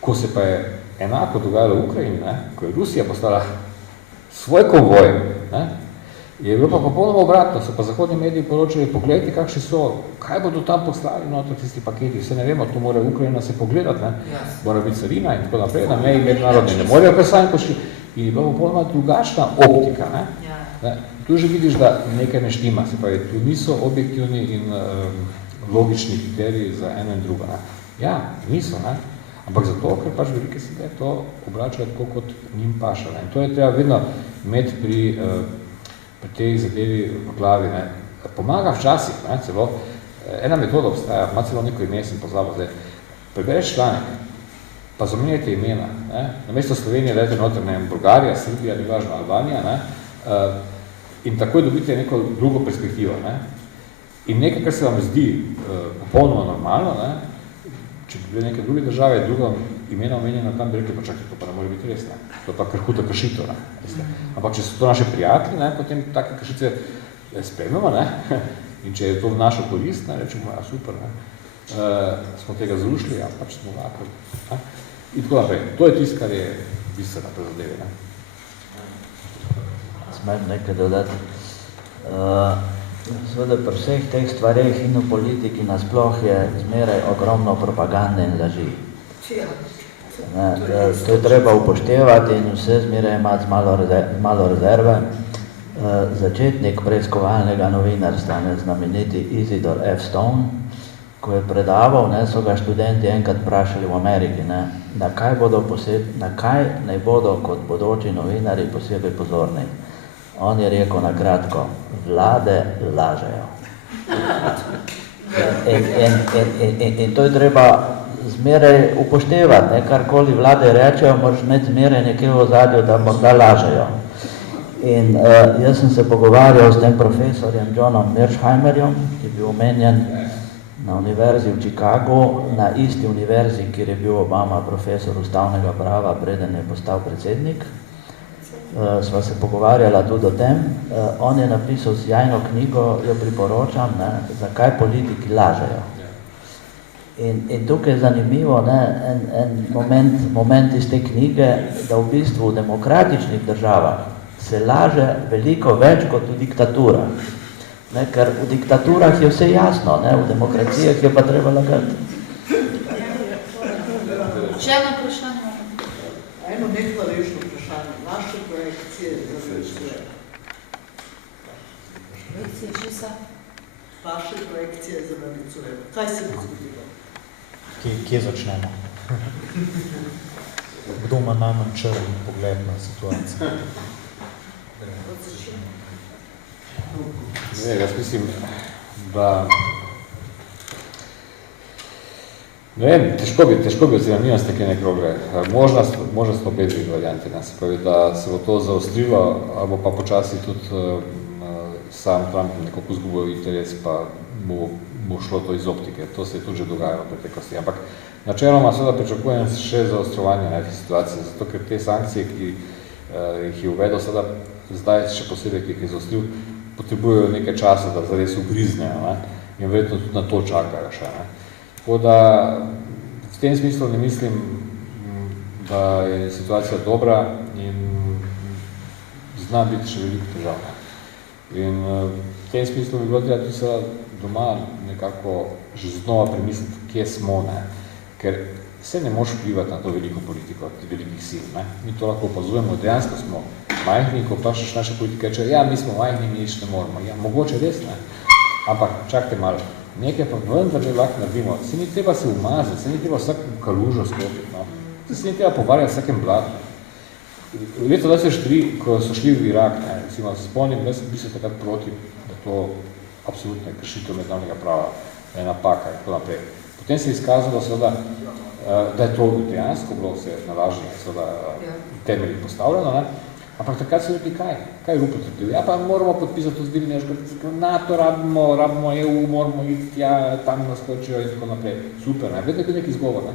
Ko se pa je enako dogajalo v Ukrajini, ne, ko je Rusija poslala svoj konvoj, ne, je bilo pa popolnoma obratno, so pa zahodni mediji poročali, pogledajte, kakšni so, kaj bodo tam poslali noter tisti paketi, vse ne vemo, to mora Ukrajina se pogledati, ne, mora biti carina in tako naprej, na meji mednarodni, ne morajo pa sami pošli. In je bila popolnoma drugačna optika, ne. Ne. Tu že vidiš, da nekaj ne štima, se pravi, tu niso objektivni in logični kriteriji za eno in drugo, ne. Ja, niso, ne. Ampak zato, ker pač velike sile to obračajo tako, kot njim paša, ne. In to je treba vedno imeti pri tej zadevi v glavi, ne. Pomaga včasih, ne, celo, ena metoda obstaja, ima celo neko ime, sem pozabil zdaj, prebereš članek, pa zamenjajte imena, ne, namesto Slovenije dajte noter, ne, Bulgarija, Srbija, ni važno, Albanija, ne, in takoj dobite neko drugo perspektivo, ne, in nekaj, kar se vam zdi popolnoma normalno, ne, če bi bile neke druge države, drugo imena omenjeno, tam bi rekli, pa čakaj, to pa ne more biti res, ne, to je pa kar huda kršitev, ne, ampak če so to naše prijatelji, ne, potem take kršitve spremljamo, ne, in če je to v našo korist, ne, rečemo, ja, super, ne, smo tega zrušili, ja, pač smo lahko, ne, in tako naprej. To je tisto, kar je bistveno pri zadevi, ne. Smem nekaj dodati. Seveda pri vseh teh stvareh in v politiki nasploh je zmeraj ogromno propagande in laži. Ne, to je treba upoštevati in vse zmeraj imati malo rezerve. Začetnik preiskovalnega novinarstva, znameniti Isidor F. Stone, ko je predaval, ne, so ga študenti enkrat vprašali v Ameriki, ne, na kaj naj bodo kot bodoči novinarji posebej pozorni. On je rekel na kratko, vlade lažejo. In to je treba zmeraj upoštevati, ne, karkoli vlade rečejo, moraš imeti zmeraj nekaj v ozadju, da morda lažejo. In jaz sem se pogovarjal s tem profesorjem Johnom Mearsheimerjem, ki je bil omenjen na univerzi v Chicagu, na isti univerzi, kjer je bil Obama profesor ustavnega prava, preden je postal predsednik. Sva se pogovarjala tudi o tem. On je napisal sjajno knjigo, jo priporočam, ne, zakaj politiki lažejo. In tukaj je zanimivo, ne, en moment iz te knjige, da v bistvu v demokratičnih državah se laže veliko več kot v diktaturah. Ne, ker v diktaturah je vse jasno, ne, v demokracijah je pa treba lagati. Še eno vprašanje? Eno nehvaležno vprašanje. Naše projekcije za Venezuelo. Projekcije česa? Vaše projekcije za Venezuelo. Kaj se bo zgodilo? Kje začnemo? Kdo ima najmanj črn pogled na situacijo? Ne, jaz mislim, da ne vem, težko bi ocenil, nimam steklene krogle. Možnost obe dve varianti, ne, se pravi, da se bo to zaostrilo, ali pa počasi tudi sam Trump nekako izgubil interes, pa bo šlo to iz optike. To se je tudi že dogajalo v preteklosti. Ampak načeloma seveda pričakujem še zaostrovanje te situacije, zato ker te sankcije, ki jih je uvedel seveda zdaj še posebej, ki jih je zaostril, potrebujejo nekaj časa, da zares ugriznejo, ne? In verjetno tudi na to čakajo še. Ne? Tako da v tem smislu ne mislim, da je situacija dobra in zna biti še veliko težav. In v tem smislu bi bilo treba tudi seveda doma nekako že znova premisliti, kje smo, ne? Ker se ne moš vplivati na to veliko politiko, velikih sil. Ne? Mi to lahko opazujemo, dejansko smo majhni, ko pa še naša politika reče, ja, mi smo majhni, mi nič ne moramo. Ja, mogoče res, ne? Ampak čakajte malo, nekaj pa vendar že lahko naredimo. Se ni treba se umazati, se ni treba vsak kalužo sklopiti, no? Se ni treba povarjati vsakem blatu. V letu 2003, ko so šli v Irak, ne, recimo, se spomnim, da sem bil takrat proti, da to absolutno je kršitev mednarodnega prava, da je napaka in tako naprej. Potem se je izkazalo seveda, da je to dejansko bilo vse na lažnih temeljih postavljeno, ne? Ampak takrat so rekli, kaj je Rupert trdil? Ja, pa moramo podpisati to z Vilniško, NATO rabimo EU, moramo iti tja, tam nas hočejo in tako naprej. Super, ne? Vedno je nek izgovor, ne?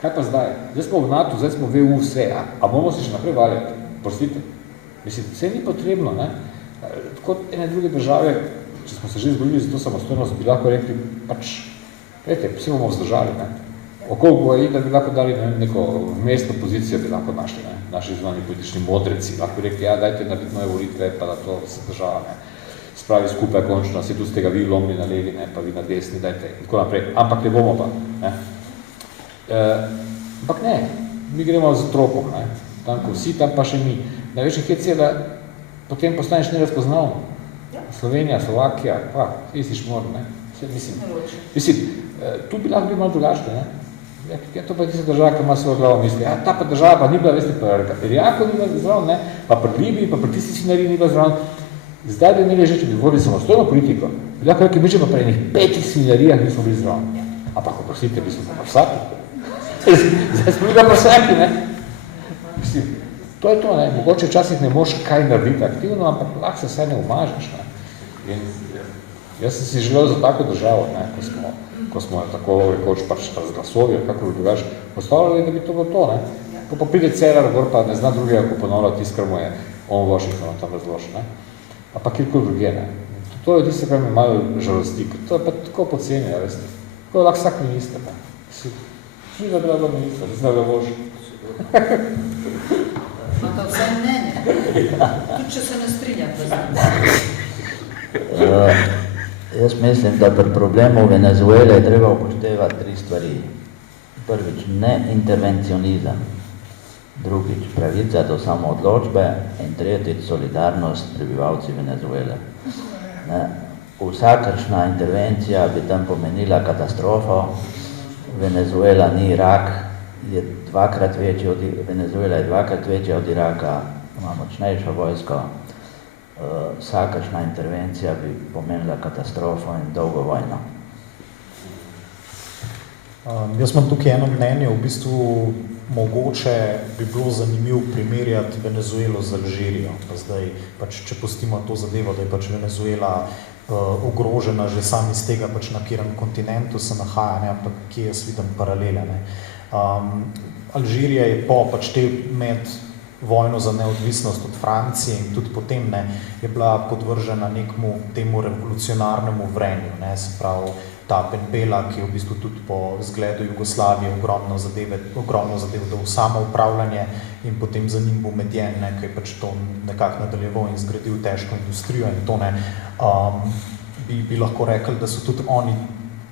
Kaj pa zdaj? Zdaj smo v NATO, zdaj smo v EU vse, a moramo se še naprej valjati? Prostite. Mislim, vse ni potrebno, ne? Kot ene druge države, če smo se že izborili za to samostojnost, bi lahko rekli, pač, gledajte, vsi bomo vzdržali, ne? Okoliko je, da bi lahko dali neko mestno pozicijo, bi lahko našli, ne? Naši zunanji politični modreci, lahko rekli, ja, dajte narediti nove volitve, pa da to se država, ne? Spravi skupaj končno, se tu z tega vi lomni na levi, ne? Pa vi na desni, dajte, in tako naprej. Ampak ne bomo pa, ne? Ampak ne, mi gremo z otrokom, ne? Tam, ko vsi, tam pa še mi. Največji hec je, da potem postaneš nerazpoznavno. Slovenija, Slovakija, pa, isti šmor, ne? Mislim, tu bi lahko bil malo drugačne, ne? Ja, to pa je tista država, ki ima svojo glavo misli. Ja, ta pa država pa ni bila, veste, pa Iriako ni bila zraven, ne? Pa pri Libiji, pa pri tisti scenariji ni bila zraven. Zdaj bi imeli že, če bi vodili samostojno politiko, bi lahko rekli, mi že pa pri enih 5 scenarijah nismo bili zraven. Ampak, oprostite, bi smo pa vsaki. Zdaj smo bili pa vsaki, ne? Mislim, to je to, ne? Mogoče včasih ne moš kaj narediti aktivno, ampak lahko se vsaj ne umažeš, ne? In jaz sem si želel za tako državo, ne? Ko smo tako rekoč pač razglasovi, kako bi drugač postavljali, da bi to bilo to, ne? Ko pa pride Cerar gor, pa ne zna drugega, ko ponavlja tisto, kar mu je on Washington tam razloži, ne? A pa kjerkoli druge, ne? To je tisto, kar me malo žalosti, to je pa tako poceni, ja, veste. To je lahko vsak minister, ne? Ni da bila minister, da zna ga bož. Imate vse mnenje? Tudi, če se ne strinjate z Jaz mislim, da pri problemu Venezuele je treba upoštevati 3 stvari. Prvič, ne intervencionizem. Drugič, pravica do samoodločbe in tretjič, solidarnost prebivalci Venezuele. Vsakršna intervencija bi tam pomenila katastrofo. Venezuela ni Irak, Venezuela je dvakrat večja od Iraka, ima močnejšo vojsko. Vsakršna intervencija bi pomenila katastrofo in dolgo vojno. Jaz imam tukaj eno mnenje, v bistvu mogoče bi bilo zanimivo primerjati Venezuelo z Alžirijo. Pa zdaj, pač, če pustimo to zadevo, da je pač Venezuela ogrožena že sam iz tega, pač na katerem kontinentu se nahaja, ne, ampak kje jaz vidim paralele. Ne. Alžirija je po pač te med vojno za neodvisnost od Francije in tudi potem ne, je bila podvržena nekmu temu revolucionarnemu vrenju, ne, se pravi ta Ben Bella, ki je v bistvu tudi po zgledu Jugoslavije ogromno zadev dal samoupravljanje in potem za njim bo Medjen, ne, ki je pač to nekako nadaljeval in zgradil težko industrijo in to ne, bi lahko rekli, da so tudi oni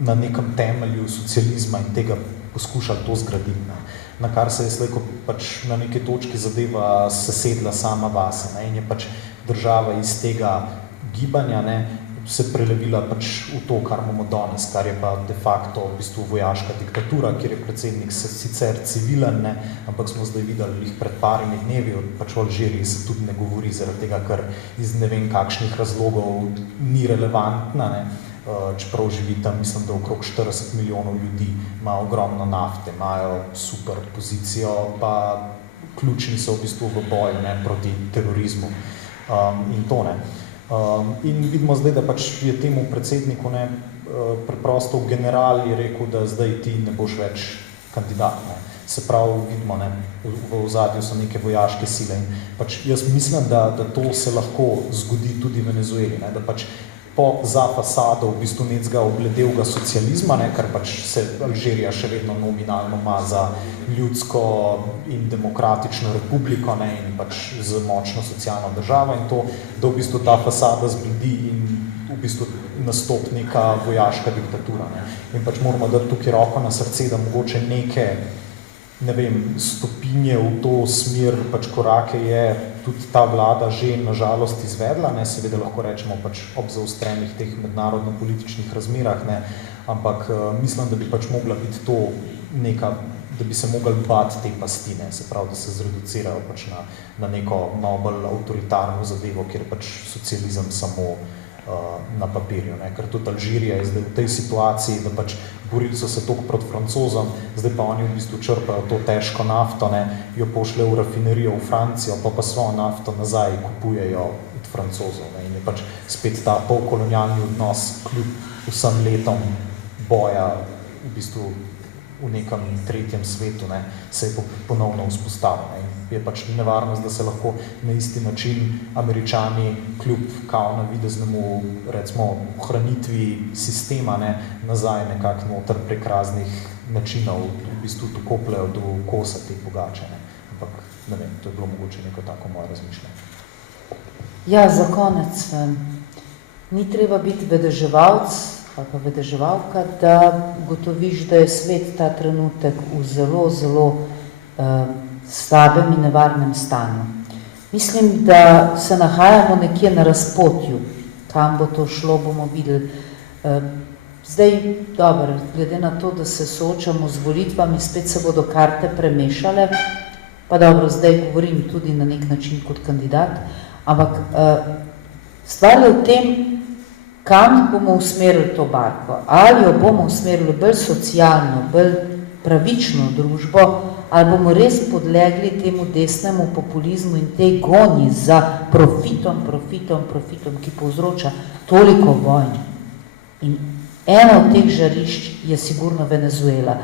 na nekem temelju socializma in tega poskušali to zgraditi. Ne. Na kar se je slejko pač na neki točki zadeva sesedla sama vase, ne, in je pač država iz tega gibanja, ne, se prelevila pač v to, kar imamo danes, kar je pa de facto v bistvu vojaška diktatura, kjer je predsednik sicer civilen, ne, ampak smo zdaj videli pred parimi dnevi, pač v Alžiriji se tudi ne govori zaradi tega, ker iz ne vem kakšnih razlogov ni relevantna, ne, čeprav živi tam, mislim, da okrog 40 milijonov ljudi, ima ogromno nafte, imajo super pozicijo, pa ključni so v bistvu v boju, ne, proti terorizmu in to, ne. In vidimo zdaj, da pač je temu predsedniku, ne, preprosto general je rekel, da zdaj ti ne boš več kandidat, ne. se pravi, vidimo, ne, v ozadju so neke vojaške sile in pač jaz mislim, da to se lahko zgodi tudi v Venezueli, ne, da pač za fasado v bistvu nekega obledelega socializma, ne, kar pač se Alžirija še vedno nominalno ima za ljudsko in demokratično republiko, ne, in pač z močno socialno državo in to, da v bistvu ta fasada zbledi in v bistvu nastop neka vojaška diktatura. Ne. In pač moramo dati tukaj roko na srce, da mogoče neke, ne vem, stopinje v to smer, pač korake je tudi ta vlada že nažalost izvedla, ne, seveda lahko rečemo pač ob zaostrenih teh mednarodno-političnih razmerah, ne, ampak mislim, da bi pač mogla biti to neka, da bi se mogli bati te pasti, ne, se pravi, da se zreducirajo pač na neko malo bolj avtoritarno zadevo, kjer pač socializem samo na papirju, ne, ker tudi Alžirija je zdaj v tej situaciji, da pač borili so se toliko proti Francozom, zdaj pa oni v bistvu črpajo to težko nafto, ne, jo pošljejo v rafinerijo v Francijo, pa svojo nafto nazaj kupujejo od Francozov, ne, in je pač spet ta polkolonialni odnos kljub vsem letom boja v bistvu v nekem tretjem svetu, ne, se je ponovno vzpostavil, ne, in je pač nevarnost, da se lahko na isti način Američani kljub kao navideznemu, recimo, ohranitvi sistema, ne, nazaj nekako noter prek raznih načinov v bistvu dokopljajo do kosa te pogače, ne. Ampak, ne vem, to je bilo mogoče neko tako moje razmišljanje. Ja, za konec, ni treba biti vedeževalc ali pa vedeževalka, da ugotoviš, da je svet ta trenutek v zelo, zelo slabem in nevarnem stanju. Mislim, da se nahajamo nekje na razpotju, kam bo to šlo, bomo videli. Zdaj, dobro, glede na to, da se soočamo z volitvami, spet se bodo karte premešale, pa dobro, zdaj govorim tudi na nek način kot kandidat, ampak stvar je v tem, kam bomo usmerili to barko, ali jo bomo usmerili bolj socialno, bolj pravično družbo, ali bomo res podlegli temu desnemu populizmu in tej gonji za profitom, ki povzroča toliko vojn. In ena od teh žarišč je sigurno Venezuela.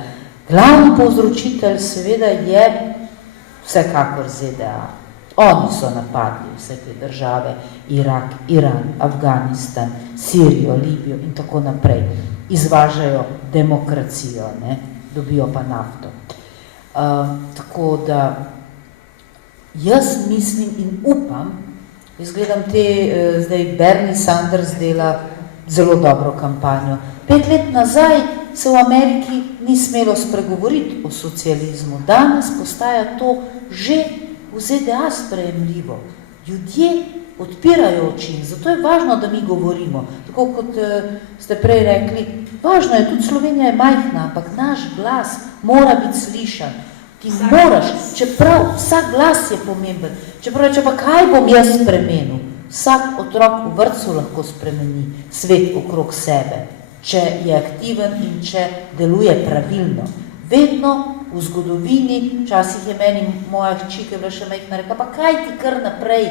Glavni povzročitelj seveda je vsekakor ZDA. Oni so napadli vse te države, Irak, Iran, Afganistan, Sirijo, Libijo in tako naprej. Izvažajo demokracijo, ne? Dobijo pa nafto. Tako da jaz mislim in upam, jaz gledam zdaj Bernie Sanders dela zelo dobro kampanjo. 5 let nazaj se v Ameriki ni smelo spregovoriti o socializmu. Danes postaja to že v ZDA sprejemljivo. Ljudje odpirajo oči, zato je važno, da mi govorimo. Tako kot ste prej rekli, važno je, tudi Slovenija je majhna, ampak naš glas mora biti slišan. Ti moraš, čeprav vsak glas je pomemben, čeprav reče, pa kaj bom jaz spremenil? Vsak otrok v vrtcu lahko spremeni svet okrog sebe, če je aktiven in če deluje pravilno. Vedno v zgodovini, včasih je meni moja hčika bila še majhna, reka, pa kaj ti kar naprej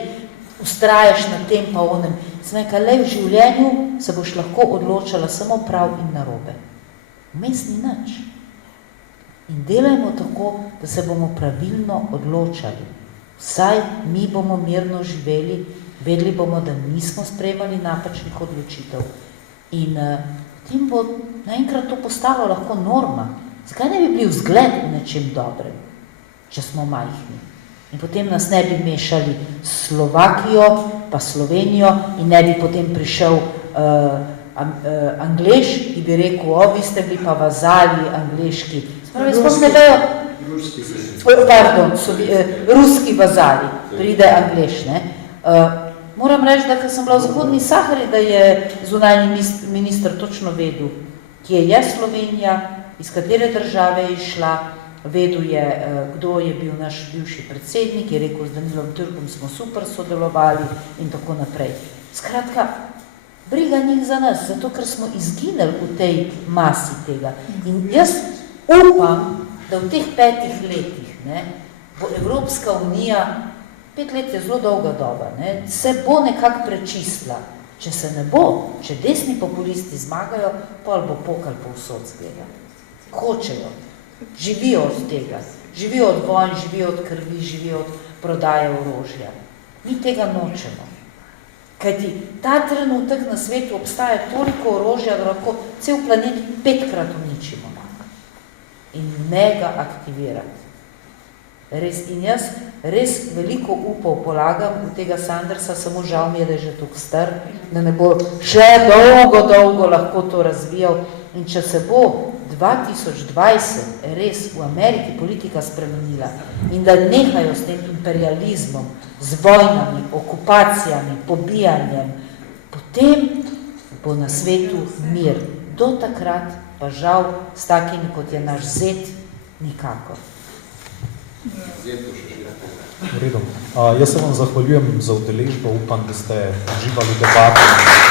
ustrajaš na tem pa onem? Sem rekla, le v življenju se boš lahko odločala samo prav in narobe. Vmes ni nič. In delajmo tako, da se bomo pravilno odločali. Vsaj mi bomo mirno živeli, vedeli bomo, da nismo sprejemali napačnih odločitev. In potem bo naenkrat to postalo lahko norma. Zakaj ne bi bili vzgled v nečem dobrem, če smo majhni? In potem nas ne bi mešali Slovakijo pa Slovenijo in ne bi potem prišel Anglež, ki bi rekel, vi ste bili pa vazali angleški. Ruski vazali, pride Anglež, ne? Moram reči, da ko sem bila v Zahodni Sahari, da je zunanji minister točno vedel, kje je Slovenija, iz katere države je išla, vedel je, kdo je bil naš bivši predsednik, je rekel, z Danilom Türkom smo super sodelovali in tako naprej. Skratka, briga njih za nas, zato ker smo izginili v tej masi tega. In jaz upam, da v teh 5 letih, ne, bo Evropska unija, 5 let je zelo dolga doba, ne, se bo nekako prečistila. Če se ne bo, če desni populisti zmagajo, pol bo pokal povsod zgleda. Hočejo, živijo od tega, Živijo od vojn, živijo od krvi, živijo od prodaje orožja. Mi tega nočemo. Kajti ta trenutek na svetu obstaja toliko orožja, da lahko cel planet 5-krat uničimo. In ne ga aktivirati. Res, in jaz res veliko upov polagam v tega Sandersa, samo žal mi je, da je že toliko star, da ne bo še dolgo lahko to razvijal. In če se bo 2020 res v Ameriki politika spremenila in da nehajo s tem imperializmom, z vojnami, okupacijami, pobijanjem, potem bo na svetu mir. Do takrat pa žal s takimi, kot je naš zet, nikakor. V redu. Jaz se vam zahvaljujem za udeležbo, upam, da ste uživali v debati.